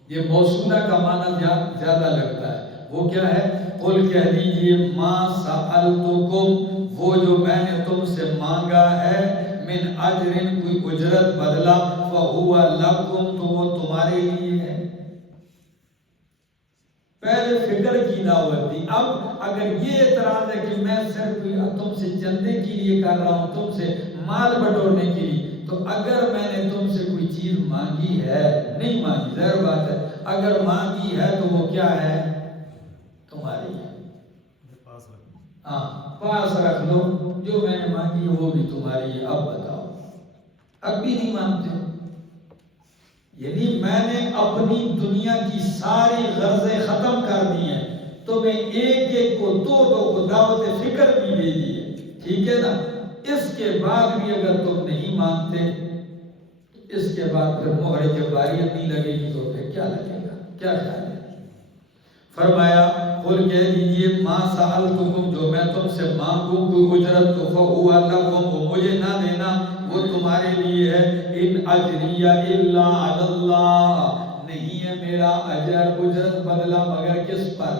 یہ موصولہ کا معنی زیادہ لگتا ہے. وہ کیا ہے؟ قل کہہ دیجئے ما سألتکم، وہ جو میں نے تم سے مانگا ہے، من اجر کوئی اجرت بدلہ، فہو لکم تو وہ تمہارے لیے ہے. پہلے فکر کی دعوت دی. اب اگر یہ اعتراض ہے کہ میں صرف تم سے چندے کے لیے کر رہا ہوں، تم سے مال بٹورنے کے لیے، تو اگر میں نے تم سے کوئی چیز مانگی ہے، نہیں مانگی ظاہر بات ہے، اگر مانگی ہے تو وہ کیا ہے؟ تمہاری ہے. ہاں پاس رکھ لو، جو میں نے مانگی ہے وہ بھی تمہاری ہے. اب بتاؤ، اب بھی نہیں مانتے ہو. یعنی میں نے اپنی دنیا کی ساری غرضیں ختم کر دی ہیں، تو میں ایک ایک کو دو دو کو دعوت فکر بھی بھیجی ہے. ٹھیک ہے نا. اس کے بعد بھی اگر تم نہیں مانتے، اس کے بعد پھر مہر جباریت نہیں لگے گی تو پھر کیا لگے گا؟ کیا خیال ہے؟ فرمایا قل کہہ دیجئے ما سألتکم، جو میں تم سے مانگوں کوئی اجرت تو فہو لکم، وہ مجھے نہ دینا، وہ تمہارے لیے ہے. ان اجریہ الا علی اللہ، نہیں ہے میرا اجر اجرت بدلہ مگر کس پر؟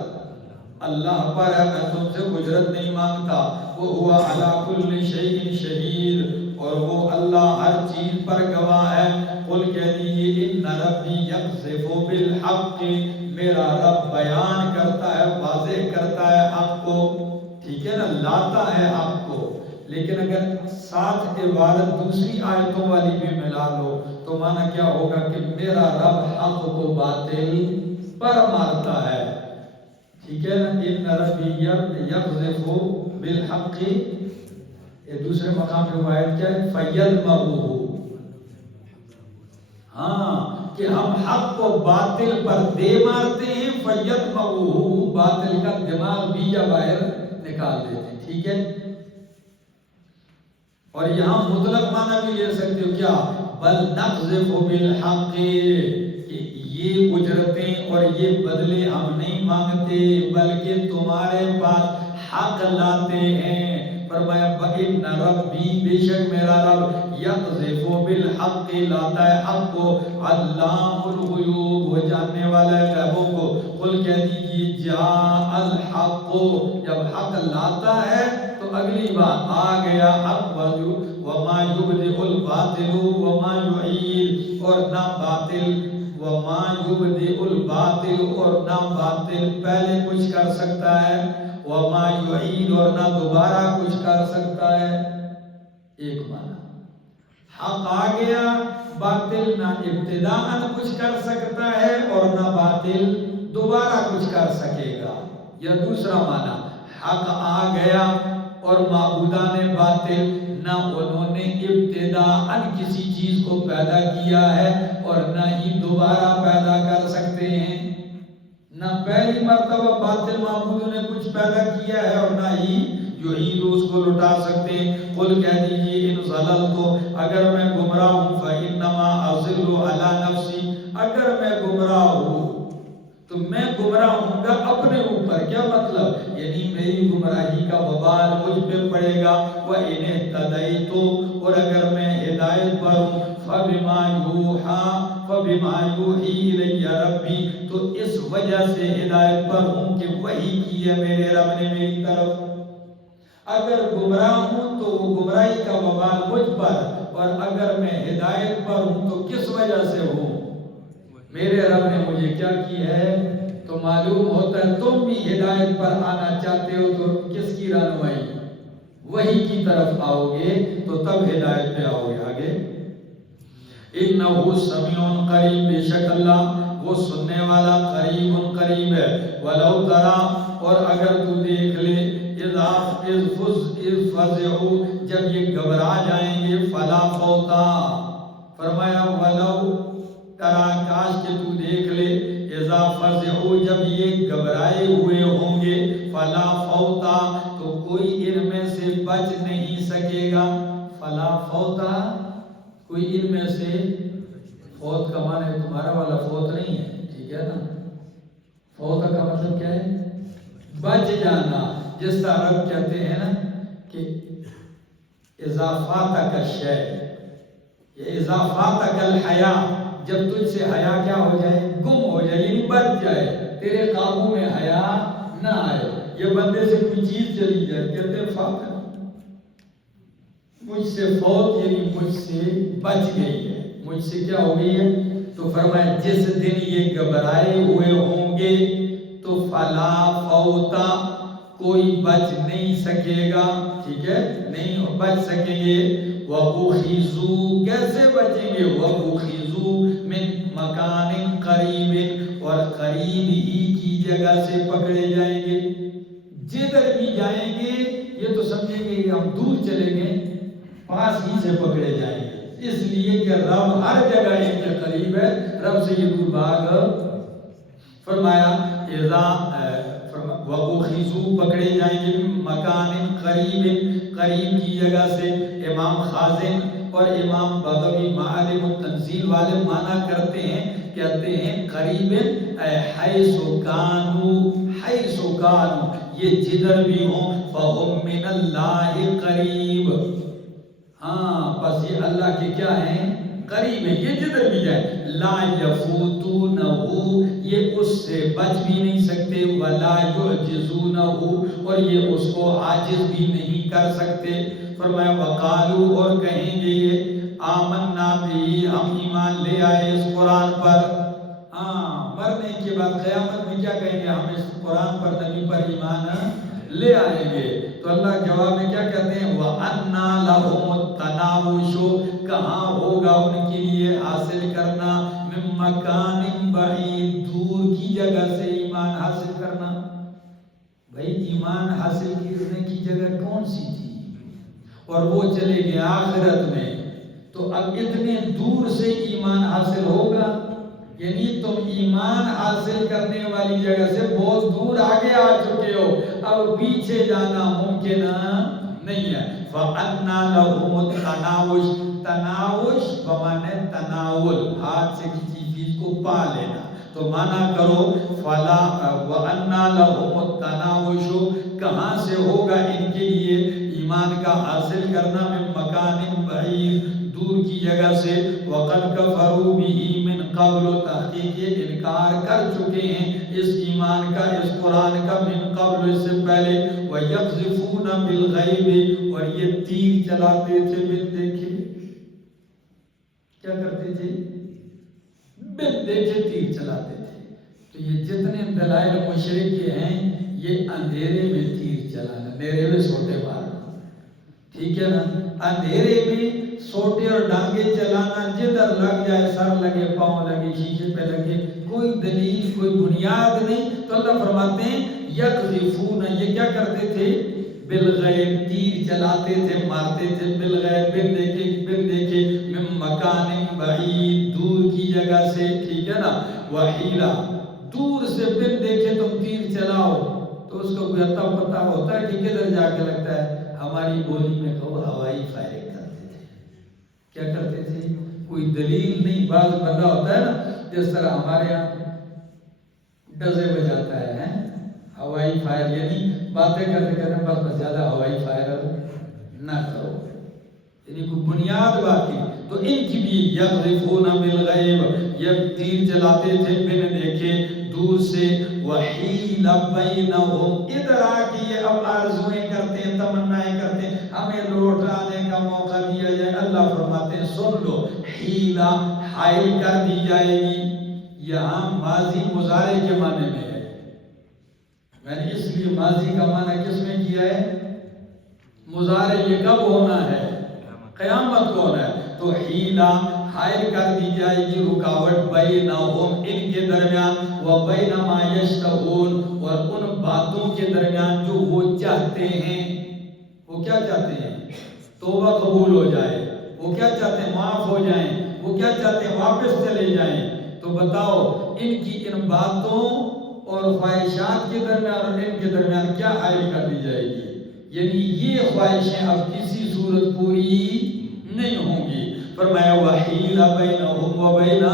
اللہ پر ہے، میں تم سے اجرت نہیں مانگتا۔ وَهُوَ عَلَى كُلِّ شَيْءٍ شَهِيدٌ، اور وہ اللہ ہر چیز پر گواہ ہے۔ قل کہہ دیجیے ان ربی یقذف بالحق، میرا رب بیان کرتا ہے، واضح کرتا ہے حق کو، ٹھیک ہے نا، لاتا ہے حق کو۔ لیکن اگر ساتھ عبارت دوسری آیتوں والی بھی ملا لو تو معنی کیا ہوگا کہ میرا رب حق کو باطل پر مارتا ہے، ٹھیک ہے نا۔ ان ربی یقذف بالحق، یہ دوسرے مقام پہ وہ آیت کیا ہے؟ فَيَدْمَغُهُ، ہاں کہ ہم حق کو باطل پر دے مارتے ہیں، فَيَدْمَغُهُ، باطل کا دماغ بھی یا باہر نکال دیتے ہیں، ٹھیک ہے۔ اور یہاں مطلق معنی بھی لے سکتے ہو کیا؟ بل نقذف بالحق، کہ یہ اجرتیں اور یہ بدلے ہم نہیں مانگتے بلکہ تمہارے پاس حق لاتے ہیں۔ فرمایا بَإِنَّ رَبِّي، بے شک میرا رب، یقذف بالحق، لاتا ہے حق کو، علام الغیوب، وہ جاننے والا ہے غیبوں کو۔ قل کہہ دیجیے جاء الحق، جب حق لاتا ہے تو اگلی بات آ گیا حق، وما یبدئ الباطل وما یعید، اور نہ باطل، وما یبدئ الباطل، اور نہ باطل پہلے کچھ کر سکتا ہے، وما یعید، اور نہ دوبارہ کچھ کر سکتا ہے۔ ایک معنی حق آ گیا، باطل نہ ابتداءً کچھ کر سکتا ہے اور نہ باطل دوبارہ کچھ کر سکے گا۔ یا دوسرا معنی حق آ گیا اور معبودان باطل نہ انہوں نے ابتداءً کسی چیز کو پیدا کیا ہے اور نہ ہی دوبارہ پیدا کر سکتے ہیں، نہ پہلی مرتبہ باطل معبودوں نے کچھ پیدا کیا ہے اور نہ ہی یعید اس کو لٹا سکتے ہیں۔ قل کہہ دیجیے ان ضللت، اگر میں گمراہ ہوں، فإنما أضل على نفسی، اگر میں گمراہ ہوں تو میں گمراہ ہوں گا اپنے اوپر، کیا مطلب؟ یعنی میری گمراہی کا وبال مجھ پہ پڑے گا۔ وَإِنِ اهْتَدَيْتُ، اور اگر میں ہدایت پر ہوں، فَبِمَا يُوحِي إِلَيَّ رَبِّي، تو اس وجہ سے ہدایت پر ہوں کہ وحی کی ہے میرے رب نے میری طرف۔ اگر گمراہ ہوں تو وہ گمراہی کا وبال مجھ پر، اور اگر میں ہدایت پر ہوں تو کس وجہ سے ہوں؟ میرے رب نے مجھے کیا کی ہے؟ تو معلوم ہوتا ہے تم بھی ہدایت پر آنا چاہتے ہو تو کس کی رہنمائی؟ وحی کی طرف آؤ گے تو تب ہدایت پہ آؤ گے۔ آگے اِنَّهُ سَمِيعٌ قریب، بے شک اللہ وہ سننے والا قریب قریب ہے۔ وَلَوْ تَرَى، اور اگر تو دیکھ لے، اِذْ فَزِعُوا، جب یہ گھبرا جائیں گے، فَلَا فَوْتَا، فرمایا وَلَوْ تَرَى، کاش کہ تو دیکھ لے، اِذَا فَزِعُوا، جب یہ گھبرائے ہوئے ہوں گے، فَلَا فَوْتَا، تو کوئی ان میں سے بچ نہیں سکے گا۔ فَلَا فَوْتَا، کوئی ان میں سے، فوت کا معنی تمہارا والا فوت نہیں ہے، ٹھیک ہے نا۔ فوت کا مطلب کیا ہے؟ بچ جانا، جس طرح رب کہتے ہیں نا کہ اضافاتک الشیء، یہ اضافاتک الحیا، جب تجھ سے حیا کیا ہو جائے؟ گم ہو جائے، یعنی بچ جائے، تیرے قابو میں حیا نہ آئے۔ یہ بندے سے کوئی چیز چلی جائے، کہتے ہیں فاتح، مجھ سے فوت یعنی مجھ سے بچ گئی ہے، مجھ سے کیا ہو گئی ہے؟ تو فرمایا جس دن یہ گھبرائے ہوئے ہوں گے تو فلا فوتا، کوئی بچ نہیں سکے گا، ٹھیک ہے، نہیں بچ سکیں گے۔ وَأُخِذُوا، کیسے بچیں گے؟ وَأُخِذُوا مِن مَكَانٍ قَرِيبٍ، اور قریب ہی کی جگہ سے پکڑے جائیں گے۔ جدھر بھی جائیں گے یہ تو سمجھیں گے کہ ہم دور چلے گئے، پاس ہی سے پکڑے جائیں گے، اس لیے کہ رب ہر جگہ ان کے قریب ہے، رب سے یہ دور بھاگ۔ فرمایا وَأُخِذُوا، پکڑے جائیں گے، مکان قریب، قریب کی جگہ سے۔ امام خازن اور امام بغوی معالم التنزیل والے معنی کرتے ہیں، کہتے ہیں قریب حیث کانوا، حیث کانوا، یہ جدھر بھی ہوں، فَهُم مِّنَ اللَّهِ قریب، ہاں بس یہ اللہ کے کیا ہیں؟ قریب ہے، یہ جدھر بھی جائے، لا یفوتونہ، یہ اس سے بچ بھی نہیں سکتے، ولا یعجزونہ، اور یہ اس کو عاجز بھی نہیں کر سکتے۔ فرمایا وقالو، اور کہیں گے یہ، آمنا بھی، ہم ایمان لے آئے اس قرآن پر۔ ہاں، مرنے کے بعد قیامت میں کیا کہیں گے؟ ہم اس قرآن پر، نبی پر ایمان لے آئیں گے۔ تو اللہ جواب میں کیا کہتے ہیں؟ وَأَنَّا لَهُمُ التَّنَاوُشُ، کہاں ہوگا ان کے لیے حاصل کرنا، مِن مَّكَانٍ بَعِيدٍ، دور کی جگہ سے ایمان حاصل کرنا۔ بھائی ایمان حاصل کرنے کی جگہ کون سی تھی؟ اور وہ چلے گئے آخرت میں، تو اب اتنے دور سے ایمان حاصل ہوگا؟ یعنی تم ایمان حاصل کرنے والی جگہ سے بہت دور آگے آ چکے ہو، اب پیچھے جانا ممکن نہیں ہے۔ فَأَنَّا لَهُمُ التَّنَاوُشُ، تناوش بمانے تناول، ہاتھ سے کسی چیز کو پا لینا، تو مانا کرو فلا وَأَنَّا لَهُمُ التَّنَاوُشُ، کہاں سے ہوگا ان کے لیے ایمان کا حاصل کرنا، من مکان بعید، دور کی جگہ سے، وَقَدْ كَفَرُوا بِهِ مِنْ قَبْلُ، تحقیق یہ انکار کر چکے ہیں اس ایمان کا، اس قرآن کا، من قبل، اس سے پہلے، وَيَقْذِفُونَ بِالْغَيْبِ، اور یہ تیر چلاتے تھے بن دیکھے۔ کیا کرتے تھے؟ بن دیکھے تیر چلاتے تھے۔ تو یہ جتنے دلائل مشرک کے ہیں، یہ اندھیرے میں تیر چلانا، اندھیرے میں سوٹے مارنا، ٹھیک ہے نا؟ اندھیرے میں سوٹے اور ڈانگے چلانا، جدھر لگ جائے، سر لگے، پاؤں لگے، شیشے پہ لگے، کوئی دلیل، کوئی بنیاد نہیں۔ تو اللہ فرماتے ہیں یقذفون، یہ کیا کرتے تھے؟ بالغیب، تیر چلاتے تھے، مارتے تھے، بالغیب، بن دیکھے، من مکان بعید، دور کی جگہ سے، ٹھیک ہے نا؟ وحیلہ، دور سے بن دیکھے تم تیر چلاؤ تو اس کو کوئی اتا پتہ ہوتا ہے کہ کدھر جا کے لگتا ہے؟ ہماری بولی میں کہو ہوائی فائرنگ کرتے تھے۔ کیا کرتے تھے؟ کوئی دلیل نہیں۔ بعض بندہ ہوتا ہے نا، جس طرح ہمارے یہاں ڈزے بجاتا ہے، ہوائی فائر، یعنی باتیں کرتے کرتے بس زیادہ ہوائی فائر نہ کرو، یعنی کوئی بنیاد بات کی۔ تو ان کی بھی یقذفون بالغیب، یہ تیر چلاتے تھے بن دیکھے، دور سے، وحیل بینہم، ادھر آ کے یہ اب آرزویں کرتے ہیں، تمنائیں کرتے ہیں، ہمیں لوٹ آنے کا موقع دیا جائے۔ اللہ فرماتے ہیں سن لو، حیلہ حائل کر دی جائے گی، یہاں ماضی مضارع کے معنی میں ہے، میں نے اس لیے ماضی کا معنی کس میں کیا ہے؟ مضارع، یہ کب ہونا ہے؟ قیامت کو ہونا ہے۔ تو حیلہ حائل کر دی جائے گی، رکاوٹ، بینہم، ان کے درمیان، وبین ما یشتہون، اور ان باتوں کے درمیان جو وہ چاہتے ہیں۔ وہ کیا چاہتے ہیں؟ توبہ قبول ہو جائے۔ وہ کیا چاہتے ہیں؟ معاف ہو جائیں۔ وہ کیا چاہتے ہیں؟ واپس چلے جائیں۔ تو بتاؤ ان کی ان باتوں اور خواہشات کے درمیان اور ان کے درمیان کیا حائل کر دی جائے گی؟ یعنی یہ خواہشیں اب کسی صورت پوری نہیں ہوں گی۔ فرمایا وحیل بینہم وبین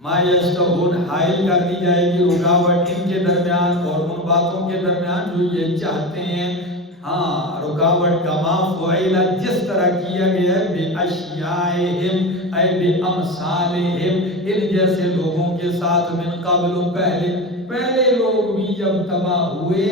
ما یشتہون، حائل کر دی جائے گی رکاوٹ ان کے درمیان اور ان باتوں کے درمیان جو یہ چاہتے ہیں۔ ہاں، رکاوٹ کا معاف فعل، جس طرح کیا گیا ہے، بے اشیائہم، اے بے امثالہم، ان جیسے لوگوں کے ساتھ، من قبل، پہلے لوگ بھی جب تباہ ہوئے،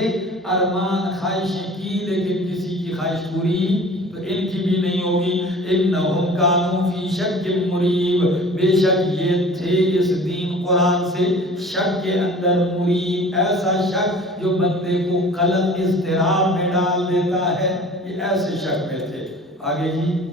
ارمان خواہشیں کی لیکن کسی کی خواہش پوری تو ان کی بھی نہیں ہوگی۔ انہم کانوا فی شک مریب، بے شک یہ تھے اس دین قرآن سے شک کے اندر مریب، ایسا شک جو بندے کو غلط اضطراب میں ڈال دیتا ہے، یہ ایسے شک میں تھے۔ آگے جی